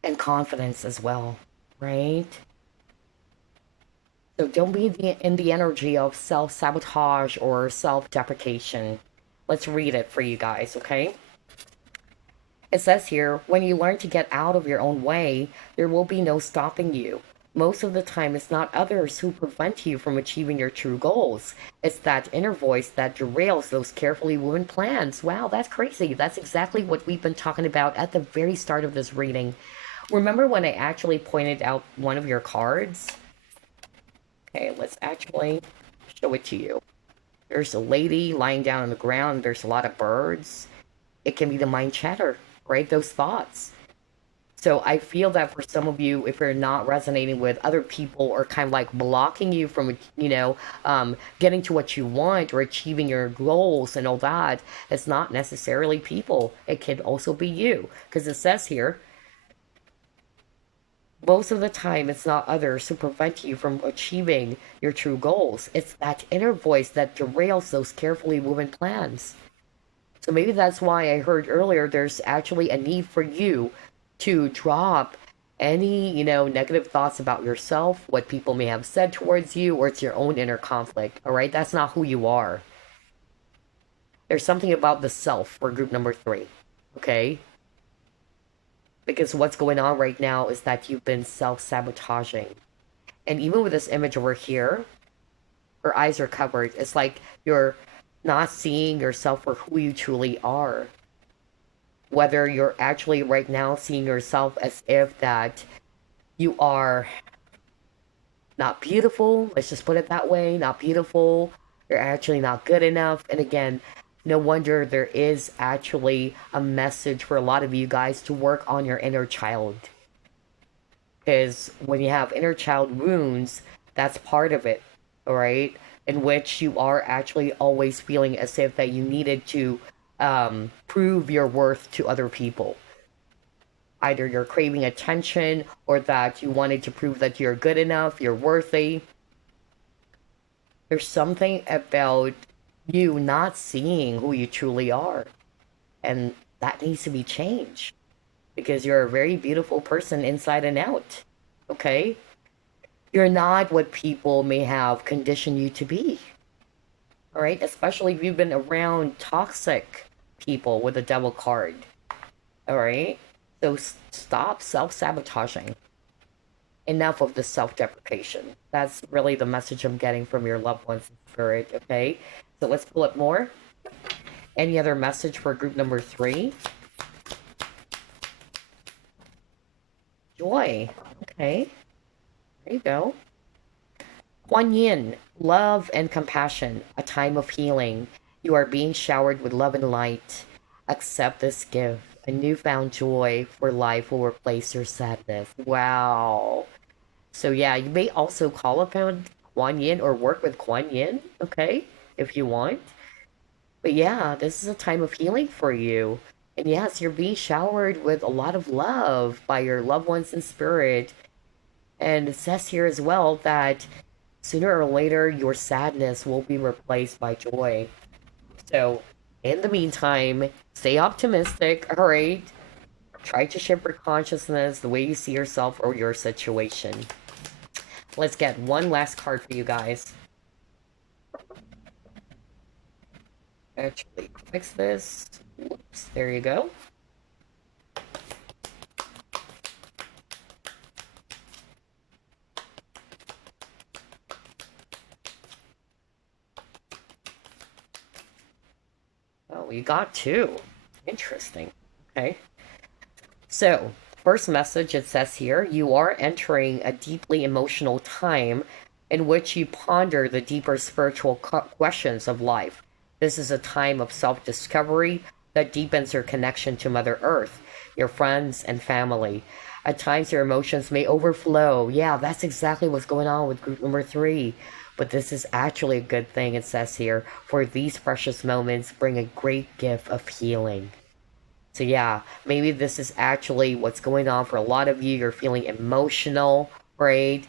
And confidence as well, right? So don't be in the energy of self sabotage or self deprecation. Let's read it for you guys, okay? It says here, when you learn to get out of your own way, there will be no stopping you. Most of the time, it's not others who prevent you from achieving your true goals. It's that inner voice that derails those carefully woven plans. Wow, that's crazy. That's exactly what we've been talking about at the very start of this reading. Remember when I actually pointed out one of your cards? Okay, let's actually show it to you. There's a lady lying down on the ground. There's a lot of birds. It can be the mind chatter, right? Those thoughts. So I feel that for some of you, if you're not resonating with other people or kind of like blocking you from, getting to what you want or achieving your goals and all that, it's not necessarily people. It could also be you. Because it says here, most of the time, it's not others who prevent you from achieving your true goals. It's that inner voice that derails those carefully woven plans. So maybe that's why I heard earlier there's actually a need for you to drop any, negative thoughts about yourself, what people may have said towards you, or it's your own inner conflict. All right, that's not who you are. There's something about the self for group number three. Okay, because what's going on right now is that you've been self-sabotaging. And even with this image over here, her eyes are covered. It's like you're not seeing yourself for who you truly are. Whether you're actually right now seeing yourself as if that you are not beautiful, let's just put it that way, not beautiful, you're actually not good enough. And again, no wonder there is actually a message for a lot of you guys to work on your inner child. Because when you have inner child wounds, that's part of it, all right? In which you are actually always feeling as if that you needed to prove your worth to other people. Either you're craving attention or that you wanted to prove that you're good enough, you're worthy. There's something about you not seeing who you truly are. And that needs to be changed because you're a very beautiful person inside and out. Okay? You're not what people may have conditioned you to be. All right? Especially if you've been around toxic people with a devil card. All right? So stop self sabotaging. Enough of the self deprecation. That's really the message I'm getting from your loved ones in spirit. Okay? So let's pull up more. Any other message for group number three? Joy. Okay. There you go. Kuan Yin, love and compassion, a time of healing. You are being showered with love and light. Accept this gift. A newfound joy for life will replace your sadness. Wow. So yeah, you may also call upon Kuan Yin or work with Kuan Yin, okay, if you want. But yeah, this is a time of healing for you. And yes, you're being showered with a lot of love by your loved ones in spirit. And it says here as well that sooner or later your sadness will be replaced by joy. So, in the meantime, stay optimistic, all right? Try to shift your consciousness the way you see yourself or your situation. Let's get one last card for you guys. Actually, fix this. Whoops, there you go. Oh, you got two. Interesting. Okay. So, first message it says here you are entering a deeply emotional time in which you ponder the deeper spiritual questions of life. This is a time of self discovery that deepens your connection to Mother Earth, your friends, and family. At times, your emotions may overflow. Yeah, that's exactly what's going on with group number three. But this is actually a good thing, it says here, for these precious moments bring a great gift of healing. So yeah, maybe this is actually what's going on for a lot of you. You're feeling emotional, right?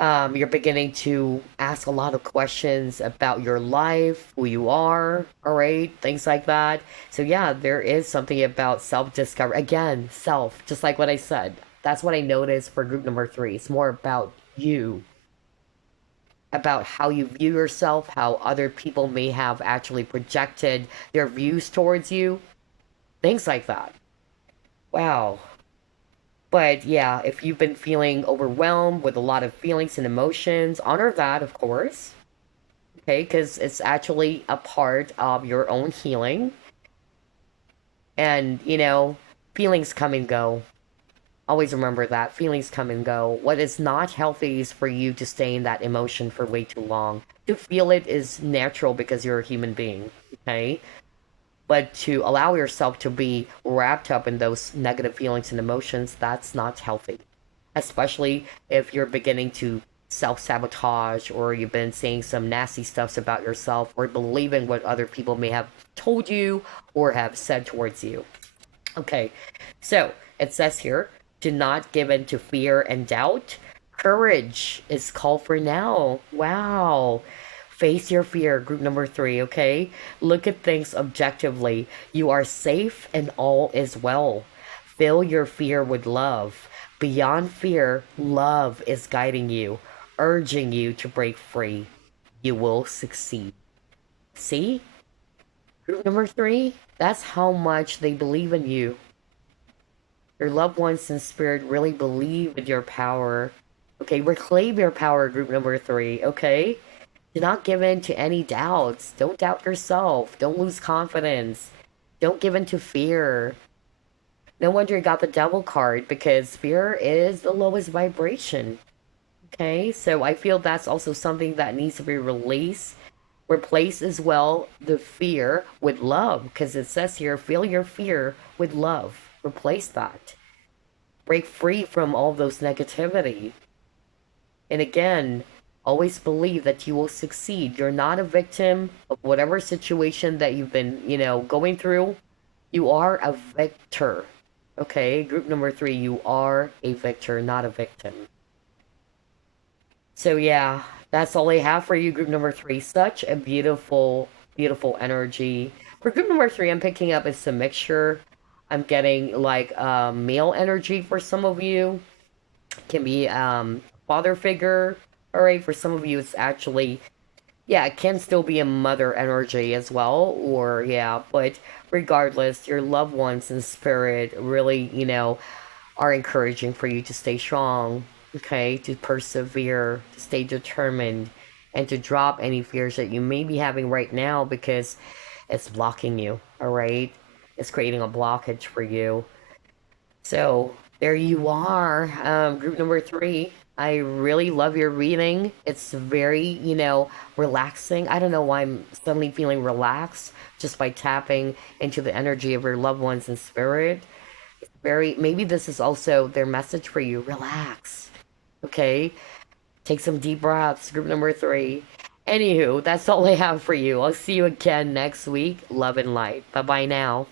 You're beginning to ask a lot of questions about your life, who you are, all right? Things like that. So yeah, there is something about self-discovery. Again, self, just like what I said. That's what I noticed for group number three. It's more about you, about how you view yourself, how other people may have actually projected their views towards you, things like that. Wow. But yeah, if you've been feeling overwhelmed with a lot of feelings and emotions, honor that, of course. Okay, because it's actually a part of your own healing. And, feelings come and go. Always remember that. Feelings come and go. What is not healthy is for you to stay in that emotion for way too long. To feel it is natural because you're a human being. Okay? But to allow yourself to be wrapped up in those negative feelings and emotions, that's not healthy. Especially if you're beginning to self sabotage or you've been saying some nasty stuffs about yourself or believing what other people may have told you or have said towards you. Okay, so it says here do not give in to fear and doubt. Courage is called for now. Wow. Face your fear, group number three, okay? Look at things objectively. You are safe and all is well. Fill your fear with love. Beyond fear, love is guiding you, urging you to break free. You will succeed. See? Group number three, that's how much they believe in you. Your loved ones in spirit really believe in your power. Okay, reclaim your power, group number three, okay? Do not give in to any doubts. Don't doubt yourself. Don't lose confidence. Don't give in to fear. No wonder you got the devil card because fear is the lowest vibration. Okay, so I feel that's also something that needs to be released. Replace as well the fear with love because it says here, feel your fear with love. Replace that. Break free from all those negativity. And again, always believe that you will succeed. You're not a victim of whatever situation that you've been, going through. You are a victor. Okay, group number three, you are a victor, not a victim. So yeah, that's all I have for you, group number three. Such a beautiful, beautiful energy. For group number three, I'm picking up it's a mixture. I'm getting like male energy for some of you. Can be father figure. All right, for some of you, it's actually, yeah, it can still be a mother energy as well. Or, yeah, but regardless, your loved ones in spirit really, are encouraging for you to stay strong, okay, to persevere, to stay determined, and to drop any fears that you may be having right now because it's blocking you, all right? It's creating a blockage for you. So there you are, group number three. I really love your reading. It's very, relaxing. I don't know why I'm suddenly feeling relaxed just by tapping into the energy of your loved ones in spirit. Very, maybe this is also their message for you. Relax. Okay? Take some deep breaths. Group number three. Anywho, that's all I have for you. I'll see you again next week. Love and light. Bye bye now.